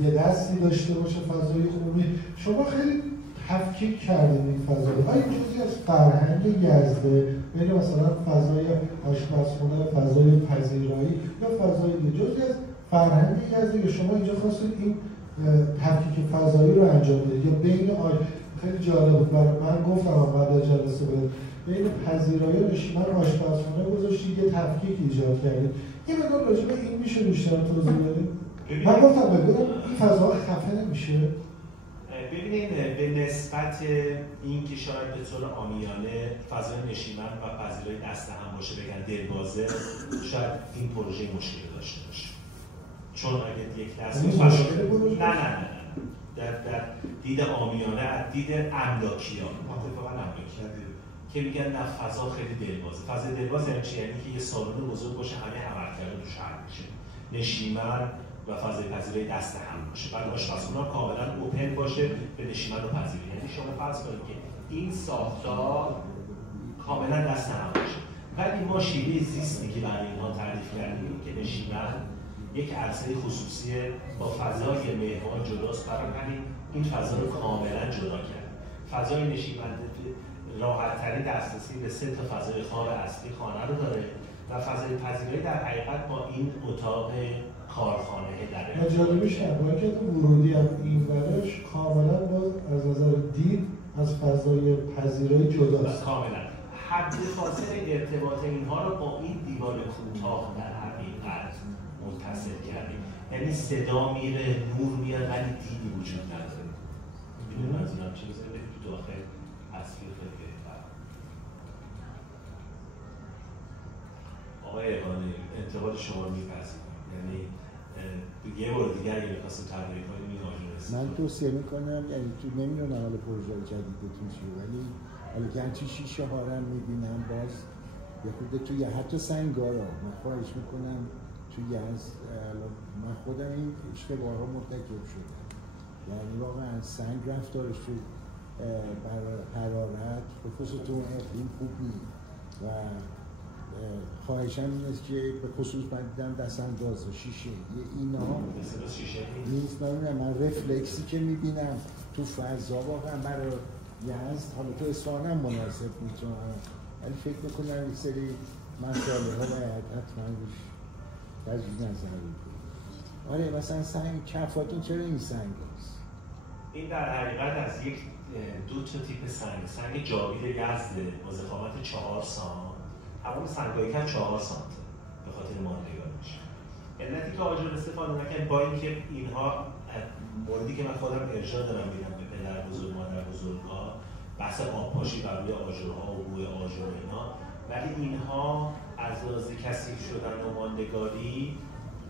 یه دستی داشته باشه، فضای عمومی. شما خیلی تفکیک کردین این فضا رو. این جزئی از فرهنگ یزده بین مثلا فضای آشپزخونه، فضای پذیرایی یا فضای دیگه، جزئی از فرهنگ یزده که شما اینجا خواستید این تفکیک فضایی رو انجام بدید یا بین خیلی جالب بود برای من گفتم بعد از جلسه بین پذیرایی و نشیمن آشپزخونه گذاشتید یه تفکیک ایجاد کردید. یه مقدار راجع به این میشه بیشتر توضیح بدید؟ من گفتم بگم این فضا خفه نمیشه؟ ببینید به نسبت این که شاید به طور عامیانه فضای نشیمن و پذیرایی دست هم باشه بگن دلبازه، شاید این پروژه مشکل داشته باشه. چون اگه یک دستی نه در دید عامیانه، از دید املاکیان اتفاقا املاکیان که میگن نه فضا خیلی دلبازه. فضای دلباز یعنی چی؟ یعنی که یه سالن بزرگ باشه همه عملکرد تو شهر باشه، نشیمن و فضای پذیرایی دست هم باشه، بعد آشپزخونه کاملا اوپن باشه به نشیمن و پذیرایی. یعنی شما فرض کنید که این ساختار کاملا دست هم باشه، ولی ما شیوه زیستی که برای اینها تعریف کردیم که نشیمن یک عرصه خصوصی با فضای مهمان جداست، برای همین این فضا رو کاملا جدا کرد. فضای نشیمن راحت‌ترین دسترسی به 3 تا فضای خواب اصلی خانه رو داره و فضای پذیرایی در حقیقت با این اتاق کارخانه داره. جالبیش حرکت ورودی هم این برش کاملا باز از نظر دید از فضای پذیرایی جداست. کاملا حد فاصل ارتباط اینها رو با این دیوار کوتاه در حقیقت متصل کردیم. یعنی صدا میره، نور میاد ولی دیدی وجود نداره. میدونم از اونم چه بزنیم تو داخل تصویر خیلی بهتر. آقای اقانی انتقاد شما رو میپذیرم. یعنی یه بار دیگه اگه می‌خواستیم طراحی کنیم این آژانس من توصیه میکنم، یعنی تو نمیدونم حالا پروژه جدیدتون چیه، ولی حالا که همچین شیشه ها رو میبینم باز یه خورده توی حتی سنگارا من خواهش میکنم توی از من خودم این اشتباه ها مرتکب شدم، یعنی واقعا سنگ رفتارش تو حرارت خصوص تو اقلیم خوب نیست و خواهشم این است که به خصوص من دیدم دستانداز شیشه اینا نیست. من رفلکسی که میبینم تو فضا واقعا برای یزد حالا تو اصفهان هم مناسب میتونم، ولی فکر میکنم این سری مسئله ها باید حتما روش تجدید نظر بکنیم. آره مثلا سنگ کفاتون چرا این سنگ هست؟ این در حقیقت از یک 2 تا تیپ سنگ جاوید یزده با ضخامت 4 سانت، تمام سنگ‌های کف 4 سانت به خاطر ماندگاریش. علتی که آجر استفاده نکنه با اینکه اینها موردی که من خودم ارجاع دارم میدم به پدر بزرگ مادر بزرگ‌ها بحث آبپاشی بر روی آجرها و بوی آجر اینا، ولی اینها از لحاظ کثیف شدن و ماندگاری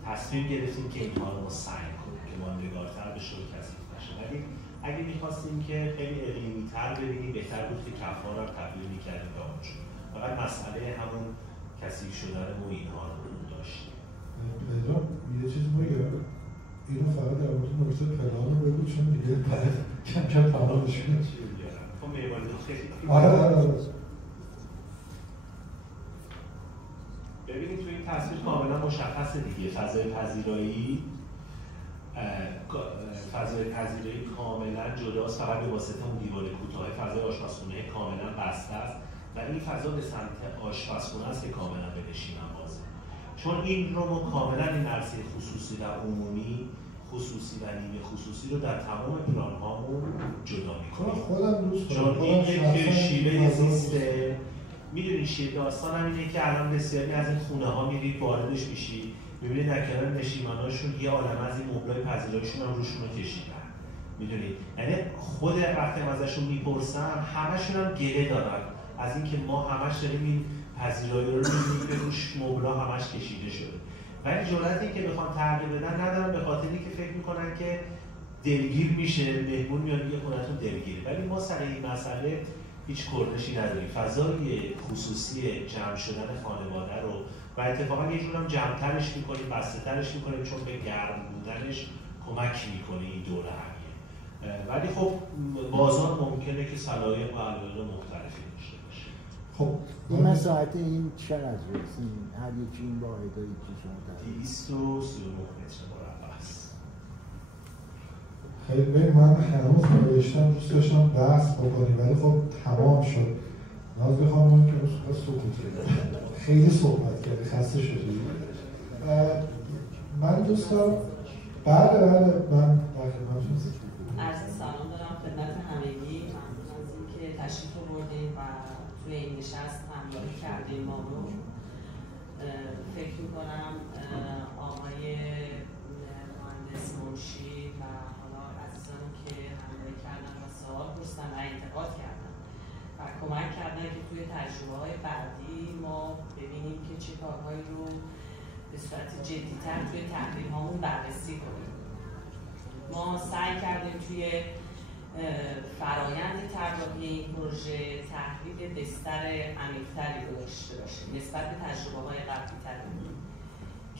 تصمیم گرفتیم که اینها رو ما سنگ کنیم که ماندگارتر بشه و کثیف نشه. ولی اگه می‌خواستیم که خیلی اقلیمی‌تر ببینیم بهتر بود که کف‌ها رو تبدیل می‌کردیم به آجر. فقط مسئله همون کثیف شدن و اینها رو داشتیم. یه چیز بگم، اینو فقط در مورد نکته پلان رو بگو چون دیگه بعد کم کم تمامش کنه. خب معماری خیلی آره. ببینید توی این تصویر کاملا مشخصه دیگه، فضای پذیرایی فضای پذیرایی کاملا جداست، فقط به واسطه اون دیوار کوتاه فضای آشپزخونه کاملا بسته است و این فضا به سمت آشپزخونه است که کاملا به نشیمن بازه. چون این رو ما کاملا این عرصه خصوصی و عمومی، خصوصی و نیمه خصوصی رو در تمام پلان هامون جدا می‌کنیم. خودم دوست چون این یک شیوه زیسته. میدونی چیه داستان هم اینه که الان بسیاری از این خونه ها میرید واردش میشی میبینید در کنار نشیمناشون یه عالمه از این مبلای پذیراییشون هم روشون رو کشیدن. میدونید یعنی خود وقتی هم ازشون میپرسم همشون هم گله دارن از اینکه ما همش داریم این پذیرایی رو میبینیم که روش مبلا همش کشیده شده، ولی جرأتی که بخوام تغییر بدن ندارن به خاطری که فکر میکنن که دلگیر میشه، مهمون میاد میگه خونتون دلگیره. ولی ما سر این مسئله هیچ کردشی نداریم. فضای خصوصی جمع شدن خانواده رو و اتفاقا یه جور هم جمع‌ترش می‌کنیم، بسته‌ترش می‌کنیم چون به گرم بودنش کمک می‌کنه این دوره همیه. ولی خب بازار ممکنه که سلایق و علایق مختلفی داشته باشه. خب این مساحت این چقدر این هر یکی این واحدایی که شما دارید 239 متر مربع است. خیلی من هنوز نوشتم دوست داشتم بحث بکنیم ولی خب تمام شد. نازلی خانم که روز سکوت کرد. خیلی صحبت کرد، خسته شدی. من دوست دارم بله من در خدمتتون عرض سلام دارم خدمت همگی. ممنون از اینکه تشریف آوردین و توی این نشست همراهی کردین ما رو. فکر می‌کنم آقای مهندس منشی و حالا عزیزانی که همراهی کردن و سوال پرسیدن و انتقاد کردن و کمک کردن که توی تجربه‌های بعدی ما ببینیم که چه کارهایی رو به صورت جدی‌تر توی تحلیل‌هامون بررسی کنیم. ما سعی کردیم توی فرایند طراحی این پروژه تحلیل بستر عمیق‌تری رو داشته باشیم نسبت به تجربه‌های قبلی‌ترمون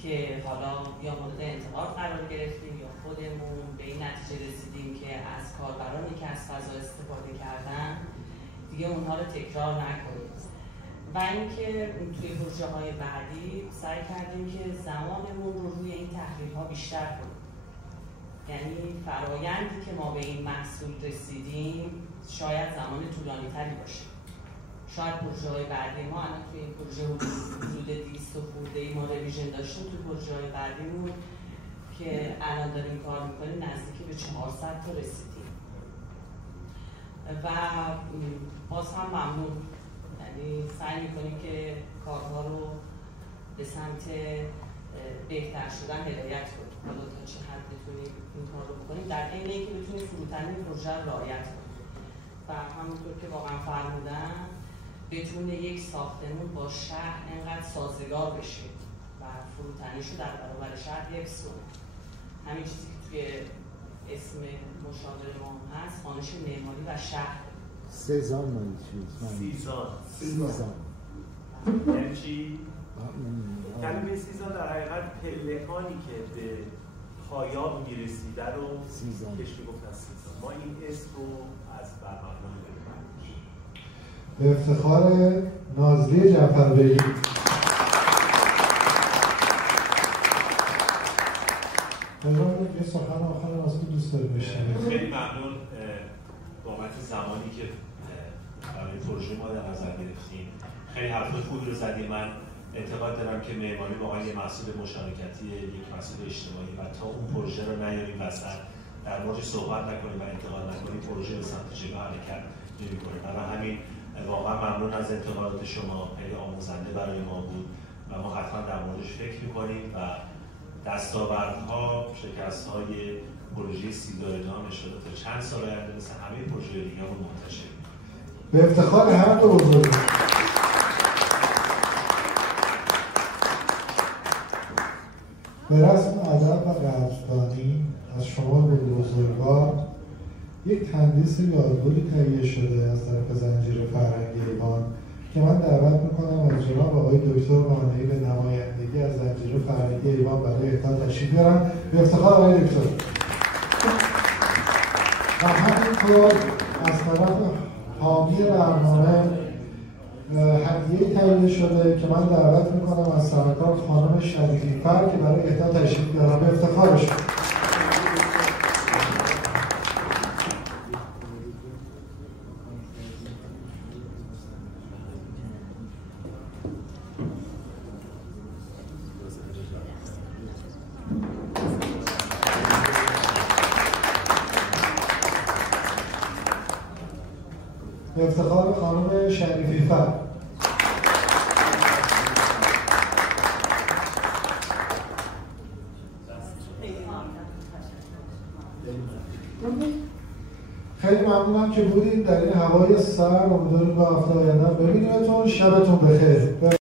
که حالا یا مورد انتقاد قرار گرفتیم یا خودمون به این نتیجه رسیدیم که از کاربرانی که از فضا استفاده کردن دیگه اونها رو تکرار نکنیم و اینکه توی پروژه‌های بعدی سعی کردیم که زمانمون رو روی این تحلیل‌ها بیشتر کنیم. یعنی فرایندی که ما به این محصول رسیدیم شاید زمان طولانی تری باشه. شاید پروژه‌های بعدی ما الان توی این پروژه حدود 200 خورده‌ای ما رویژن داشتیم، توی پروژه‌های بعدیمون که الان داریم کار می‌کنیم نزدیک به 400 تا رسیدیم. و باز هم ممنون، یعنی سعی می‌کنیم که کارها رو به سمت بهتر شدن هدایت کنیم. حالا تا چه حد بتونیم این کار رو بکنیم در عین اینکه بتونیم فروتنی پروژه رو رعایت کنیم و همونطور که واقعا فرمودن بتونه یک ساختمون با شهر انقدر سازگار بشه و فروتنیش رو در برابر شهر حفظ کنه. همین چیزی که توی اسم مشاور ما هست خوانش معماری و شهر. سزان مالی چیز؟ سیزان یعنی چی؟ کلمه سیزان در حقیقت پلکانی که به پایاب میرسیده رو کش میگفتن سیزان. ما این اسم رو از برنامه بریم به افتخار نازلی جعفربیلی. یه سخن آخر از تو دوست داری بشنویم. خیلی ممنون بابت زمانی که برای پروژه ما در نظر گرفتیم. خیلی حرفای خوبی رو زدیم. من اعتقاد دارم که معماری واقعا یه محصول مشارکتی، یک محصول اجتماعی و تا اون پروژه رو نیاریم وسط در موردش صحبت نکنیم و انتقاد نکنیم پروژه به سمت جلو حرکت نمی‌کنه. برای همین واقعا ممنون از انتقادات شما، خیلی آموزنده برای ما بود و ما حتما در موردش فکر می‌کنیم و دستاوردها، شکست‌های پروژه سیدارجان ان شاءالله تا چند سال آینده مثل همه پروژه دیگه‌مون منتشر به افتخار هر دو بزرگ. به رسم ادب و قدردانی از شما بزرگوار یک تندیس یادبودی تهیه شده از طرف زنجیره فرهنگی ایوان که من دعوت میکنم از جناب آقای دکتر مانعی به نمایندگی از زنجیره فرهنگی ایوان برای اهدا تشریف بیارن. به افتخار آقای دکتر. و همینطور از طرف حامی برنامه هدیه تهیه شده که من دعوت میکنم از سرکار خانم شریفی‌فر که برای اهدا تشریف بیارن. به افتخارشون. به افتخار خانم شریفی فر. خیلی ممنونم که بودید در این هوای سرد. امیدواریم به هفته آینده ببینیمتون. شبتون بخیر.